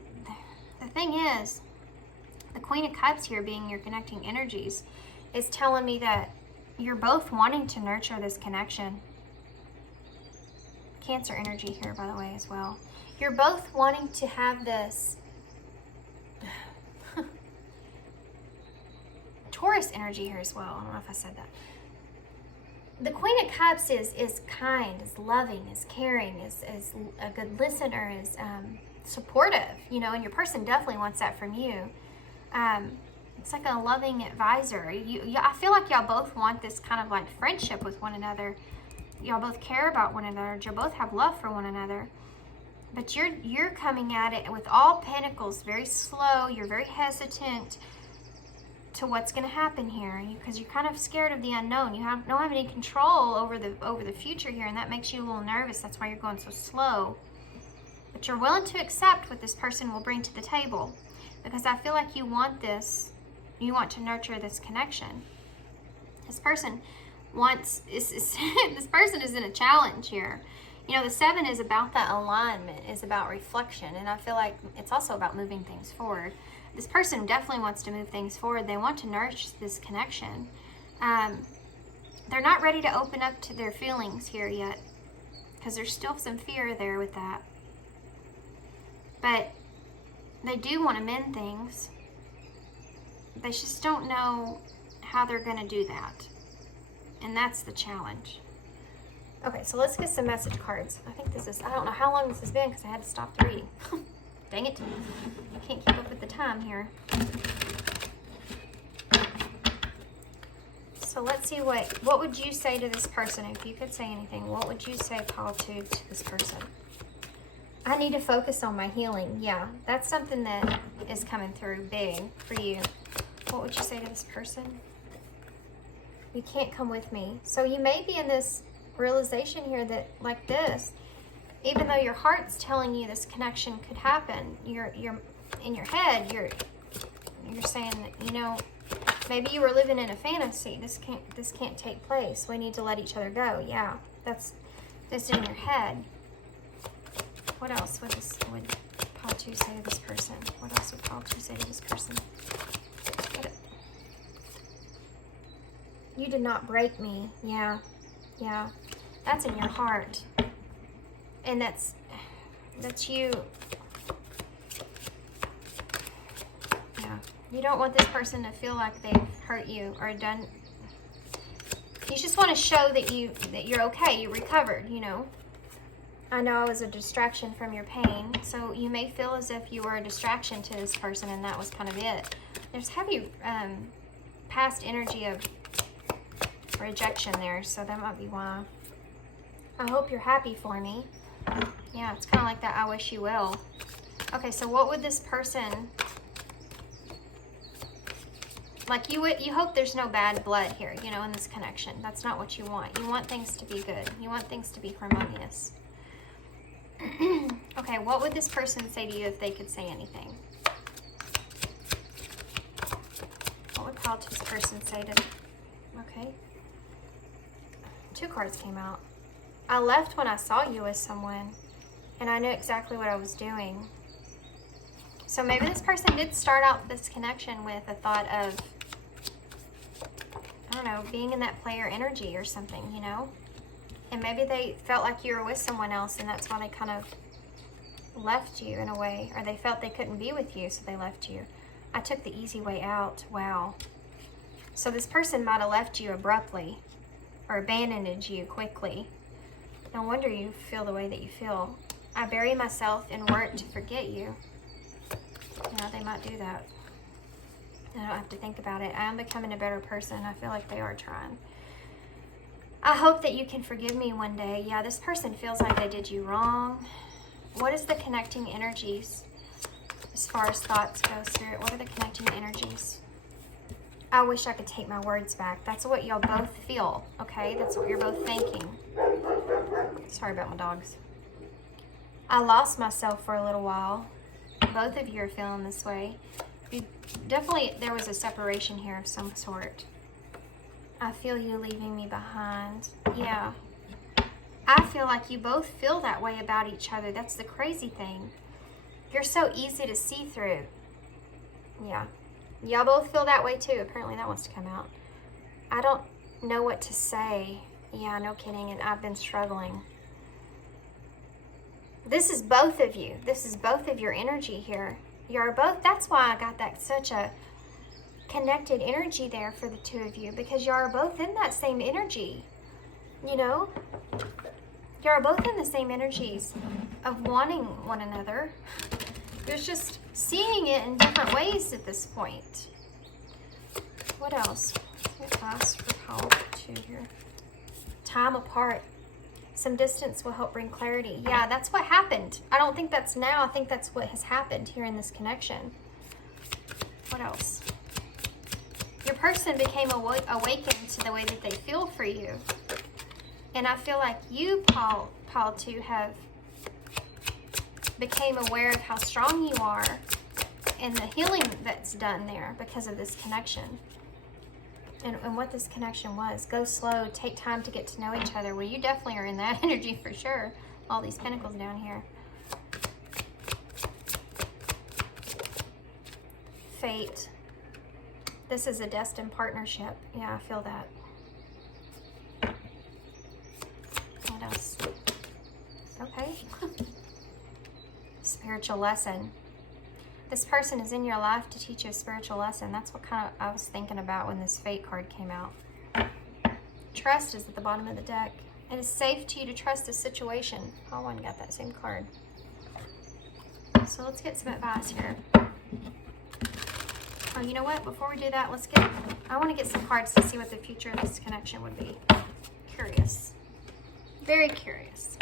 the thing is, the Queen of Cups here, being your connecting energies, is telling me that you're both wanting to nurture this connection. Cancer energy here, by the way, as well. You're both wanting to have this Taurus energy here as well. I don't know if I said that. The Queen of Cups is kind, is loving, is caring, is a good listener, is supportive, you know, and your person definitely wants that from you. It's like a loving advisor. I feel like y'all both want this kind of like friendship with one another. Y'all both care about one another. You both have love for one another. But you're coming at it with all pentacles, very slow. You're very hesitant to what's going to happen here, because you're kind of scared of the unknown. You don't have any control over the future here, and that makes you a little nervous. That's why you're going so slow. But you're willing to accept what this person will bring to the table, because I feel like you want this. You want to nurture this connection. This person wants this person is in a challenge here. You know, the Seven is about that alignment, is about reflection, and I feel like it's also about moving things forward. This person definitely wants to move things forward. They want to nourish this connection. They're not ready to open up to their feelings here yet, because there's still some fear there with that. But they do want to mend things. They just don't know how they're going to do that. And that's the challenge. Okay, so let's get some message cards. I don't know how long this has been because I had to stop the reading. Dang it. I can't keep up with the time here. So let's see what would you say to this person? If you could say anything, what would you say, 𝕐𝕠 to this person? I need to focus on my healing. Yeah, that's something that is coming through big for you. What would you say to this person? You can't come with me. So you may be in this realization here that, like this, even though your heart's telling you this connection could happen, you're in your head, you're saying that, you know, maybe you were living in a fantasy. This can't take place. We need to let each other go. Yeah, that's in your head. What else would 𝕐𝕠 say to this person? What else would 𝕐𝕠 say to this person? You did not break me. Yeah. That's in your heart. And that's you. Yeah. You don't want this person to feel like they've hurt you or done. You just want to show that you're okay. You recovered, you know. I know I was a distraction from your pain, so you may feel as if you were a distraction to this person and that was kind of it. There's heavy past energy of rejection there, so that might be why. I hope you're happy for me. Yeah, it's kind of like that I wish you well. Okay, so what would this person, like you hope there's no bad blood here, you know, in this connection. That's not what you want. You want things to be good. You want things to be harmonious. Okay, what would this person say to you if they could say anything? pile 2's person say to... Okay. 2 cards came out. I left when I saw you with someone, and I knew exactly what I was doing. So maybe this person did start out this connection with a thought of, I don't know, being in that player energy or something, you know? And maybe they felt like you were with someone else, and that's why they kind of left you in a way, or they felt they couldn't be with you, so they left you. I took the easy way out. Wow. So this person might have left you abruptly or abandoned you quickly. No wonder you feel the way that you feel. I bury myself in work to forget you. You know, they might do that. I don't have to think about it. I am becoming a better person. I feel like they are trying. I hope that you can forgive me one day. Yeah, this person feels like they did you wrong. What is the connecting energies as far as thoughts go, Spirit? What are the connecting energies? I wish I could take my words back. That's what y'all both feel, okay? That's what you're both thinking. Sorry about my dogs. I lost myself for a little while. Both of you are feeling this way. Definitely, there was a separation here of some sort. I feel you leaving me behind. Yeah. I feel like you both feel that way about each other. That's the crazy thing. You're so easy to see through. Yeah. Y'all both feel that way too. Apparently that wants to come out. I don't know what to say. Yeah, no kidding. And I've been struggling. This is both of you. This is both of your energy here. You're both, that's why I got that such a connected energy there for the 2 of you, because you're both in that same energy. You know? You're both in the same energies of wanting one another. You're just seeing it in different ways at this point. What else? Get last for pile 2 here. Time apart. Some distance will help bring clarity. Yeah, that's what happened. I don't think that's now. I think that's what has happened here in this connection. What else? Your person became awakened to the way that they feel for you. And I feel like you, pile 2, have became aware of how strong you are and the healing that's done there because of this connection. And what this connection was. Go slow, take time to get to know each other. Well, you definitely are in that energy for sure. All these pentacles down here. Fate. This is a destined partnership. Yeah, I feel that. What else? Okay. Spiritual lesson. This person is in your life to teach you a spiritual lesson. That's what kind of I was thinking about when this Fate card came out. Trust is at the bottom of the deck. It is safe to you to trust a situation. Oh, one got that same card. So let's get some advice here. Oh, you know what? Before we do that, I want to get some cards to see what the future of this connection would be. Curious. Very curious.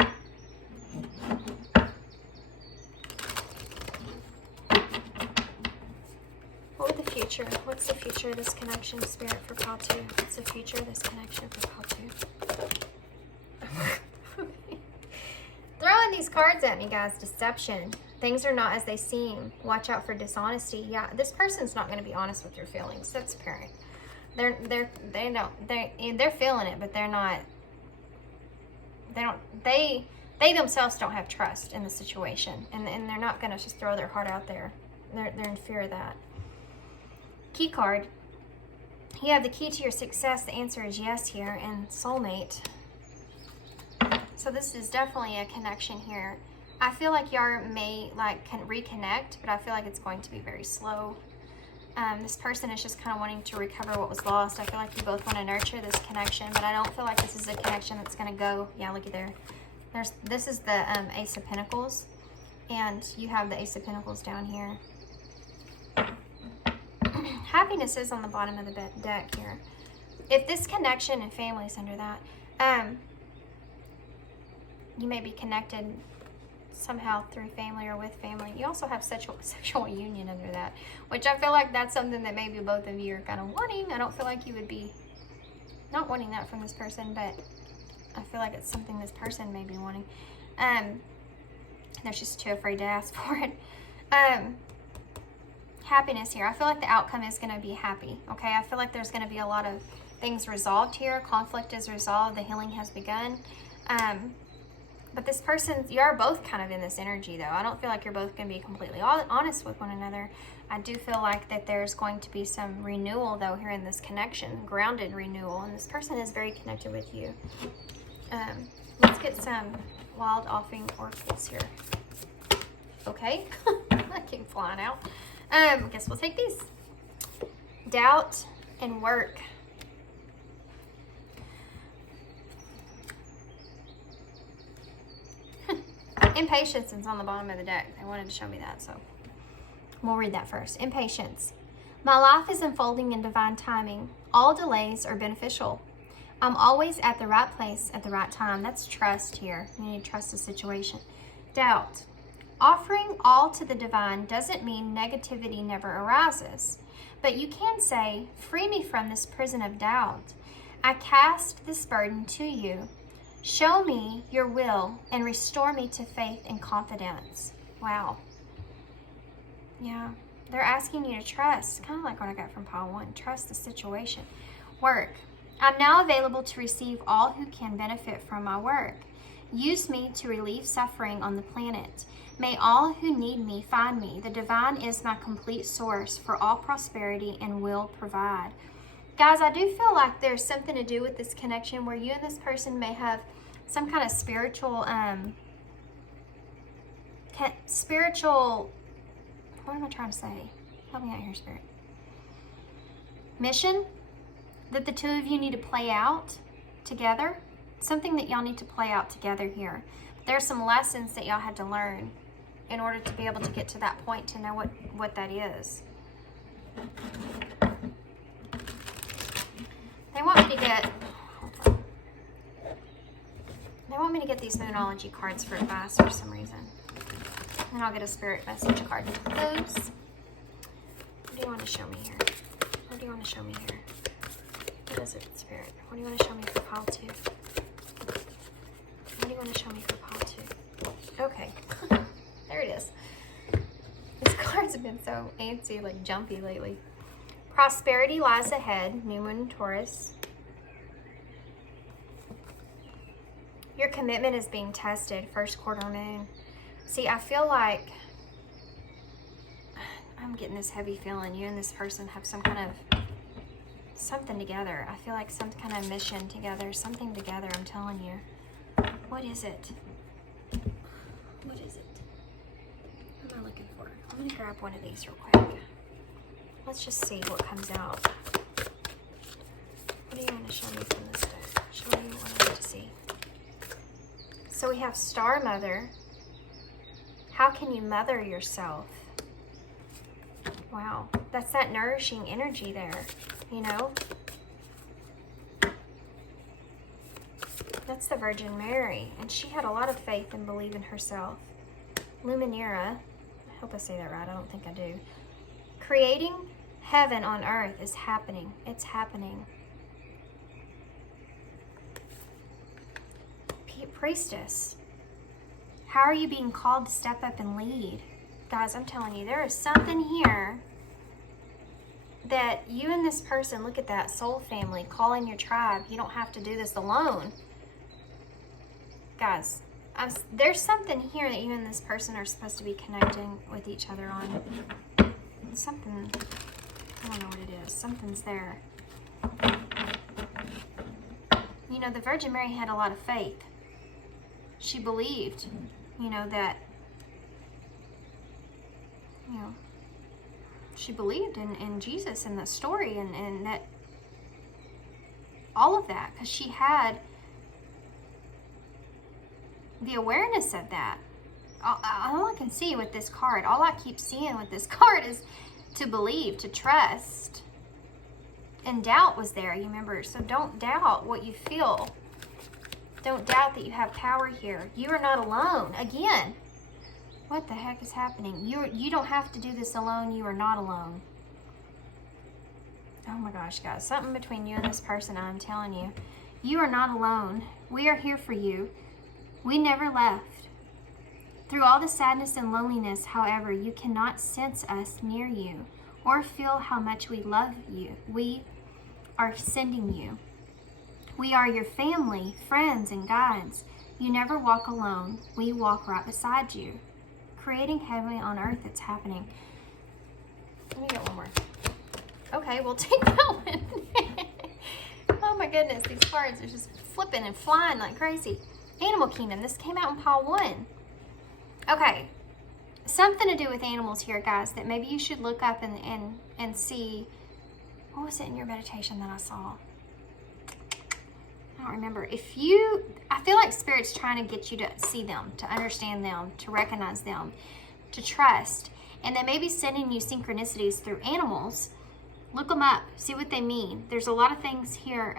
What would the future? What's the future of this connection, Spirit, for pile 2? What's the future of this connection for pile 2? Throwing these cards at me, guys. Deception. Things are not as they seem. Watch out for dishonesty. Yeah, this person's not going to be honest with your feelings. That's apparent. They're feeling it, but they're not. They themselves don't have trust in the situation, and they're not going to just throw their heart out there. They're in fear of that. Key card. You have the key to your success. The answer is yes here, and soulmate. So this is definitely a connection here. I feel like y'all may can reconnect, but I feel like it's going to be very slow. This person is just kind of wanting to recover what was lost. I feel like you both want to nurture this connection, but I don't feel like this is a connection that's going to go. Yeah, look at there. This is the Ace of Pentacles, and you have the Ace of Pentacles down here. Happiness is on the bottom of the deck here. If this connection and family is under that, you may be connected somehow through family or with family. You also have sexual union under that, which I feel like that's something that maybe both of you are kind of wanting. I don't feel like you would be not wanting that from this person, but I feel like it's something this person may be wanting. They're just too afraid to ask for it. happiness here. I feel like the outcome is going to be happy, okay? I feel like there's going to be a lot of things resolved here. Conflict is resolved. The healing has begun. But this person, you are both kind of in this energy, though. I don't feel like you're both going to be completely honest with one another. I do feel like that there's going to be some renewal, though, here in this connection, grounded renewal. And this person is very connected with you. Let's get some wild offing oracles here. Okay. I keep flying out. Guess we'll take these. Doubt and work. Impatience is on the bottom of the deck. They wanted to show me that, so we'll read that first. Impatience. My life is unfolding in divine timing. All delays are beneficial. I'm always at the right place at the right time. That's trust here. You need to trust the situation. Doubt. Offering all to the divine doesn't mean negativity never arises, but you can say, free me from this prison of doubt. I cast this burden to you. Show me your will and restore me to faith and confidence. Wow. Yeah, they're asking you to trust, kind of like what I got from Pile 1. Trust the situation. Work. I'm now available to receive all who can benefit from my work. Use me to relieve suffering on the planet. May all who need me find me. The divine is my complete source for all prosperity and will provide. Guys, I do feel like there's something to do with this connection where you and this person may have some kind of spiritual, what am I trying to say? Help me out here, Spirit. Mission that the two of you need to play out together. Something that y'all need to play out together here. There's some lessons that y'all had to learn in order to be able to get to that point to know what that is. They want me to get these Moonology cards for advice for some reason. And I'll get a spirit message card for those. What do you want to show me here? What do you want to show me here? What is it, Spirit? What do you want to show me for Pile 2? What do you want to show me for Pile 2? Okay. There it is. These cards have been so antsy, like jumpy lately. Prosperity lies ahead. New Moon Taurus. Your commitment is being tested. First quarter moon. See, I feel like I'm getting this heavy feeling. You and this person have some kind of something together. I feel like some kind of mission together. Something together, I'm telling you. What is it? What is it? What am I looking for? I'm going to grab one of these real quick. Let's just see what comes out. What do you want to show me from this deck? Show me what I need to see. So we have Star Mother. How can you mother yourself? Wow, that's that nourishing energy there, you know? That's the Virgin Mary, and she had a lot of faith and believe in herself. Luminera, I hope I say that right, I don't think I do. Creating heaven on earth is happening. It's happening. Priestess, how are you being called to step up and lead? Guys, I'm telling you, there is something here that you and this person, look at that, soul family, call in your tribe. You don't have to do this alone. Guys, there's something here that you and this person are supposed to be connecting with each other on. Something, I don't know what it is. Something's there. You know, the Virgin Mary had a lot of faith. She believed, you know, that, you know, she believed in Jesus and the story and that, all of that, because she had the awareness of that. All I can see with this card, all I keep seeing with this card is to believe, to trust. And doubt was there, you remember. So don't doubt what you feel. Don't doubt that you have power here. You are not alone. Again, what the heck is happening? You don't have to do this alone. You are not alone. Oh my gosh, guys. Something between you and this person, I'm telling you. You are not alone. We are here for you. We never left. Through all the sadness and loneliness, however, you cannot sense us near you or feel how much we love you. We are sending you. We are your family, friends, and guides. You never walk alone. We walk right beside you. Creating heaven on earth, it's happening. Let me get one more. Okay, we'll take that one. Oh my goodness, these cards are just flipping and flying like crazy. Animal Kingdom, this came out in pile 1. Okay, something to do with animals here, guys, that maybe you should look up and see. What was it in your meditation that I saw? I don't remember. I feel like Spirit's trying to get you to see them, to understand them, to recognize them, to trust. And they may be sending you synchronicities through animals. Look them up. See what they mean. There's a lot of things here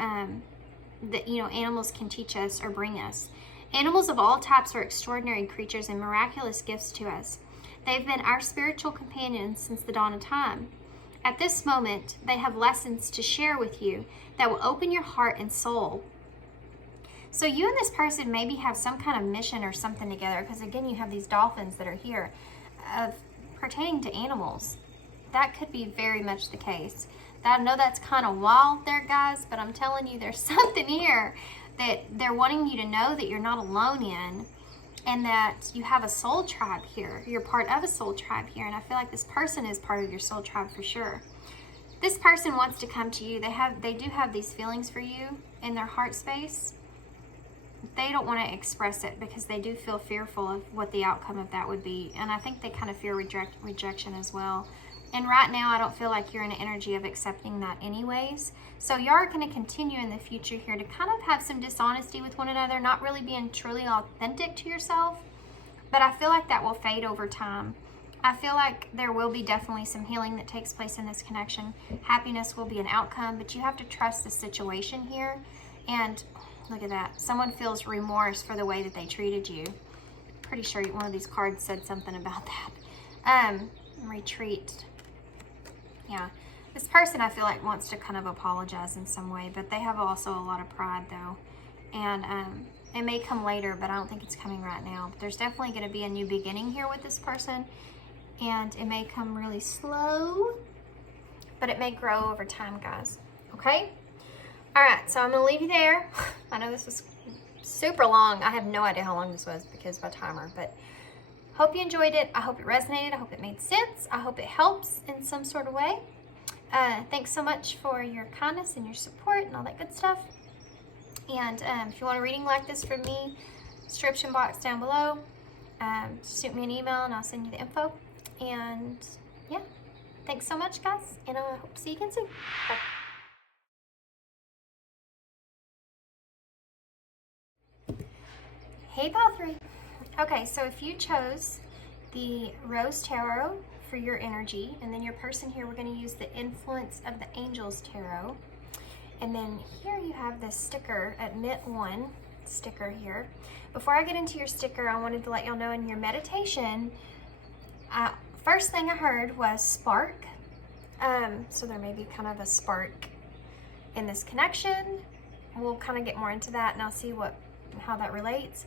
that, animals can teach us or bring us. Animals of all types are extraordinary creatures and miraculous gifts to us. They've been our spiritual companions since the dawn of time. At this moment, they have lessons to share with you that will open your heart and soul. So you and this person maybe have some kind of mission or something together, because again, you have these dolphins that are here pertaining to animals. That could be very much the case. I know that's kind of wild there, guys, but I'm telling you, there's something here that they're wanting you to know that you're not alone in, and that you have a soul tribe here. You're part of a soul tribe here, and I feel like this person is part of your soul tribe for sure. This person wants to come to you. They do have these feelings for you in their heart space. They don't want to express it because they do feel fearful of what the outcome of that would be, and I think they kind of fear rejection as well. And right now, I don't feel like you're in an energy of accepting that anyways. So you are going to continue in the future here to kind of have some dishonesty with one another, not really being truly authentic to yourself. But I feel like that will fade over time. I feel like there will be definitely some healing that takes place in this connection. Happiness will be an outcome, but you have to trust the situation here. And look at that. Someone feels remorse for the way that they treated you. Pretty sure one of these cards said something about that. Retreat. Yeah, this person I feel like wants to kind of apologize in some way, but they have also a lot of pride though. And it may come later, but I don't think it's coming right now. But there's definitely going to be a new beginning here with this person, and it may come really slow, but it may grow over time, guys. Okay? All right, so I'm going to leave you there. I know this was super long. I have no idea how long this was because of my timer, but hope you enjoyed it. I hope it resonated. I hope it made sense. I hope it helps in some sort of way. Thanks so much for your kindness and your support and all that good stuff. And if you want a reading like this from me, description box down below. Shoot me an email and I'll send you the info. And yeah, thanks so much, guys. And I hope to see you again soon. Bye. Hey, pile 3. Okay, so if you chose the Rose Tarot for your energy, and then your person here, we're going to use the Influence of the Angels Tarot. And then here you have this sticker, Admit 1 sticker here. Before I get into your sticker, I wanted to let y'all know in your meditation, first thing I heard was spark. So there may be kind of a spark in this connection. We'll kind of get more into that, and I'll see how that relates.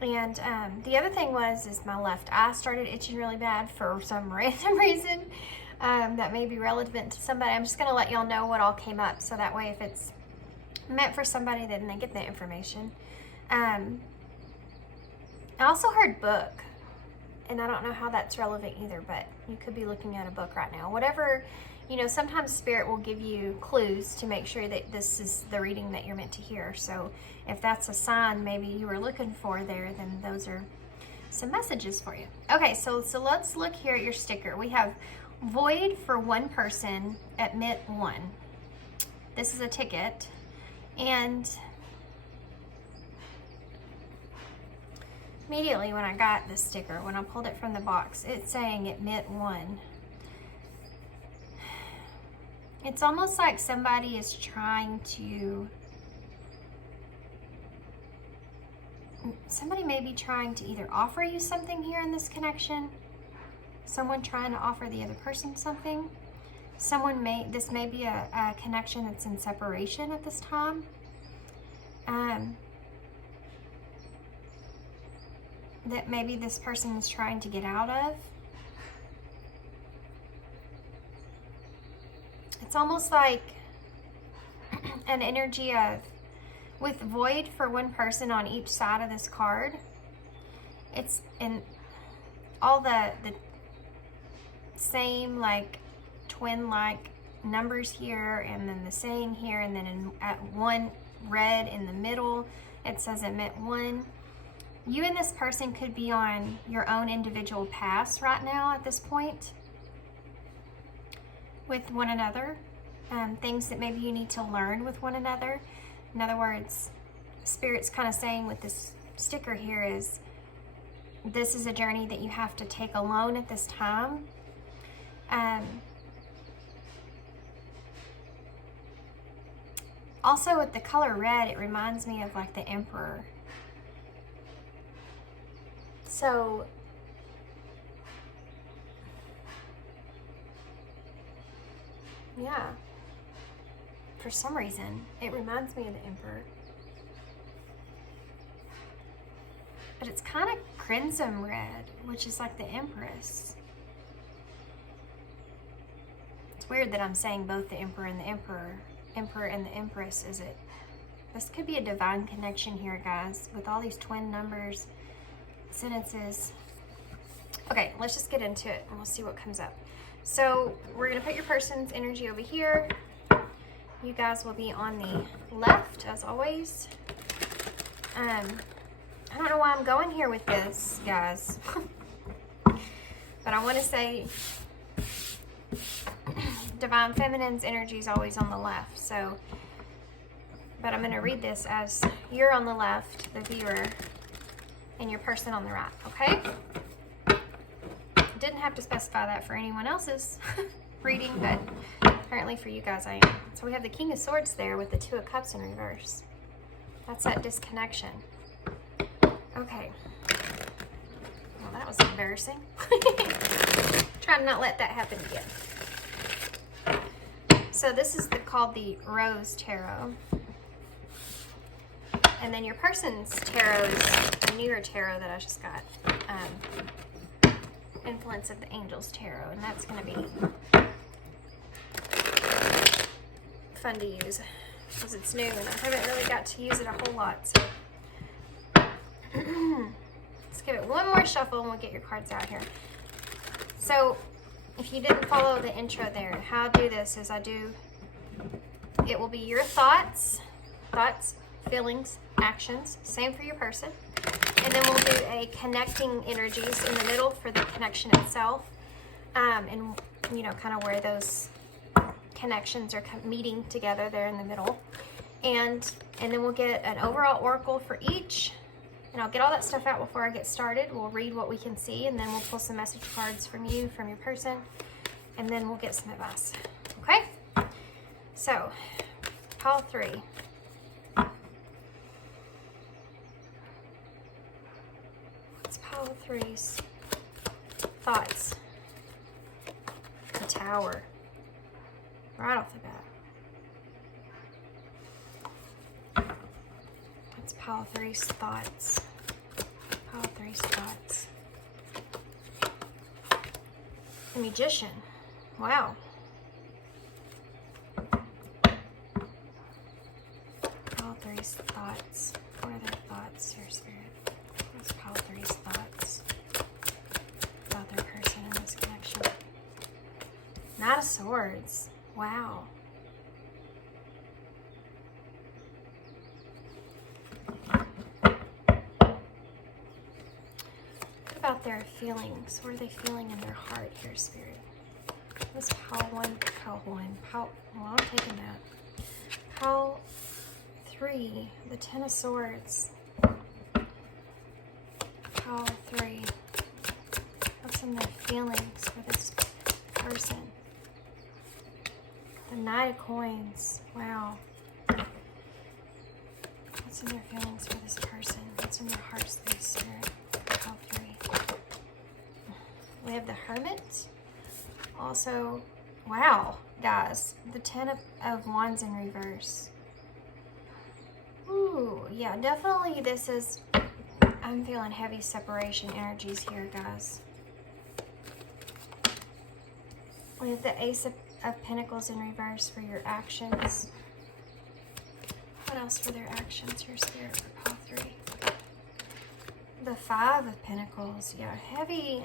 And the other thing is my left eye started itching really bad for some random reason that may be relevant to somebody. I'm just going to let y'all know what all came up, so that way if it's meant for somebody, then they get the information. I also heard book, and I don't know how that's relevant either, but you could be looking at a book right now. Whatever, sometimes Spirit will give you clues to make sure that this is the reading that you're meant to hear. So if that's a sign maybe you were looking for there, then those are some messages for you. Okay, so let's look here at your sticker. We have void for one person, admit 1. This is a ticket, and immediately when I got this sticker, when I pulled it from the box, it's saying admit 1. It's almost like somebody is trying to, somebody may be trying to either offer you something here in this connection, someone trying to offer the other person something. This may be a connection that's in separation at this time. that maybe this person is trying to get out of. It's almost like an energy of, with void for one person on each side of this card. It's in all the same like twin like numbers here, and then the saying here, and then at one red in the middle it says it meant one. You and this person could be on your own individual paths right now at this point with one another, things that maybe you need to learn with one another. In other words, Spirit's kind of saying with this sticker here is, this is a journey that you have to take alone at this time. Also with the color red, it reminds me of like the Emperor. So yeah, for some reason it reminds me of the Emperor, but it's kind of crimson red, which is like the Empress. It's weird that I'm saying both the Emperor and the Emperor and the Empress. Is it? This could be a divine connection here, guys, with all these twin numbers, sentences. Okay, let's just get into it and we'll see what comes up. So we're gonna put your person's energy over here. You guys will be on the left as always. I don't know why I'm going here with this, guys, but I want to say Divine Feminine's energy is always on the left. So, but I'm going to read this as you're on the left, the viewer, and your person on the right, okay? Didn't have to specify that for anyone else's reading, but apparently for you guys I am. So we have the King of Swords there with the Two of Cups in reverse. That's that disconnection. Okay. Well, that was embarrassing. Try to not let that happen again. So this is called the Rose Tarot. And then your person's tarot is a newer tarot that I just got. Influence of the Angels Tarot. And that's going to be fun to use because it's new and I haven't really got to use it a whole lot. So let's give it one more shuffle and we'll get your cards out here. So if you didn't follow the intro there, how I do this is it will be your thoughts, feelings, actions, same for your person. And then we'll do a connecting energies in the middle for the connection itself. And you know, kind of where those connections are meeting together there in the middle. And then we'll get an overall oracle for each. And I'll get all that stuff out before I get started. We'll read what we can see, and then we'll pull some message cards from you, from your person, and then we'll get some advice. Okay? So, pile 3. What's pile 3's thoughts? The Tower. Right off the bat. That's pile 3's thoughts. Pile 3's thoughts. The Magician. Wow. Pile 3's thoughts. What are their thoughts here, Spirit? What's pile 3's thoughts about their person in this connection? Knight of Swords. Wow. What about their feelings? What are they feeling in their heart here, Spirit? What's pile 1? Well, I'm taking that. Pile 3, the Ten of Swords. Pile 3. What's in their feelings for this person? The Knight of Coins. Wow. What's in their feelings for this person? What's in their heart space, Spirit? Pile 3. We have the Hermit. Also, wow, guys. The Ten of Wands in reverse. Ooh, yeah, definitely this is I'm feeling heavy separation energies here, guys. We have the Ace of Pentacles in reverse for your actions. What else for their actions here, Spirit, for pile 3? The Five of Pentacles. Yeah, heavy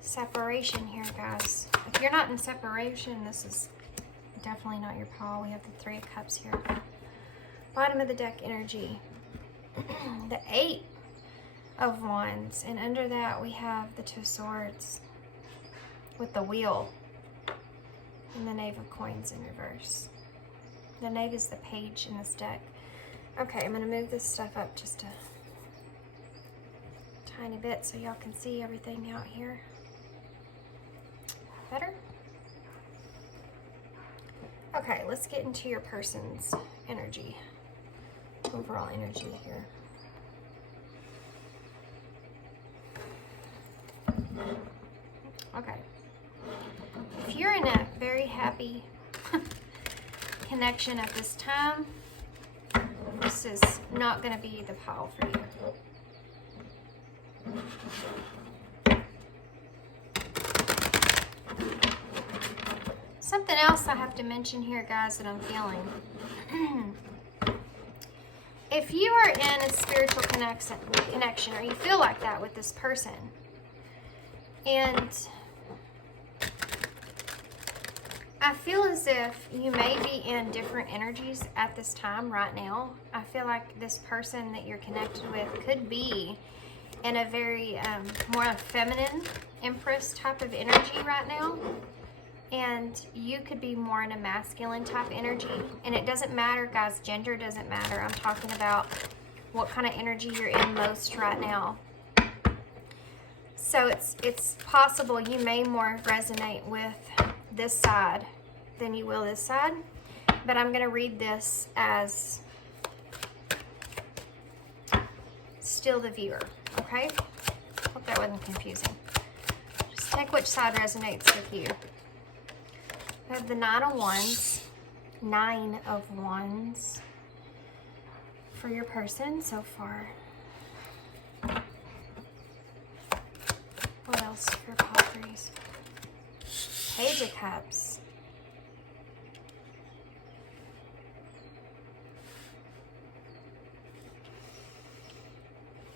separation here, guys. If you're not in separation, this is definitely not your pile. We have the Three of Cups here. Bottom of the deck energy. The Eight of Wands. And under that, we have the Two of Swords with the Wheel. And the Knave of Coins in reverse. The Knave is the page in this deck. Okay, I'm going to move this stuff up just a tiny bit so y'all can see everything out here. Better? Okay, let's get into your person's energy. Overall energy here. Okay. If you're in a very happy connection at this time, this is not going to be the pile for you. Something else I have to mention here, guys, that I'm feeling. If you are in a spiritual connection, or you feel like that with this person, and I feel as if you may be in different energies at this time right now. I feel like this person that you're connected with could be in a very more feminine Empress type of energy right now. And you could be more in a masculine type energy. And it doesn't matter, guys. Gender doesn't matter. I'm talking about what kind of energy you're in most right now. So it's possible you may more resonate with this side than you will this side. But I'm going to read this as still the viewer. Okay? Hope that wasn't confusing. Just take which side resonates with you. We have the Nine of Wands for your person so far. What else for pile threes? Page of Cups.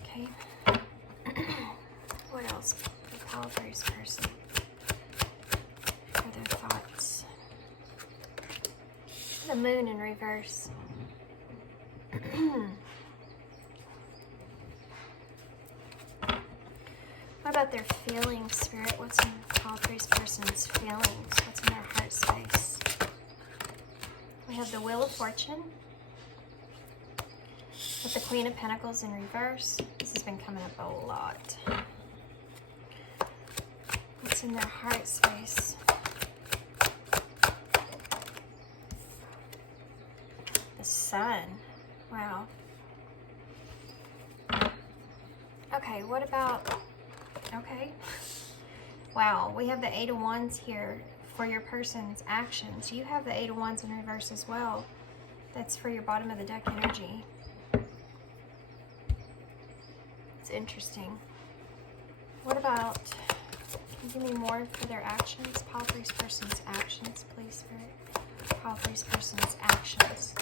Okay. What else for pile threes person? For their thoughts. The Moon in reverse. What about their feelings, Spirit? What's in pile threes person's feelings? What's in their heart space? We have the Wheel of Fortune with the Queen of Pentacles in reverse. This has been coming up a lot. What's in their heart space? The Sun. Wow. Okay, what about... Okay. Wow, we have the Eight of Wands here for your person's actions. You have the Eight of Wands in reverse as well. That's for your bottom of the deck energy. It's interesting. What about... Can you give me more for their actions? Pile threes person's actions, please, Spirit. Pile threes person's actions.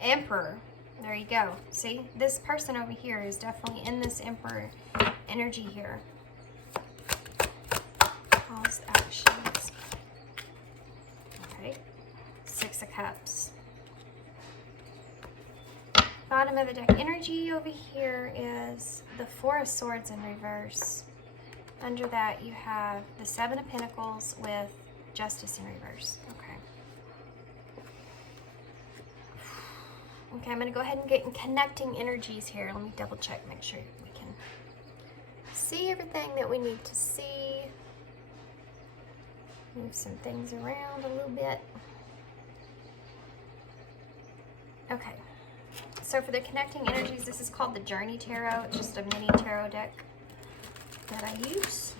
Emperor. There you go. See, this person over here is definitely in this Emperor energy here. Paul's actions. Okay. Six of Cups. Bottom of the deck energy over here is the Four of Swords in reverse. Under that you have the Seven of Pentacles with Justice in reverse. Okay. Okay, I'm going to go ahead and get in connecting energies here. Let me double check, make sure we can see everything that we need to see. Move some things around a little bit. Okay, so for the connecting energies, this is called the Journey Tarot. It's just a mini tarot deck that I use.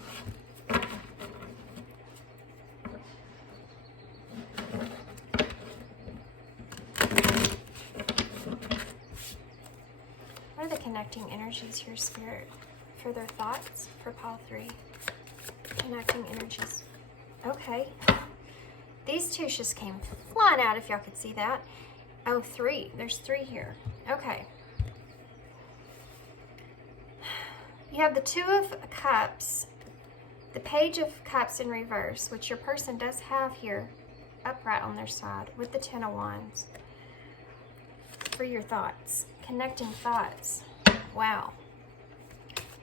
connecting energies here, Spirit, for their thoughts for pile 3. Connecting energies. Okay. These two just came flying out, if y'all could see that. Oh, 3. There's 3 here. Okay. You have the 2 of Cups, the Page of Cups in reverse, which your person does have here upright on their side, with the 10 of Wands. For your thoughts. Connecting thoughts. Wow.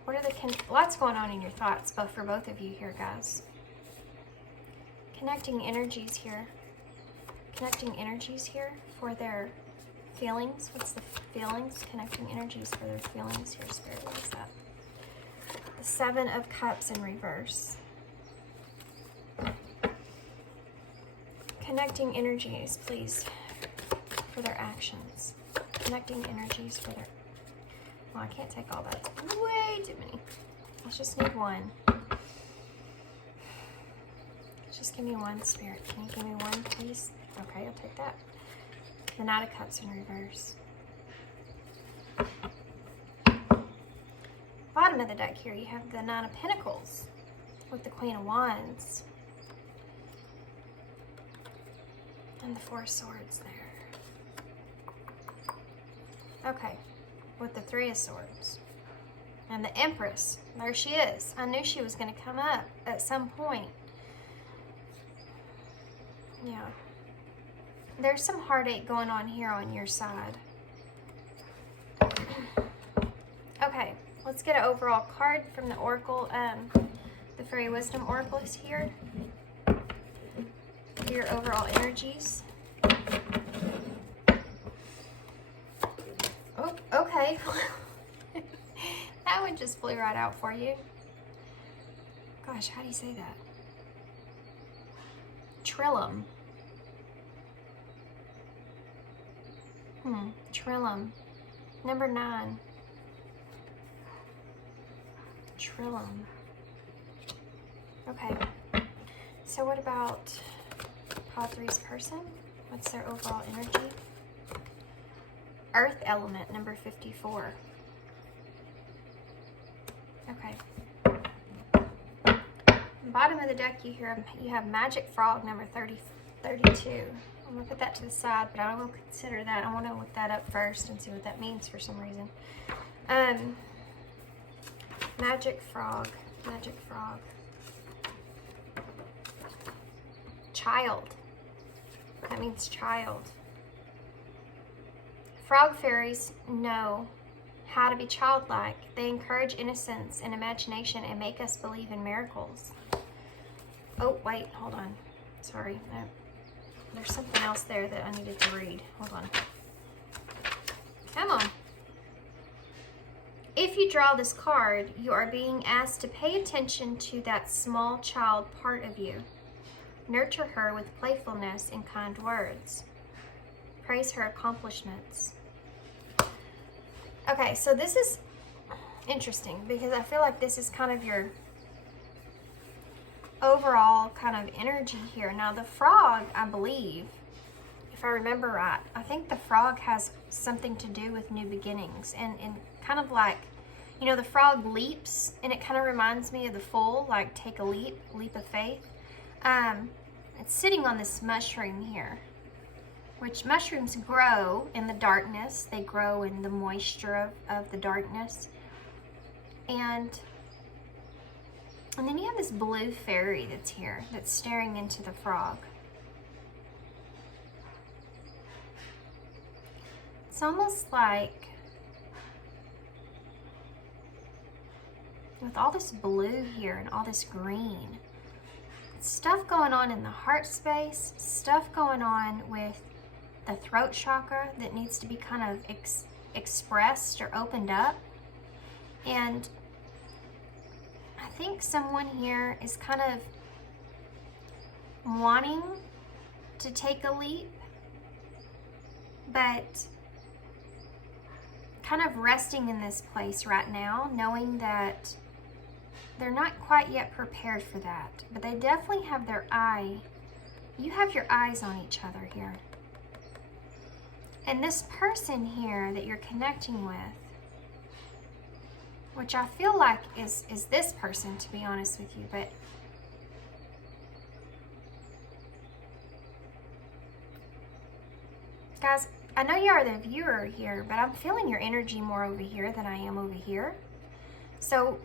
What are the lots going on in your thoughts, but for both of you here, guys. Connecting energies here. Connecting energies here for their feelings. What's the feelings? Connecting energies for their feelings here, Spirit. What is that? The 7 of Cups in reverse. Connecting energies, please, for their actions. Connecting energies for their... Well, I can't take all that. Way too many. Let's just need 1. Just give me 1, Spirit. Can you give me 1, please? Okay, I'll take that. The Knight of Cups in reverse. Bottom of the deck here, you have the 9 of Pentacles with the Queen of Wands. And the 4 of Swords there. Okay, with the 3 of Swords. And the Empress. There she is. I knew she was going to come up at some point. Yeah. There's some heartache going on here on your side. Okay, let's get an overall card from the Oracle, the Fairy Wisdom Oracle is here. Your overall energies. Oh, okay. That one just flew right out for you. Gosh, how do you say that? Trillum. Trillum. Number 9. Trillum. Okay. So what about pile 3's person? What's their overall energy? Earth element, number 54. Okay. Bottom of the deck, you have Magic Frog, number 32. I'm going to put that to the side, but I will consider that. I want to look that up first and see what that means for some reason. Magic Frog. Magic Frog. Child. That means child. Frog fairies know how to be childlike. They encourage innocence and imagination and make us believe in miracles. Oh, wait, hold on. Sorry. There's something else there that I needed to read. Hold on. Come on. If you draw this card, you are being asked to pay attention to that small child part of you. Nurture her with playfulness and kind words. Praise her accomplishments. Okay, so this is interesting because I feel like this is kind of your overall kind of energy here. Now the frog, I believe, if I remember right, I think the frog has something to do with new beginnings and kind of like, you know, the frog leaps and it kind of reminds me of the fool, like take a leap of faith. It's sitting on this mushroom here, which mushrooms grow in the darkness. They grow in the moisture of the darkness. And then you have this blue fairy that's here, that's staring into the frog. It's almost like, with all this blue here and all this green, stuff going on in the heart space, stuff going on with the throat chakra that needs to be kind of expressed or opened up. And I think someone here is kind of wanting to take a leap, but kind of resting in this place right now, knowing that they're not quite yet prepared for that, but they definitely have their eye. You have your eyes on each other here. And this person here that you're connecting with, which I feel like is this person, to be honest with you. But guys, I know you are the viewer here, but I'm feeling your energy more over here than I am over here. So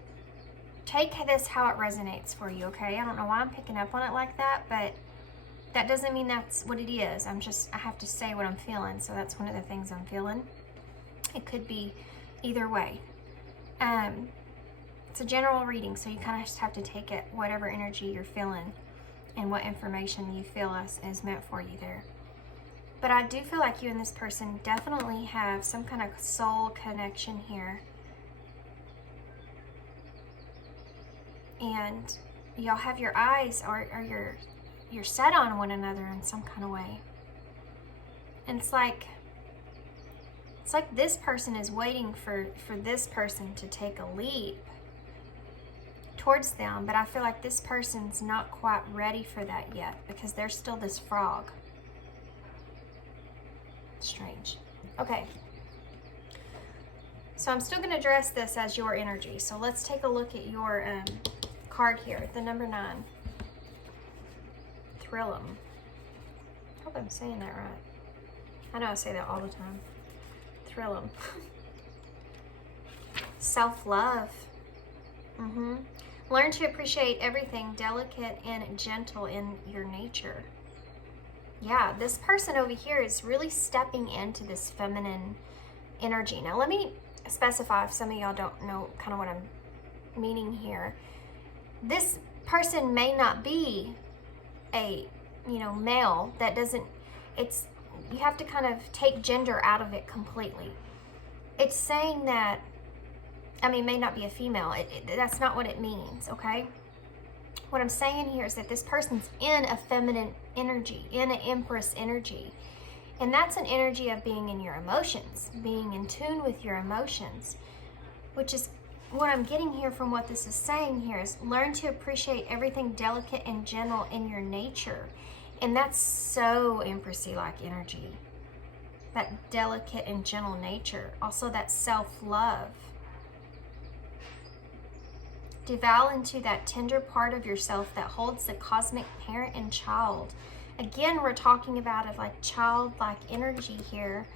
take this how it resonates for you, okay? I don't know why I'm picking up on it like that, but that doesn't mean that's what it is. I have to say what I'm feeling, so that's one of the things I'm feeling. It could be either way. It's a general reading, so you kind of just have to take it whatever energy you're feeling and what information you feel is meant for you there. But I do feel like you and this person definitely have some kind of soul connection here. And y'all have your eyes or you're set on one another in some kind of way. And it's like this person is waiting for this person to take a leap towards them, but I feel like this person's not quite ready for that yet because they're still this frog. Strange. Okay. So I'm still going to address this as your energy. So let's take a look at your card here, the number 9. 𝕐𝕠𝕦. Hope I'm saying that right. I know I say that all the time. 𝕐𝕠𝕦. Self-love. Learn to appreciate everything delicate and gentle in your nature. Yeah, this person over here is really stepping into this feminine energy. Now, let me specify if some of y'all don't know kind of what I'm meaning here. This person may not be a, male. That doesn't, you have to kind of take gender out of it completely. It's saying that, may not be a female. That's not what it means, okay? What I'm saying here is that this person's in a feminine energy, in an empress energy. And that's an energy of being in your emotions, being in tune with your emotions, which is what I'm getting here from what this is saying here is learn to appreciate everything delicate and gentle in your nature. And that's so empressy-like energy, that delicate and gentle nature. Also that self-love. Devour into that tender part of yourself that holds the cosmic parent and child. Again, we're talking about a childlike energy here.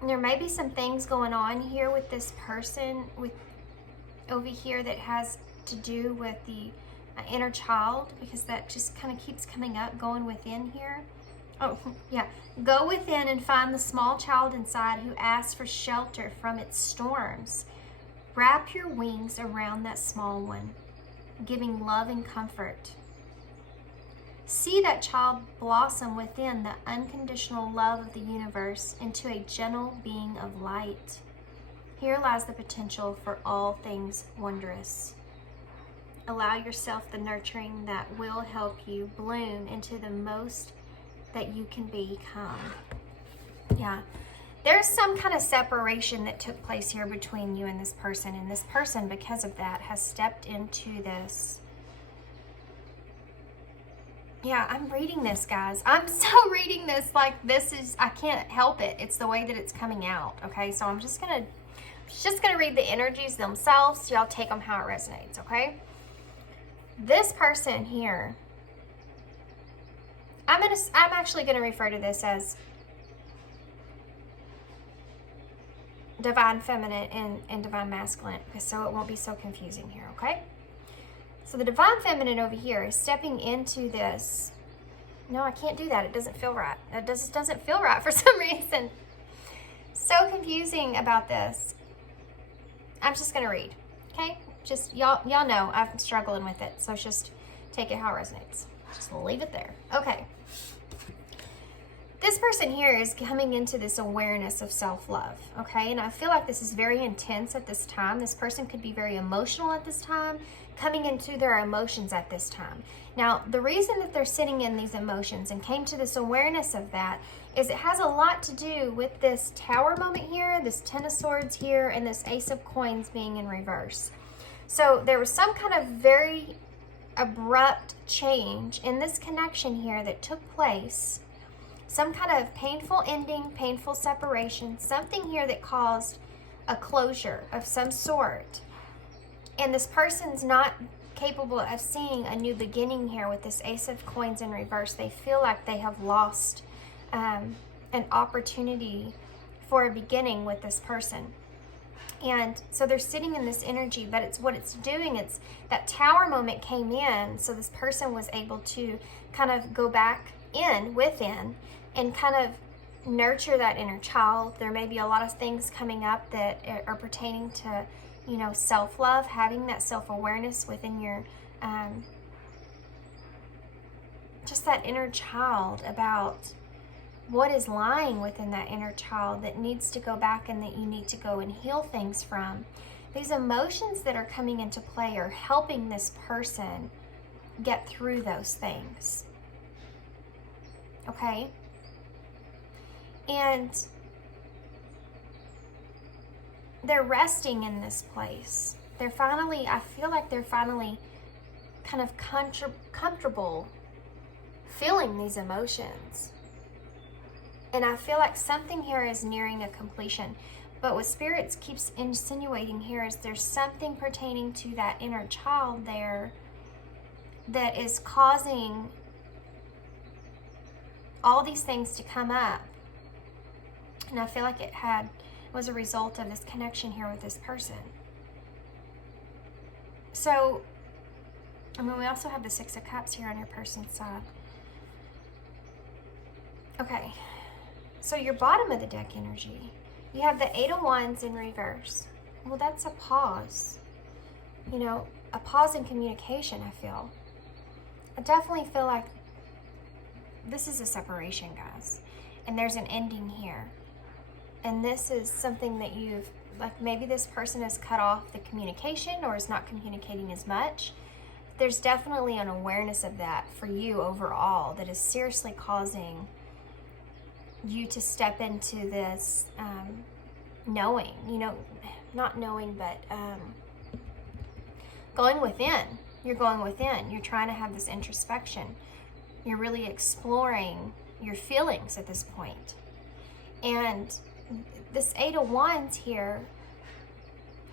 And there may be some things going on here with this person over here that has to do with the inner child, because that just kind of keeps coming up, going within here. Oh, yeah. Go within and find the small child inside who asks for shelter from its storms. Wrap your wings around that small one, giving love and comfort. See that child blossom within the unconditional love of the universe into a gentle being of light. Here lies the potential for all things wondrous. Allow yourself the nurturing that will help you bloom into the most that you can become. Yeah. There's some kind of separation that took place here between you and this person, because of that, has stepped into this. Yeah, I'm reading this, guys. I'm so reading this like this is, I can't help it. It's the way that it's coming out, okay? So I'm just gonna read the energies themselves. Y'all take them how it resonates, okay? This person here, I'm actually gonna refer to this as divine feminine and divine masculine, so it won't be so confusing here, okay? So the divine feminine over here is stepping into this. No, I can't do that. It doesn't feel right. It just doesn't feel right for some reason. So confusing about this. I'm just going to read, okay? Just, y'all know I'm struggling with it, so just take it how it resonates. Just leave it there. Okay. This person here is coming into this awareness of self-love, okay? And I feel like this is very intense at this time. This person could be very emotional at this time, coming into their emotions at this time. Now, the reason that they're sitting in these emotions and came to this awareness of that is it has a lot to do with this Tower moment here, this Ten of Swords here, and this Ace of Coins being in reverse. So there was some kind of very abrupt change in this connection here that took place. Some kind of painful ending, painful separation, something here that caused a closure of some sort. And this person's not capable of seeing a new beginning here with this Ace of Coins in reverse. They feel like they have lost an opportunity for a beginning with this person. And so they're sitting in this energy, but it's what it's doing. It's that Tower moment came in, so this person was able to kind of go back within and kind of nurture that inner child. There may be a lot of things coming up that are pertaining to, you know, self-love, having that self-awareness within your, just that inner child, about what is lying within that inner child that needs to go back and that you need to go and heal things from. These emotions that are coming into play are helping this person get through those things. Okay? And they're resting in this place. They're finally, I feel like they're finally kind of comfortable feeling these emotions. And I feel like something here is nearing a completion. But what Spirits keeps insinuating here is there's something pertaining to that inner child there that is causing all these things to come up. And I feel like it was a result of this connection here with this person. So, I mean, we also have the Six of Cups here on your person's side. Okay. So your bottom of the deck energy, you have the Eight of Wands in reverse. Well, that's a pause. You know, a pause in communication, I feel. I definitely feel like this is a separation, guys. And there's an ending here. And this is something that you've, like, maybe this person has cut off the communication or is not communicating as much. There's definitely an awareness of that for you overall that is seriously causing you to step into this knowing, you know, not knowing, but going within. You're going within. You're trying to have this introspection. You're really exploring your feelings at this point. And this Eight of Wands here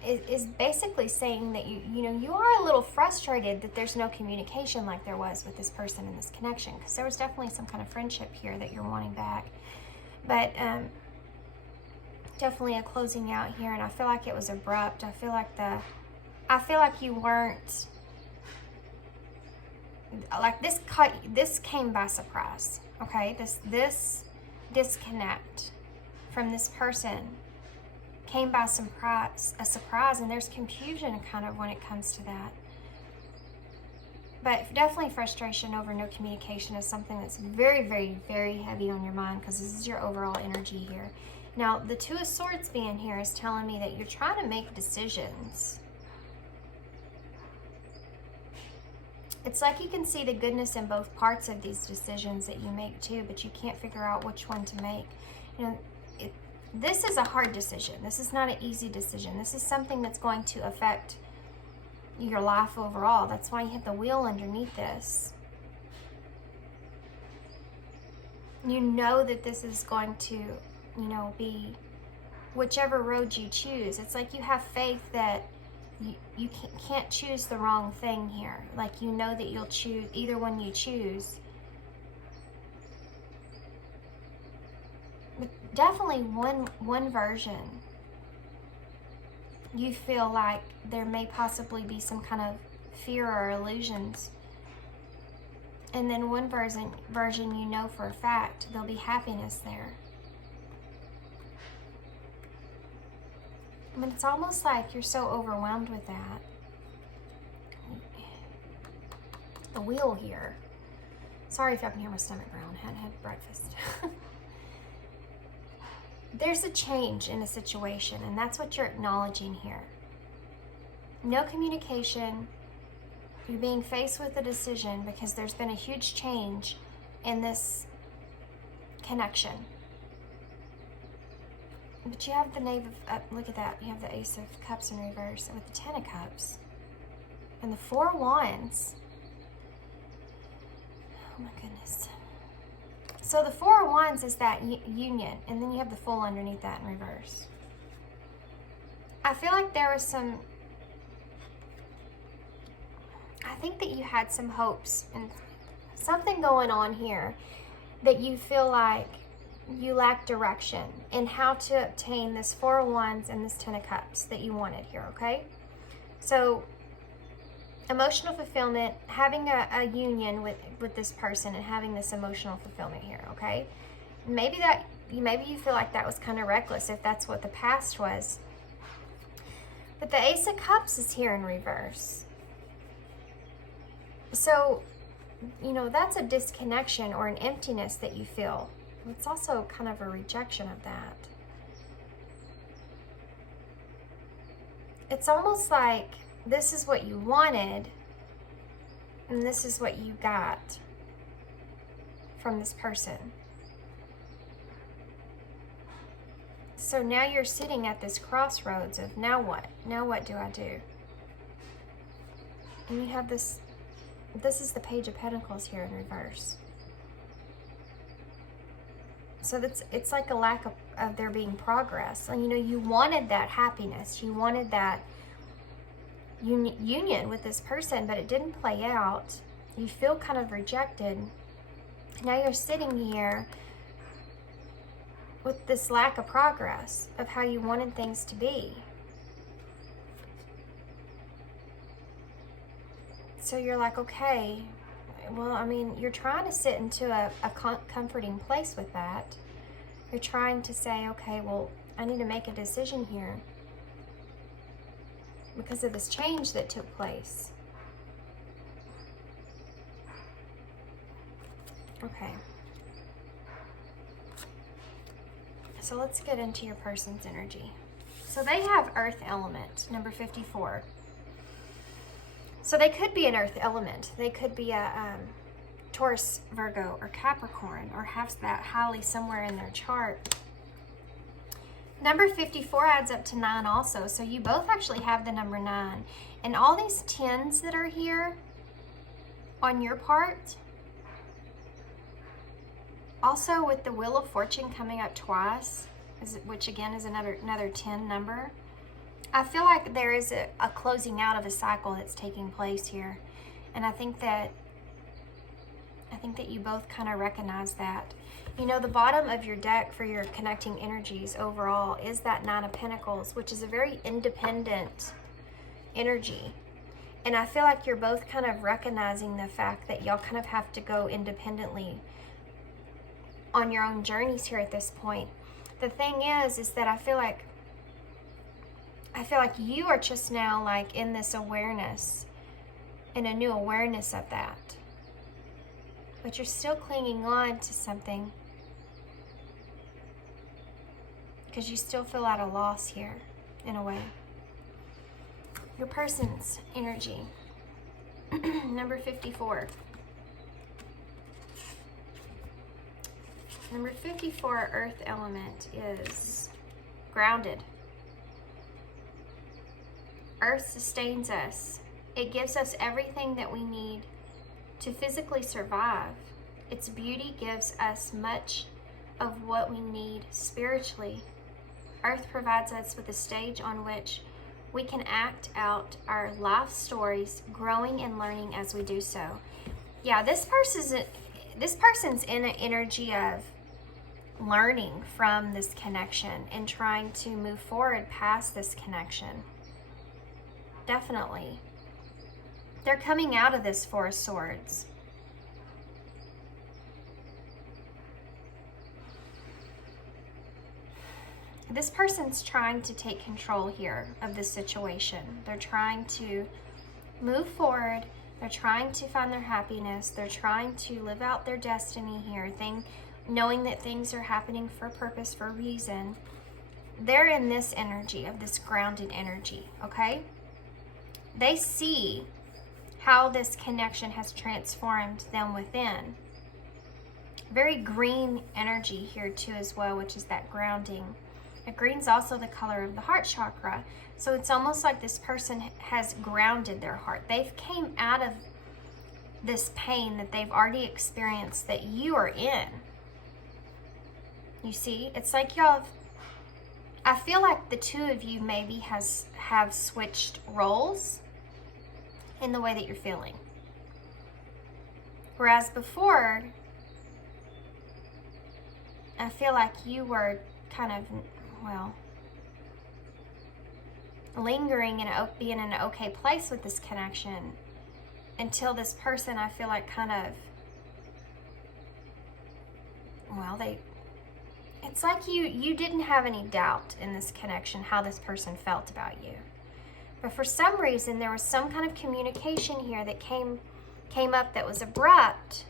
is basically saying that you are a little frustrated that there's no communication like there was with this person in this connection, because there was definitely some kind of friendship here that you're wanting back. But definitely a closing out here, and I feel like it was abrupt. I feel like you weren't, like, this came by surprise. Okay, this disconnect from this person came by a surprise, and there's confusion kind of when it comes to that. But definitely frustration over no communication is something that's very, very, very heavy on your mind, because this is your overall energy here. Now, the Two of Swords being here is telling me that you're trying to make decisions. It's like you can see the goodness in both parts of these decisions that you make too, but you can't figure out which one to make. You know, this is a hard decision. This is not an easy decision. This is something that's going to affect your life overall. That's why you have the Wheel underneath this. You know that this is going to, you know, be whichever road you choose. It's like you have faith that you can't choose the wrong thing here. Like, you know that you'll choose either one you choose. But definitely one version, you feel like there may possibly be some kind of fear or illusions. And then one version you know for a fact there'll be happiness there. I mean, it's almost like you're so overwhelmed with that. The Wheel here. Sorry if y'all can hear my stomach growl. I hadn't had breakfast. There's a change in a situation, and that's what you're acknowledging here. No communication. You're being faced with a decision because there's been a huge change in this connection. But you have the Knave of, look at that, you have the Ace of Cups in reverse with the Ten of Cups. And the Four of Wands. Oh my goodness. So the Four of Wands is that union, and then you have the Fool underneath that in reverse. I feel like there was some, I think that you had some hopes and something going on here that you feel like you lack direction in how to obtain this Four of Wands and this Ten of Cups that you wanted here, okay? So emotional fulfillment, having a union with this person and having this emotional fulfillment here, okay? Maybe you feel like that was kind of reckless if that's what the past was. But the Ace of Cups is here in reverse. So, you know, that's a disconnection or an emptiness that you feel. It's also kind of a rejection of that. It's almost like this is what you wanted and this is what you got from this person. So now you're sitting at this crossroads of now what? Now what do I do? And you have this is the Page of Pentacles here in reverse. So it's like a lack of there being progress. And you know, you wanted that happiness. You wanted that union with this person, but it didn't play out. You feel kind of rejected. Now you're sitting here with this lack of progress of how you wanted things to be. So you're like, okay, well, I mean, you're trying to sit into a comforting place with that. You're trying to say, okay, well, I need to make a decision here because of this change that took place. Okay. So let's get into your person's energy. So they have Earth element, number 54. So they could be an Earth element. They could be a Taurus, Virgo, or Capricorn, or have that highly somewhere in their chart. Number 54 adds up to 9 also, so you both actually have the number 9. And all these 10s that are here on your part, also with the Wheel of Fortune coming up twice, which again is another 10 number, I feel like there is a closing out of a cycle that's taking place here. And I think that you both kind of recognize that. You know, the bottom of your deck for your connecting energies overall is that Nine of Pentacles, which is a very independent energy. And I feel like you're both kind of recognizing the fact that y'all kind of have to go independently on your own journeys here at this point. The thing is that I feel like you are just now like in this awareness, in a new awareness of that. But you're still clinging on to something because you still feel at a loss here, in a way. Your person's energy, number 54. Number 54, Earth element, is grounded. Earth sustains us. It gives us everything that we need to physically survive. Its beauty gives us much of what we need spiritually. Earth provides us with a stage on which we can act out our life stories, growing and learning as we do so. Yeah, this person's in an energy of learning from this connection and trying to move forward past this connection. Definitely. They're coming out of this Four of Swords. This person's trying to take control here of the situation. They're trying to move forward. They're trying to find their happiness. They're trying to live out their destiny here, knowing that things are happening for a purpose, for a reason. They're in this energy of this grounded energy, okay? They see how this connection has transformed them within. Very green energy here too as well, which is that grounding. And green's also the color of the heart chakra. So it's almost like this person has grounded their heart. They've came out of this pain that they've already experienced that you are in. You see, it's like y'all I feel like the two of you maybe have switched roles in the way that you're feeling. Whereas before, I feel like you were kind of, well, lingering and being in an okay place with this connection until this person, I feel like, kind of, well, it's like you didn't have any doubt in this connection how this person felt about you. But for some reason, there was some kind of communication here that came up that was abrupt,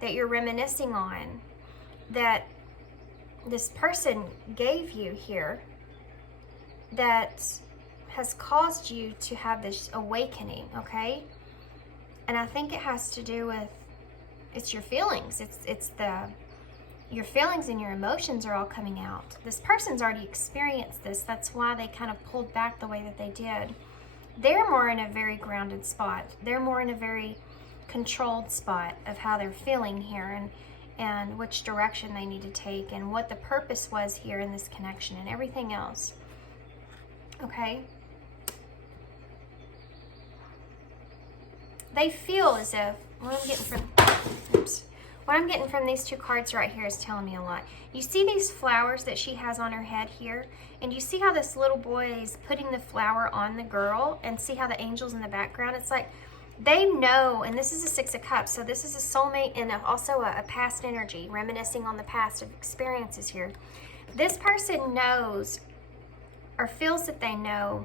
that you're reminiscing on, that this person gave you here, that has caused you to have this awakening, okay? And I think it has to do with, it's your feelings. Your feelings and your emotions are all coming out. This person's already experienced this. That's why they kind of pulled back the way that they did. They're more in a very grounded spot. They're more in a very controlled spot of how they're feeling here, and which direction they need to take, and what the purpose was here in this connection, and everything else. Okay? They feel as if, what I'm getting from these two cards right here is telling me a lot. You see these flowers that she has on her head here? And you see how this little boy is putting the flower on the girl, and see how the angel's in the background? It's like they know, and this is a Six of Cups, so this is a soulmate and also a past energy, reminiscing on the past of experiences here. This person knows, or feels that they know,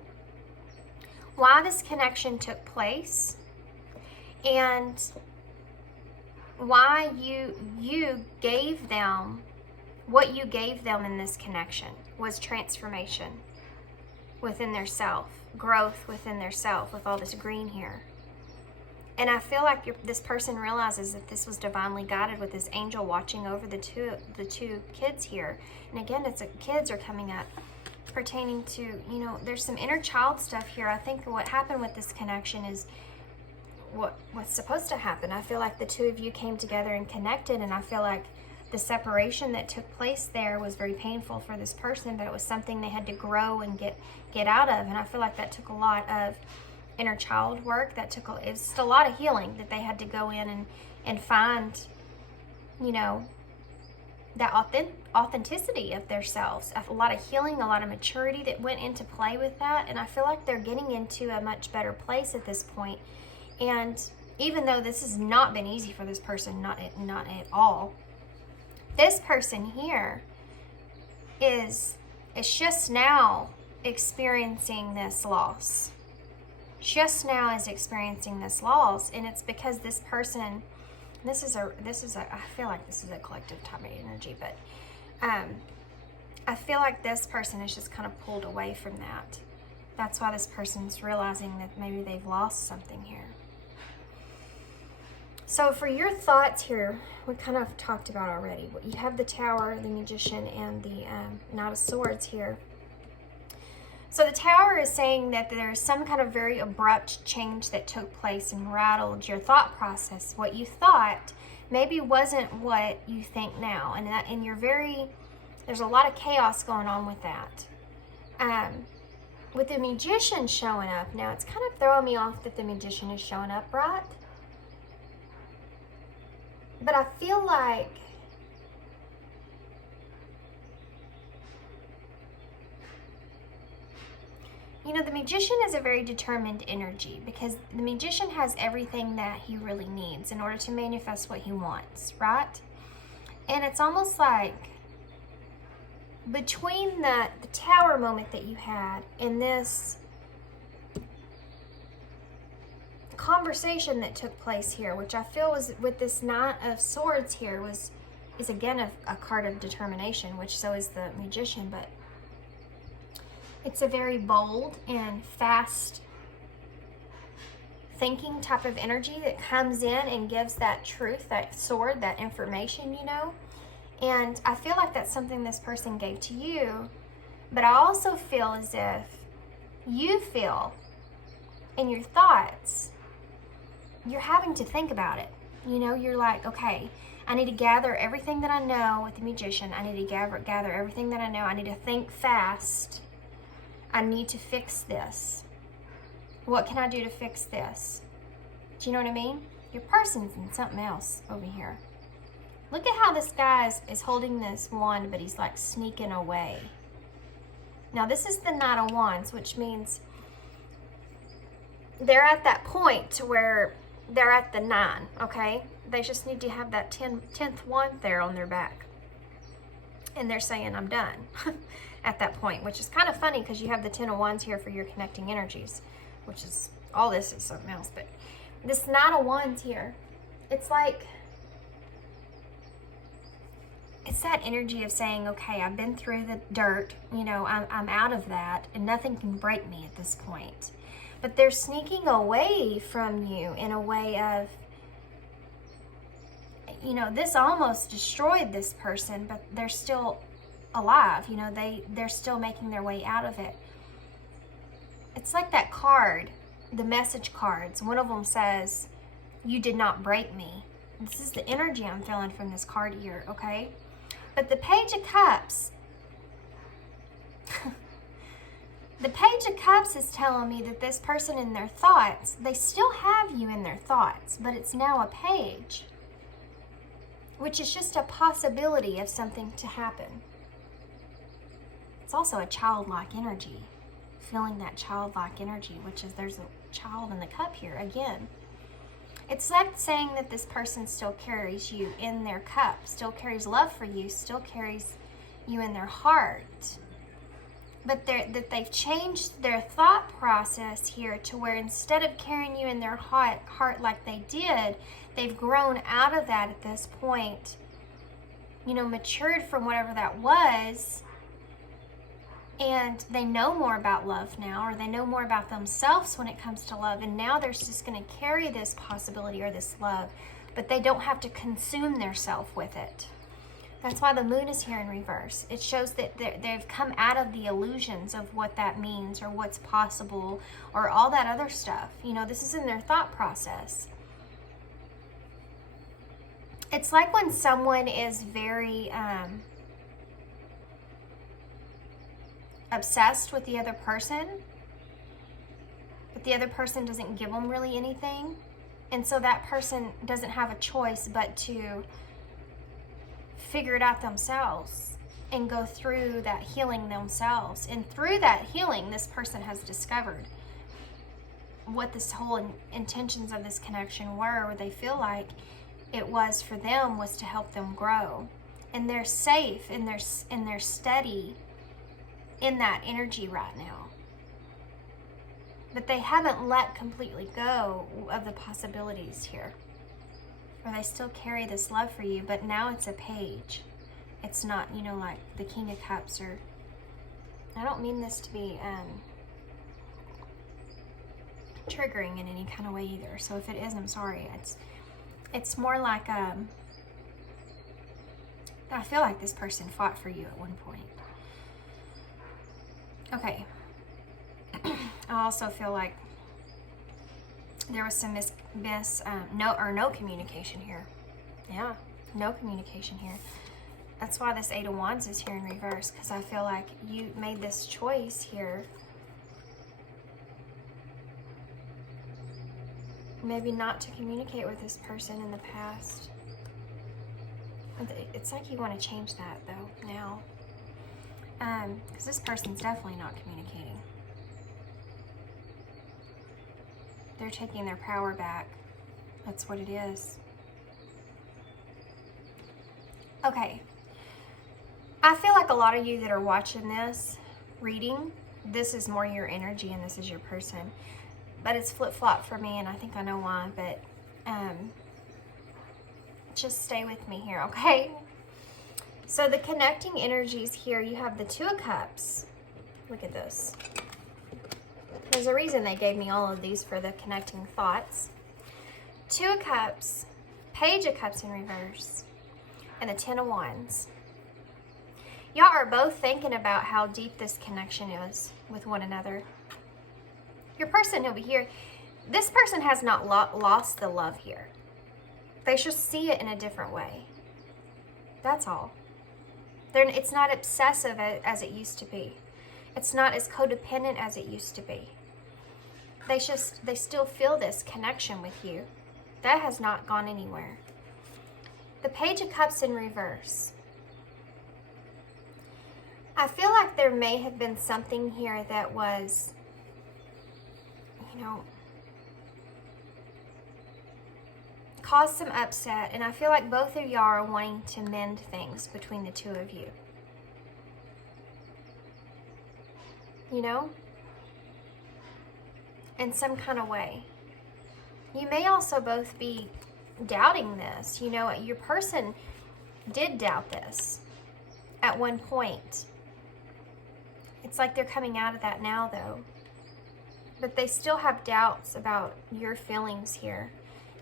why this connection took place, and why you gave them what you gave them in this connection was transformation within their self, growth within their self, with all this green here. And I feel like this person realizes that this was divinely guided, with this angel watching over the two kids here. And again, kids are coming up pertaining to, there's some inner child stuff here. I think what happened with this connection is what's supposed to happen. I feel like the two of you came together and connected, and I feel like the separation that took place there was very painful for this person, but it was something they had to grow and get out of. And I feel like that took a lot of inner child work. It's just a lot of healing that they had to go in and find, that authenticity of their selves. A lot of healing, a lot of maturity that went into play with that. And I feel like they're getting into a much better place at this point. And even though this has not been easy for this person, not at all, this person here is just now experiencing this loss. Just now is experiencing this loss, and it's because this person, I feel like this is a collective type of energy, but I feel like this person is just kind of pulled away from that. That's why this person's realizing that maybe they've lost something here. So for your thoughts here, we kind of talked about already. You have the Tower, the Magician, and the Knight of Swords here. So the Tower is saying that there's some kind of very abrupt change that took place and rattled your thought process. What you thought maybe wasn't what you think now, and there's a lot of chaos going on with that. With the Magician showing up now, it's kind of throwing me off that the Magician is showing up, right? But I feel like the Magician is a very determined energy, because the Magician has everything that he really needs in order to manifest what he wants, right? And it's almost like between the Tower moment that you had and this conversation that took place here, which I feel was with this Knight of Swords here, is again a card of determination, which so is the Magician, but it's a very bold and fast thinking type of energy that comes in and gives that truth, that sword, that information, And I feel like that's something this person gave to you, but I also feel as if you feel in your thoughts, you're having to think about it. You're like, okay, I need to gather everything that I know with the Magician. I need to gather everything that I know. I need to think fast. I need to fix this. What can I do to fix this? Do you know what I mean? Your person's in something else over here. Look at how this guy is holding this wand, but he's like sneaking away. Now this is the Knight of Wands, which means they're at that point to where they're at the 9, okay? They just need to have that 10th wand there on their back. And they're saying, I'm done at that point, which is kind of funny because you have the 10 of Wands here for your connecting energies, which is, all this is something else. But this Knight of Wands here, it's like, it's that energy of saying, okay, I've been through the dirt, you know, I'm out of that, and nothing can break me at this point. But they're sneaking away from you in a way of, you know, this almost destroyed this person, but they're still alive. You know, they're still making their way out of it. It's like that card, the message cards. One of them says, you did not break me. This is the energy I'm feeling from this card here, okay? But the Page of Cups, the Page of Cups is telling me that this person in their thoughts, they still have you in their thoughts, but it's now a page, which is just a possibility of something to happen. It's also a childlike energy, feeling that childlike energy, which is there's a child in the cup here again. It's like saying that this person still carries you in their cup, still carries love for you, still carries you in their heart. But that they've changed their thought process here to where instead of carrying you in their heart like they did, they've grown out of that at this point, you know, matured from whatever that was, and they know more about love now, or they know more about themselves when it comes to love, and now they're just going to carry this possibility or this love, but they don't have to consume themselves with it. That's why the Moon is here in reverse. It shows that they've come out of the illusions of what that means or what's possible or all that other stuff. You know, this is in their thought process. It's like when someone is very obsessed with the other person, but the other person doesn't give them really anything. And so that person doesn't have a choice but to figure it out themselves and go through that healing themselves. And through that healing, this person has discovered what this whole intentions of this connection were, or they feel like it was for them, was to help them grow. And they're safe and they're steady in that energy right now. But they haven't let completely go of the possibilities here. Or they still carry this love for you, but now it's a page. It's not, you know, like the King of Cups, or I don't mean this to be triggering in any kind of way either. So if it is, I'm sorry. It's more like I feel like this person fought for you at one point. Okay. I also feel like there was some no communication here. Yeah, no communication here. That's why this 8 of Wands is here in reverse, because I feel like you made this choice here. Maybe not to communicate with this person in the past. It's like you want to change that though now. Because this person's definitely not communicating. They're taking their power back. That's what it is. Okay. I feel like a lot of you that are watching this reading, this is more your energy and this is your person. But it's flip-flop for me, and I think I know why, but just stay with me here, okay? So the connecting energies here, you have the 2 of Cups. Look at this. There's a reason they gave me all of these for the connecting thoughts. 2 of Cups, Page of Cups in reverse, and the 10 of Wands. Y'all are both thinking about how deep this connection is with one another. Your person over here, this person has not lost the love here. They just see it in a different way. That's all. It's not obsessive as it used to be. It's not as codependent as it used to be. They still feel this connection with you. That has not gone anywhere. The Page of Cups in reverse. I feel like there may have been something here that was, caused some upset, and I feel like both of y'all are wanting to mend things between the two of you. In some kind of way. You may also both be doubting this. Your person did doubt this at one point. It's like they're coming out of that now, though. But they still have doubts about your feelings here.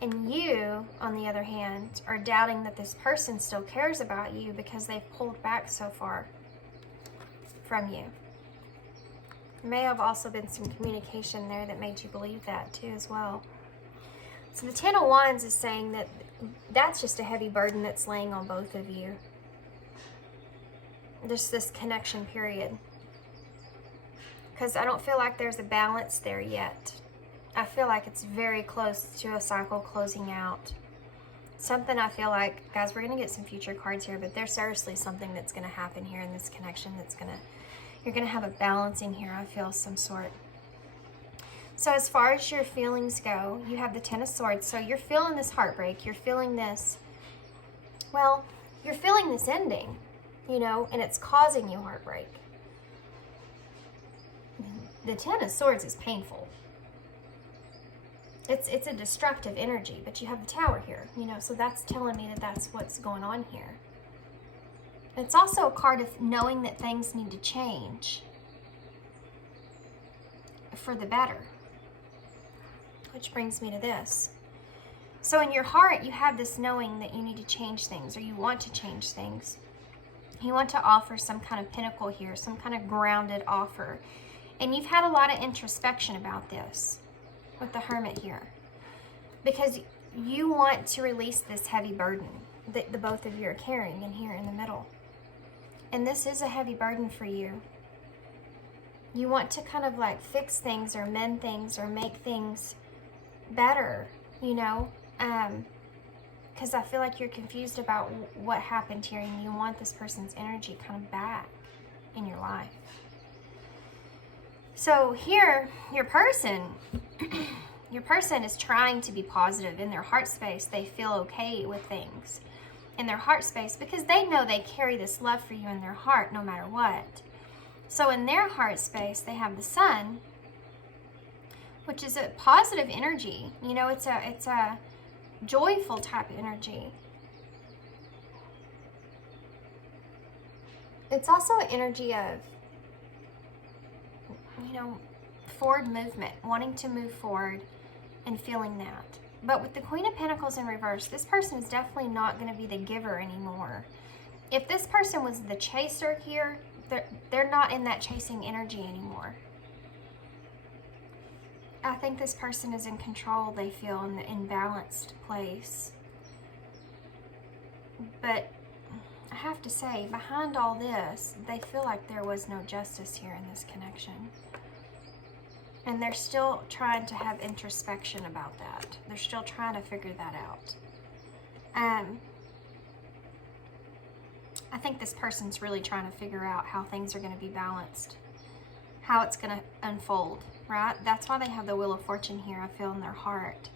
And you, on the other hand, are doubting that this person still cares about you because they've pulled back so far from you. There may have also been some communication there that made you believe that too as well. So the Ten of Wands is saying that that's just a heavy burden that's laying on both of you. There's this connection period. Because I don't feel like there's a balance there yet. I feel like it's very close to a cycle closing out. Something I feel like, guys, we're going to get some future cards here, but there's seriously something that's going to happen here in this connection you're going to have a balancing here, I feel, some sort. So as far as your feelings go, you have the Ten of Swords. So you're feeling this heartbreak. You're feeling this, you're feeling this ending, and it's causing you heartbreak. The Ten of Swords is painful. It's a destructive energy, but you have the Tower here, so that's telling me that that's what's going on here. It's also a card of knowing that things need to change for the better, which brings me to this. So in your heart, you have this knowing that you need to change things, or you want to change things. You want to offer some kind of pinnacle here, some kind of grounded offer. And you've had a lot of introspection about this with the Hermit here, because you want to release this heavy burden that the both of you are carrying in here in the middle. And this is a heavy burden for you. You want to kind of like fix things or mend things or make things better, because I feel like you're confused about what happened here, and you want this person's energy kind of back in your life. So here, your person is trying to be positive. In their heart space, they feel okay with things in their heart space because they know they carry this love for you in their heart no matter what. So in their heart space, they have the Sun, which is a positive energy. It's a joyful type of energy. It's also an energy of, forward movement, wanting to move forward and feeling that. But with the Queen of Pentacles in reverse, this person is definitely not going to be the giver anymore. If this person was the chaser here, they're not in that chasing energy anymore. I think this person is in control, they feel, in the imbalanced place. But I have to say, behind all this, they feel like there was no justice here in this connection. And they're still trying to have introspection about that. They're still trying to figure that out. I think this person's really trying to figure out how things are going to be balanced, how it's going to unfold, right? That's why they have the Wheel of Fortune here, I feel, in their heart.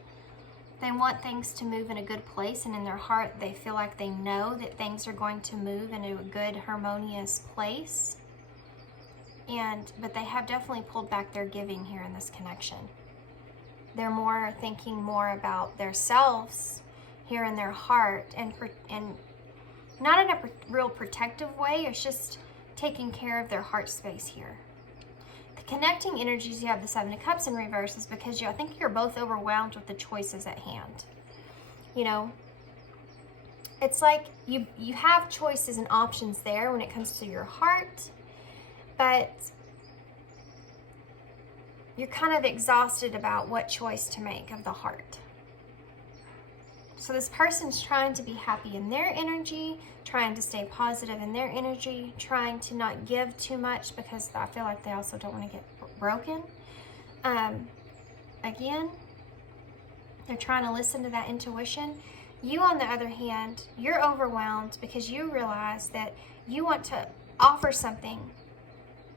They want things to move in a good place, and in their heart, they feel like they know that things are going to move into a good, harmonious place. But they have definitely pulled back their giving here in this connection. They're more thinking more about themselves here in their heart, and not in a real protective way. It's just taking care of their heart space here. The connecting energies, you have the Seven of Cups in reverse, is because I think you're both overwhelmed with the choices at hand. It's like you have choices and options there when it comes to your heart, but you're kind of exhausted about what choice to make of the heart. So this person's trying to be happy in their energy, trying to stay positive in their energy, trying to not give too much because I feel like they also don't want to get broken. Again, they're trying to listen to that intuition. You, on the other hand, you're overwhelmed because you realize that you want to offer something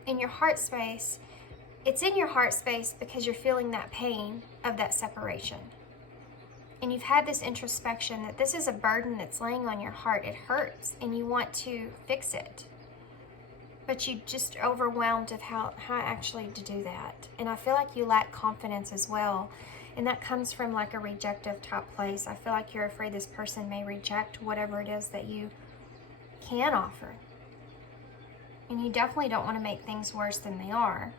in your heart space. It's in your heart space because you're feeling that pain of that separation. And you've had this introspection that this is a burden that's laying on your heart. It hurts and you want to fix it. But you just overwhelmed of how actually to do that. And I feel like you lack confidence as well. And that comes from like a rejective type place. I feel like you're afraid this person may reject whatever it is that you can offer. And you definitely don't want to make things worse than they are.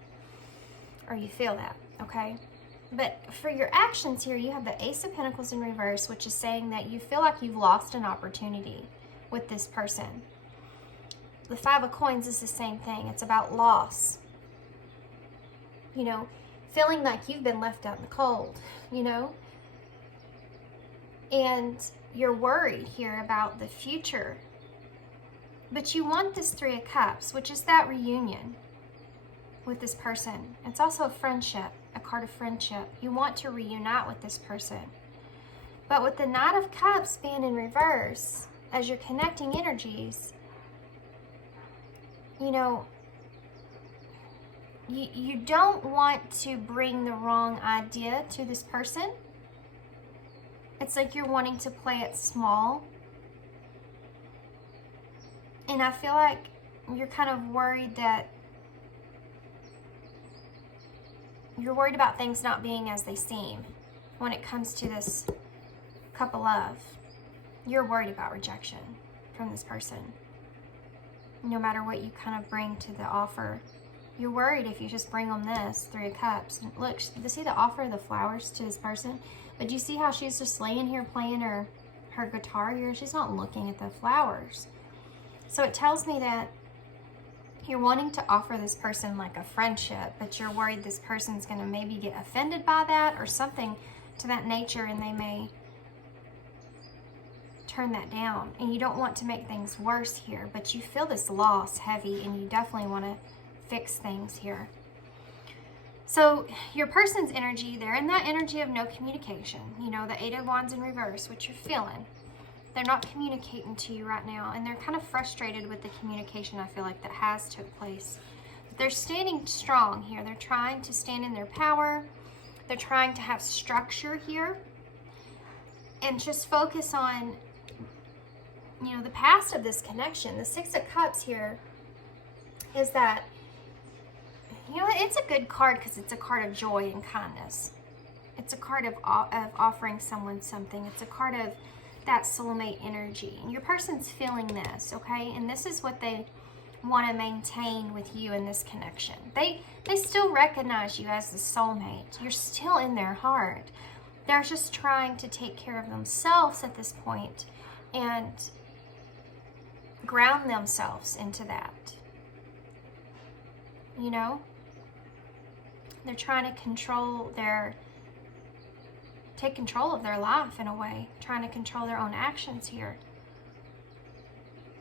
Or you feel that, okay? But for your actions here, you have the Ace of Pentacles in reverse, which is saying that you feel like you've lost an opportunity with this person. The Five of Coins is the same thing. It's about loss. You know, feeling like you've been left out in the cold, you know? And you're worried here about the future. But you want this Three of Cups, which is that reunion with this person. It's also a friendship, a card of friendship. You want to reunite with this person. But with the Knight of Cups being in reverse, as you're connecting energies, you know, you don't want to bring the wrong idea to this person. It's like you're wanting to play it small. And I feel like you're kind of worried that you're worried about things not being as they seem when it comes to this Cup of Love. You're worried about rejection from this person. No matter what you kind of bring to the offer. You're worried if you just bring them this, Three of Cups. And look, you see the offer of the flowers to this person? But you see how she's just laying here playing her guitar here? She's not looking at the flowers. So it tells me that you're wanting to offer this person like a friendship, but you're worried this person's going to maybe get offended by that or something to that nature, and they may turn that down. And you don't want to make things worse here, but you feel this loss heavy, and you definitely want to fix things here. So your person's energy, they're in that energy of no communication. You know, the Eight of Wands in reverse, which you're feeling. They're not communicating to you right now, and they're kind of frustrated with the communication I feel like that has took place. But they're standing strong here. They're trying to stand in their power. They're trying to have structure here and just focus on, you know, the past of this connection. The Six of Cups here is that, you know, it's a good card because it's a card of joy and kindness. It's a card of offering someone something. It's a card of that soulmate energy. And your person's feeling this, okay? And this is what they want to maintain with you in this connection. They still recognize you as the soulmate. You're still in their heart. They're just trying to take care of themselves at this point and ground themselves into that. You know? They're trying to take control of their life in a way, trying to control their own actions here.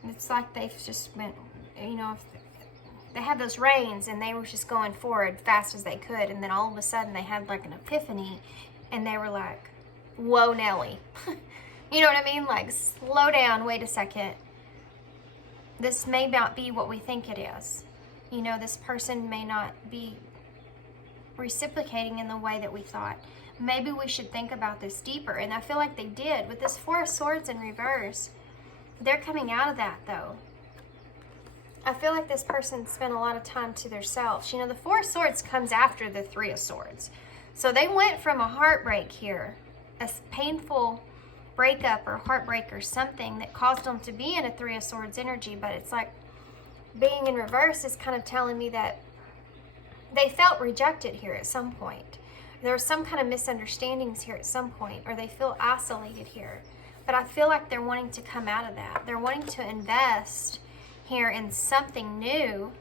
It's like they've just been, you know, if they had those reins and they were just going forward fast as they could, and then all of a sudden they had like an epiphany and they were like, whoa, Nelly. You know what I mean? Like, slow down, wait a second. This may not be what we think it is. You know, this person may not be reciprocating in the way that we thought. Maybe we should think about this deeper. And I feel like they did. With this Four of Swords in reverse, they're coming out of that though. I feel like this person spent a lot of time to themselves. You know, the Four of Swords comes after the Three of Swords. So they went from a heartbreak here, a painful breakup or heartbreak or something that caused them to be in a Three of Swords energy. But it's like being in reverse is kind of telling me that they felt rejected here at some point. There was some kind of misunderstandings here at some point, or they feel isolated here. But I feel like they're wanting to come out of that. They're wanting to invest here in something new,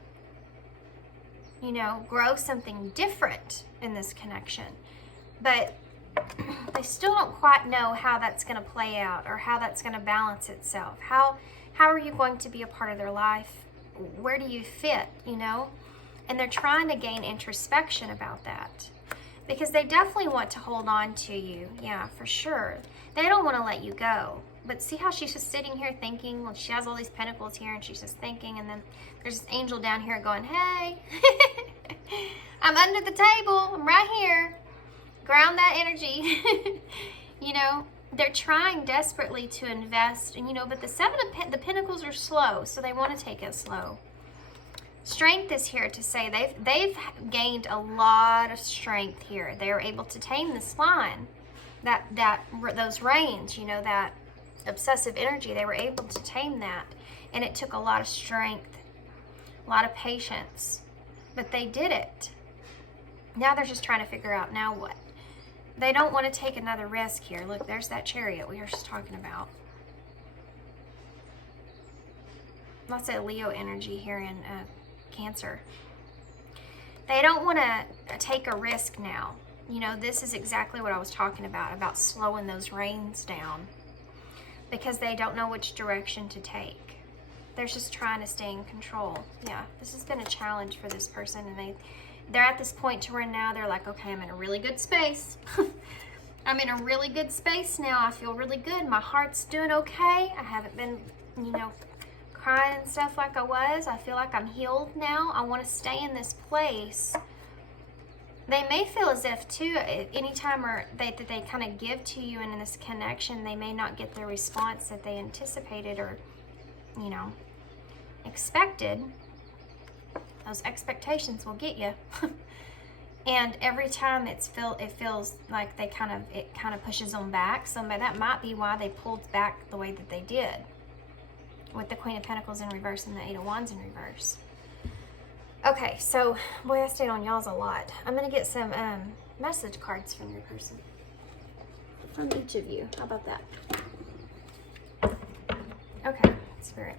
you know, grow something different in this connection. But they still don't quite know how that's going to play out or how that's going to balance itself. How are you going to be a part of their life? Where do you fit, you know? And they're trying to gain introspection about that, because they definitely want to hold on to you. Yeah, for sure. They don't want to let you go. But see how she's just sitting here thinking? Well, she has all these pentacles here and she's just thinking, and then there's this angel down here going, hey, I'm under the table. I'm right here. Ground that energy. You know, they're trying desperately to invest, and you know, but the the pentacles are slow, so they want to take it slow. Strength is here to say they've gained a lot of strength here. They are able to tame this line, those reins, you know, that obsessive energy. They were able to tame that, and it took a lot of strength, a lot of patience, but they did it. Now they're just trying to figure out, now what? They don't want to take another risk here. Look, there's that Chariot we were just talking about. Lots of Leo energy here in Cancer. They don't want to take a risk now. You know, this is exactly what I was talking about slowing those reins down, because they don't know which direction to take. They're just trying to stay in control. Yeah, this has been a challenge for this person, and they're at this point to where now they're like, okay, I'm in a really good space. I'm in a really good space now. I feel really good. My heart's doing okay. I haven't been, you know, crying and stuff like I was. I feel like I'm healed now. I want to stay in this place. They may feel as if too, anytime that they kind of give to you and in this connection, they may not get the response that they anticipated or, you know, expected. Those expectations will get you. And every time it feels like it kind of pushes them back. So that might be why they pulled back the way that they did, with the Queen of Pentacles in reverse and the Eight of Wands in reverse. Okay, so boy, I stayed on y'all's a lot. I'm gonna get some message cards from your person, from each of you. How about that? Okay, Spirit.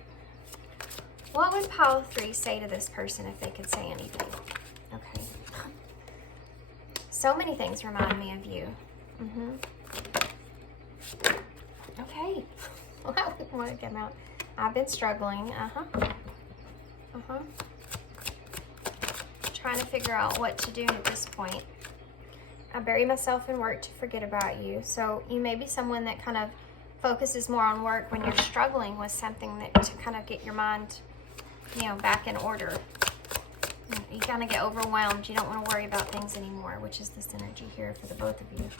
What would pile 3 say to this person if they could say anything? Okay. So many things remind me of you. Okay. Well, that wouldn't want to come out. I've been struggling. Trying to figure out what to do at this point. I bury myself in work to forget about you. So you may be someone that kind of focuses more on work when you're struggling with something, that to kind of get your mind, you know, back in order. You kind of get overwhelmed. You don't want to worry about things anymore, which is this energy here for the both of you.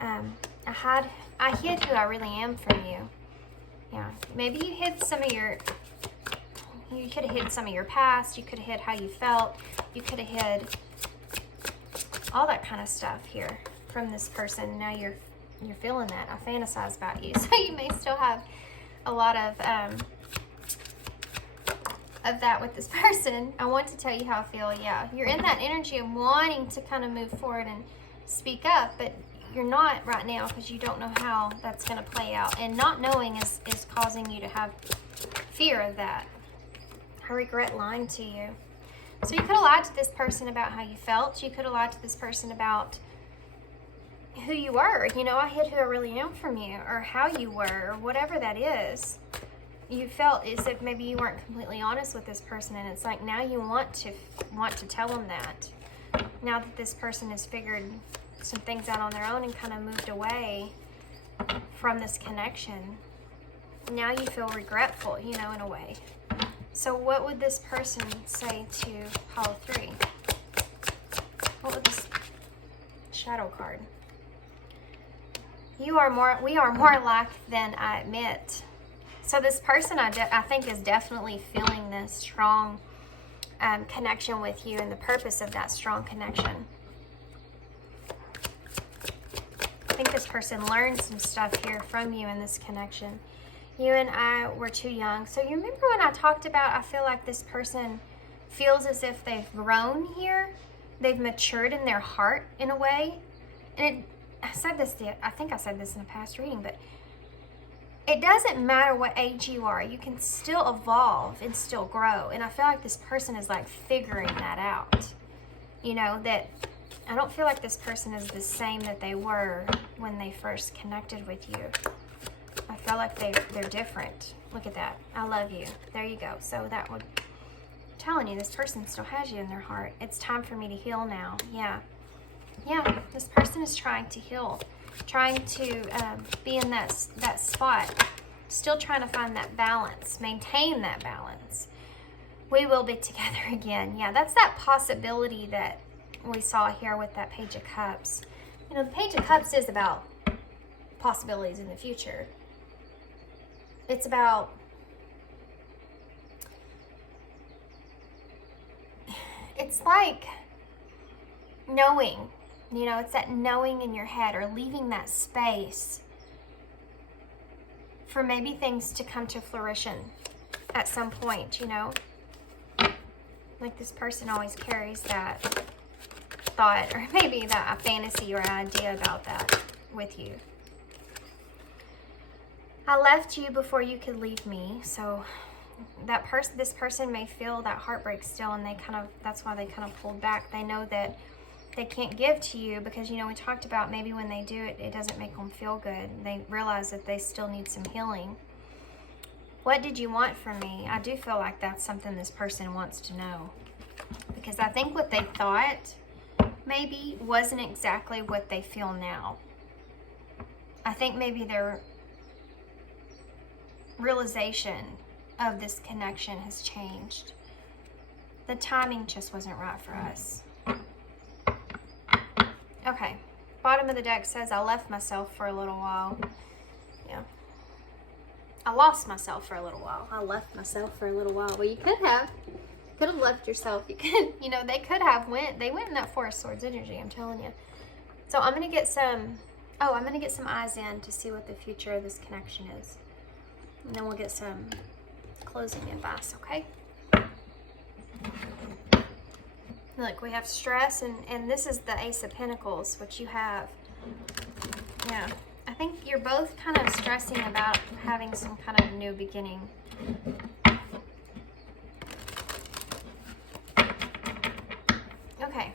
I hid who I really am from you. Yeah, maybe you hid some of your, you could have hid some of your past. You could have hid how you felt. You could have hid all that kind of stuff here from this person. Now you're feeling that. I fantasize about you. So you may still have a lot of that with this person. I want to tell you how I feel. Yeah, you're in that energy of wanting to kind of move forward and speak up, but you're not right now because you don't know how that's going to play out. And not knowing is causing you to have fear of that. I regret lying to you. So you could have lied to this person about how you felt. You could have lied to this person about who you were. You know, I hid who I really am from you, or how you were, or whatever that is. You felt as if maybe you weren't completely honest with this person, and it's like now you want to tell them that. Now that this person has figured some things out on their own and kind of moved away from this connection, now you feel regretful, you know, in a way. So what would this person say to pile 3? What would this shadow card? We are more alike than I admit. So this person, I think, is definitely feeling this strong connection with you, and the purpose of that strong connection. I think this person learned some stuff here from you in this connection. You and I were too young. So you remember when I talked about, I feel like this person feels as if they've grown here. They've matured in their heart in a way. And I think I said this in a past reading, but it doesn't matter what age you are. You can still evolve and still grow. And I feel like this person is like figuring that out. You know, that I don't feel like this person is the same that they were when they first connected with you. I feel like they're different. Look at that. I love you. There you go. So that would, I'm telling you, this person still has you in their heart. It's time for me to heal now. Yeah. Yeah, this person is trying to heal, trying to be in that spot, still trying to find that balance, maintain that balance. We will be together again. Yeah, that's that possibility that we saw here with that Page of Cups. You know, the Page of Cups is about possibilities in the future. It's about it's like knowing, you know, it's that knowing in your head, or leaving that space for maybe things to come to fruition at some point, you know. Like this person always carries that thought, or maybe that a fantasy or idea about that with you. I left you before you could leave me. So that this person may feel that heartbreak still, and that's why they kind of pulled back. They know that they can't give to you because, you know, we talked about maybe when they do it, it doesn't make them feel good. They realize that they still need some healing. What did you want from me? I do feel like that's something this person wants to know, because I think what they thought maybe wasn't exactly what they feel now. I think maybe their realization of this connection has changed. The timing just wasn't right for us. Okay, bottom of the deck says, I left myself for a little while. Yeah. I lost myself for a little while. I left myself for a little while. Well, you could have left yourself. You could, you know, they could have they went in that Four of Swords energy, I'm telling you. So I'm going to get some eyes in to see what the future of this connection is. And then we'll get some closing advice, okay? Look, we have stress, and this is the Ace of Pentacles, which you have. Yeah. I think you're both kind of stressing about having some kind of new beginning. Okay.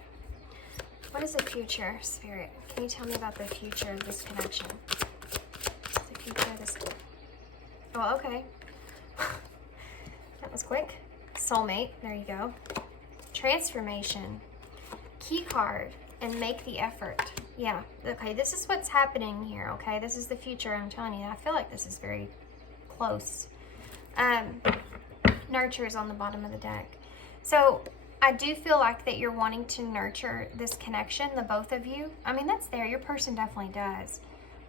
What is the future, Spirit? Can you tell me about the future of this connection? What's the future of this? Oh, okay. That was quick. Soulmate. There you go. Transformation. Key card. And make the effort. Yeah. Okay, this is what's happening here, okay? This is the future, I'm telling you. I feel like this is very close. Nurture is on the bottom of the deck. So I do feel like that you're wanting to nurture this connection, the both of you. I mean, that's there. Your person definitely does.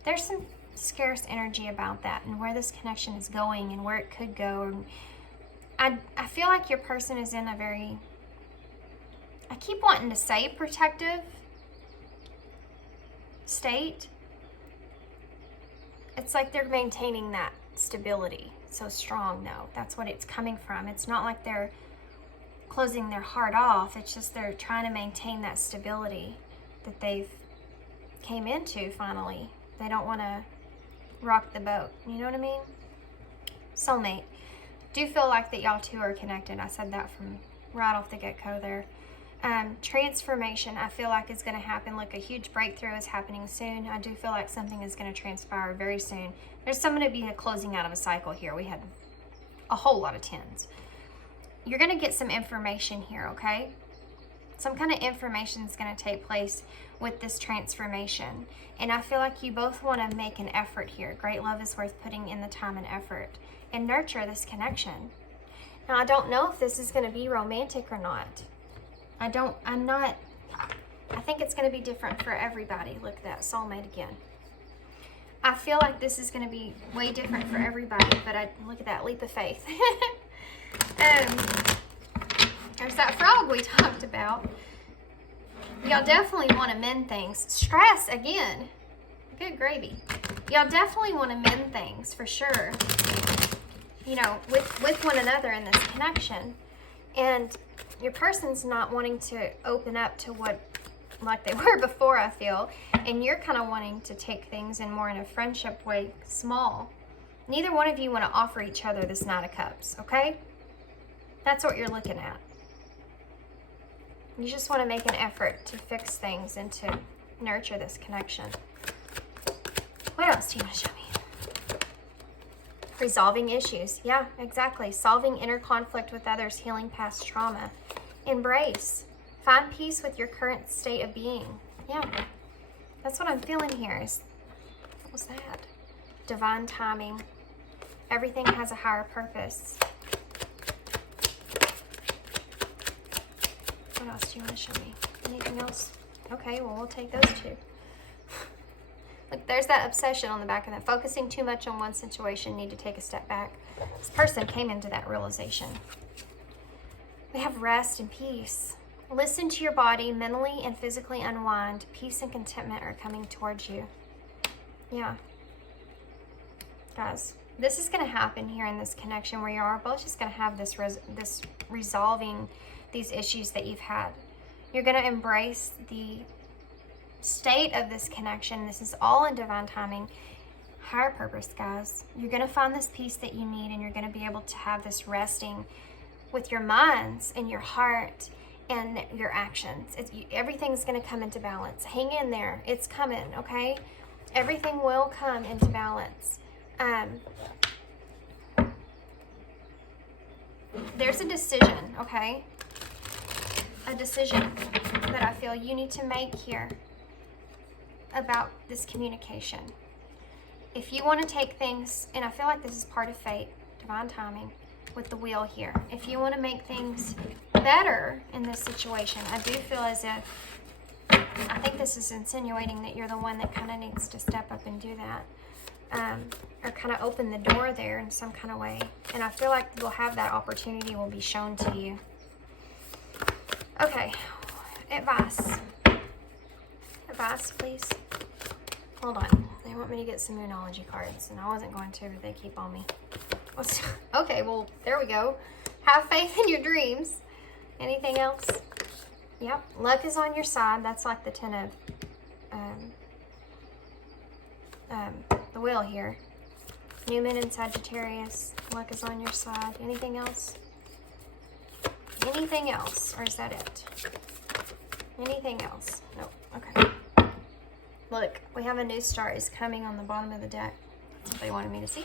There's some scarce energy about that and where this connection is going and where it could go. I feel like your person is in a very, I keep wanting to say protective state. It's like they're maintaining that stability so strong, though. That's what it's coming from. It's not like they're closing their heart off. It's just they're trying to maintain that stability that they've came into finally. They don't want to rock the boat. You know what I mean? Soulmate. Do feel like that y'all two are connected. I said that from right off the get-go there. Transformation, I feel like is going to happen. Like a huge breakthrough is happening soon. I do feel like something is going to transpire very soon. There's going to be a closing out of a cycle here. We had a whole lot of tens. You're going to get some information here, okay? Some kind of information is going to take place with this transformation. And I feel like you both want to make an effort here. Great love is worth putting in the time and effort and nurture this connection. Now, I don't know if this is going to be romantic or not. I think it's going to be different for everybody. Look at that, soulmate again. I feel like this is going to be way different for everybody, but look at that leap of faith. There's that frog we talked about. Y'all definitely want to mend things. Stress again. Good gravy. Y'all definitely want to mend things for sure. You know, with one another in this connection. And your person's not wanting to open up to what, like they were before, I feel. And you're kind of wanting to take things in more in a friendship way, small. Neither one of you want to offer each other this Knight of Cups, okay? That's what you're looking at. You just want to make an effort to fix things and to nurture this connection. What else do you want to show me? Resolving issues. Yeah, exactly. Solving inner conflict with others, healing past trauma. Embrace. Find peace with your current state of being. Yeah, that's what I'm feeling here. What was that? Divine timing. Everything has a higher purpose. What else do you want to show me? Anything else? Okay, well, we'll take those two. Look, there's that obsession on the back of that. Focusing too much on one situation, need to take a step back. This person came into that realization. We have rest and peace. Listen to your body, mentally and physically unwind. Peace and contentment are coming towards you. Yeah. Guys, this is going to happen here in this connection where you are both just going to have this resolving these issues that you've had. You're going to embrace the state of this connection. This is all in divine timing. Higher purpose, guys. You're going to find this peace that you need, and you're going to be able to have this resting with your minds and your heart and your actions. Everything's going to come into balance. Hang in there. It's coming, okay? Everything will come into balance. There's a decision, okay? A decision that I feel you need to make here about this communication. If you want to take things, and I feel like this is part of fate, divine timing, with the wheel here. If you want to make things better in this situation, I do feel as if, I think this is insinuating that you're the one that kind of needs to step up and do that. Or kind of open the door there in some kind of way. And I feel like you'll have that opportunity will be shown to you. Okay, advice. Advice, please. Hold on. They want me to get some Moonology cards, and I wasn't going to, but they keep on me. Okay, well, there we go. Have faith in your dreams. Anything else? Yep. Luck is on your side. That's like the 10 of the wheel here. New Moon in Sagittarius. Luck is on your side. Anything else? Anything else? Or is that it? Anything else? Nope. Okay. Look, we have a new star is coming on the bottom of the deck. That's what they wanted me to see.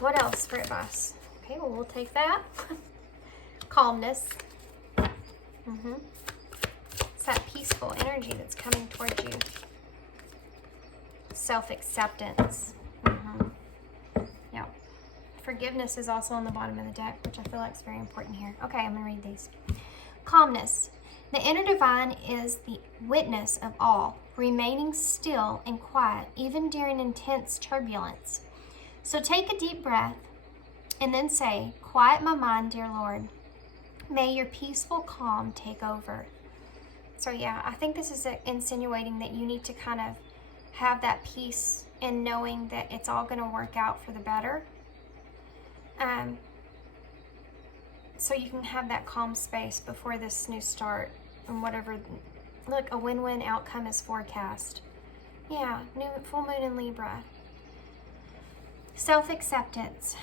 What else for advice? Okay, well, we'll take that. Calmness. It's that peaceful energy that's coming towards you. Self-acceptance. Yeah. Forgiveness is also on the bottom of the deck, which I feel like is very important here. Okay, I'm going to read these. Calmness. The inner divine is the witness of all, remaining still and quiet, even during intense turbulence. So take a deep breath and then say, quiet my mind, dear Lord. May your peaceful calm take over. So yeah, I think this is insinuating that you need to kind of have that peace in knowing that it's all going to work out for the better. So you can have that calm space before this new start and whatever. Look, a win-win outcome is forecast. Yeah, new full moon in Libra. Self-acceptance.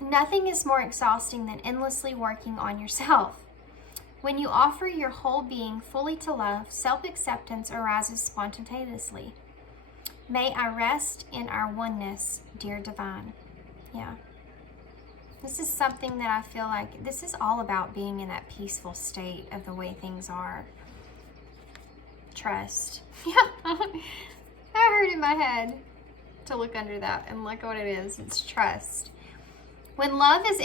Nothing is more exhausting than endlessly working on yourself. When you offer your whole being fully to love, self-acceptance arises spontaneously. May I rest in our oneness, dear divine. Yeah. This is something that I feel like, this is all about being in that peaceful state of the way things are. Trust. Yeah. I heard in my head to look under that and look what it is. It's trust. When love is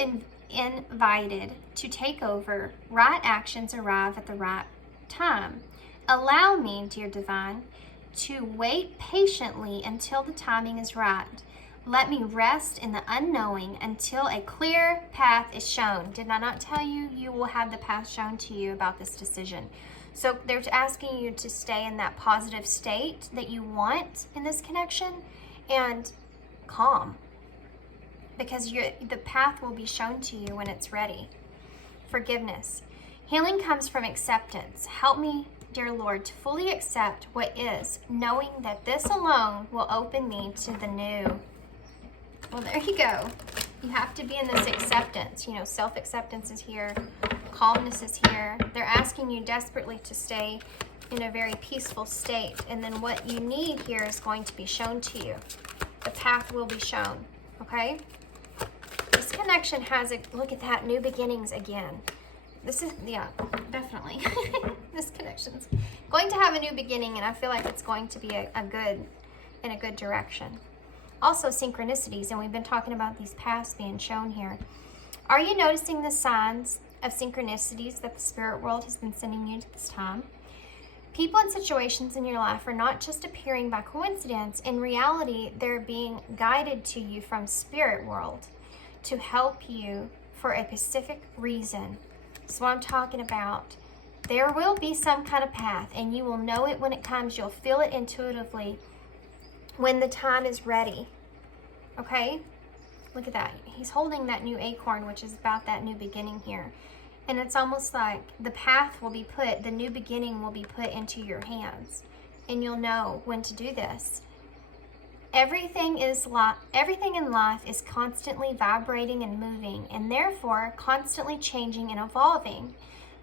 invited to take over, right actions arrive at the right time. Allow me, dear divine, to wait patiently until the timing is right. Let me rest in the unknowing until a clear path is shown. Did I not tell you you will have the path shown to you about this decision? So they're asking you to stay in that positive state that you want in this connection and calm, because the path will be shown to you when it's ready. Forgiveness. Healing comes from acceptance. Help me, dear Lord, to fully accept what is, knowing that this alone will open me to the new. Well, there you go. You have to be in this acceptance. You know, self-acceptance is here. calmness is here. They're asking you desperately to stay in a very peaceful state. And then what you need here is going to be shown to you. The path will be shown, okay? This connection has a, look at that, new beginnings again. This is, yeah, definitely. This connection's going to have a new beginning, and I feel like it's going to be in a good direction. Also synchronicities, and we've been talking about these paths being shown here. Are you noticing the signs of synchronicities that the spirit world has been sending you this time? People and situations in your life are not just appearing by coincidence. In reality, they're being guided to you from spirit world to help you for a specific reason. That's what I'm talking about. There will be some kind of path, and you will know it when it comes. You'll feel it intuitively when the time is ready. Okay? Look at that. He's holding that new acorn, which is about that new beginning here. And it's almost like the path will be put, the new beginning will be put into your hands. And you'll know when to do this. Everything in life is constantly vibrating and moving, and therefore constantly changing and evolving.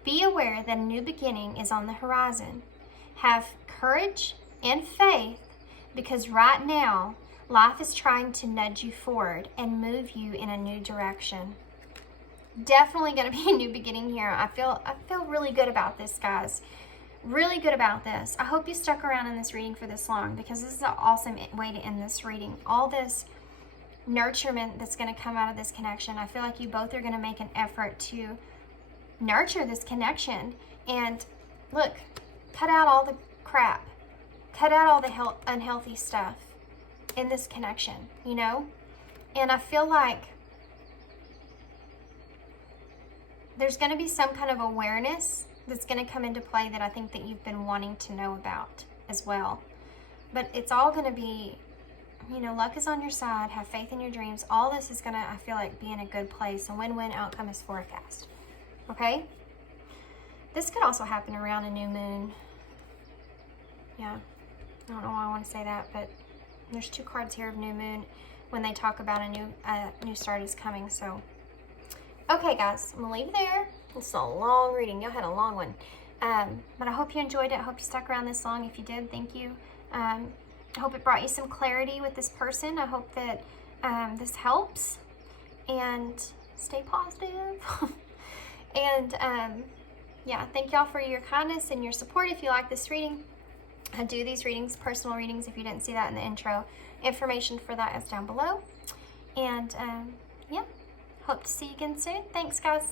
Be aware that a new beginning is on the horizon. Have courage and faith, because right now, life is trying to nudge you forward and move you in a new direction. Definitely going to be a new beginning here. I feel really good about this, guys. Really good about this. I hope you stuck around in this reading for this long, because this is an awesome way to end this reading. All this nurturement that's going to come out of this connection. I feel like you both are going to make an effort to nurture this connection. And look, cut out all the crap. Cut out all the unhealthy stuff in this connection, you know? And I feel like there's going to be some kind of awareness that's going to come into play that I think that you've been wanting to know about as well. But it's all going to be, you know, luck is on your side. Have faith in your dreams. All this is going to, I feel like, be in a good place. A win-win outcome is forecast. Okay? This could also happen around a new moon. Yeah. I don't know why I want to say that, but there's 2 cards here of new moon when they talk about a new start is coming. So, okay, guys, I'm going to leave it there. It's a long reading. Y'all had a long one. But I hope you enjoyed it. I hope you stuck around this long. If you did, thank you. I hope it brought you some clarity with this person. I hope that this helps. And stay positive. And, yeah, thank y'all for your kindness and your support. If you like this reading, I do these readings, personal readings, if you didn't see that in the intro. Information for that is down below. And, yeah, hope to see you again soon. Thanks, guys.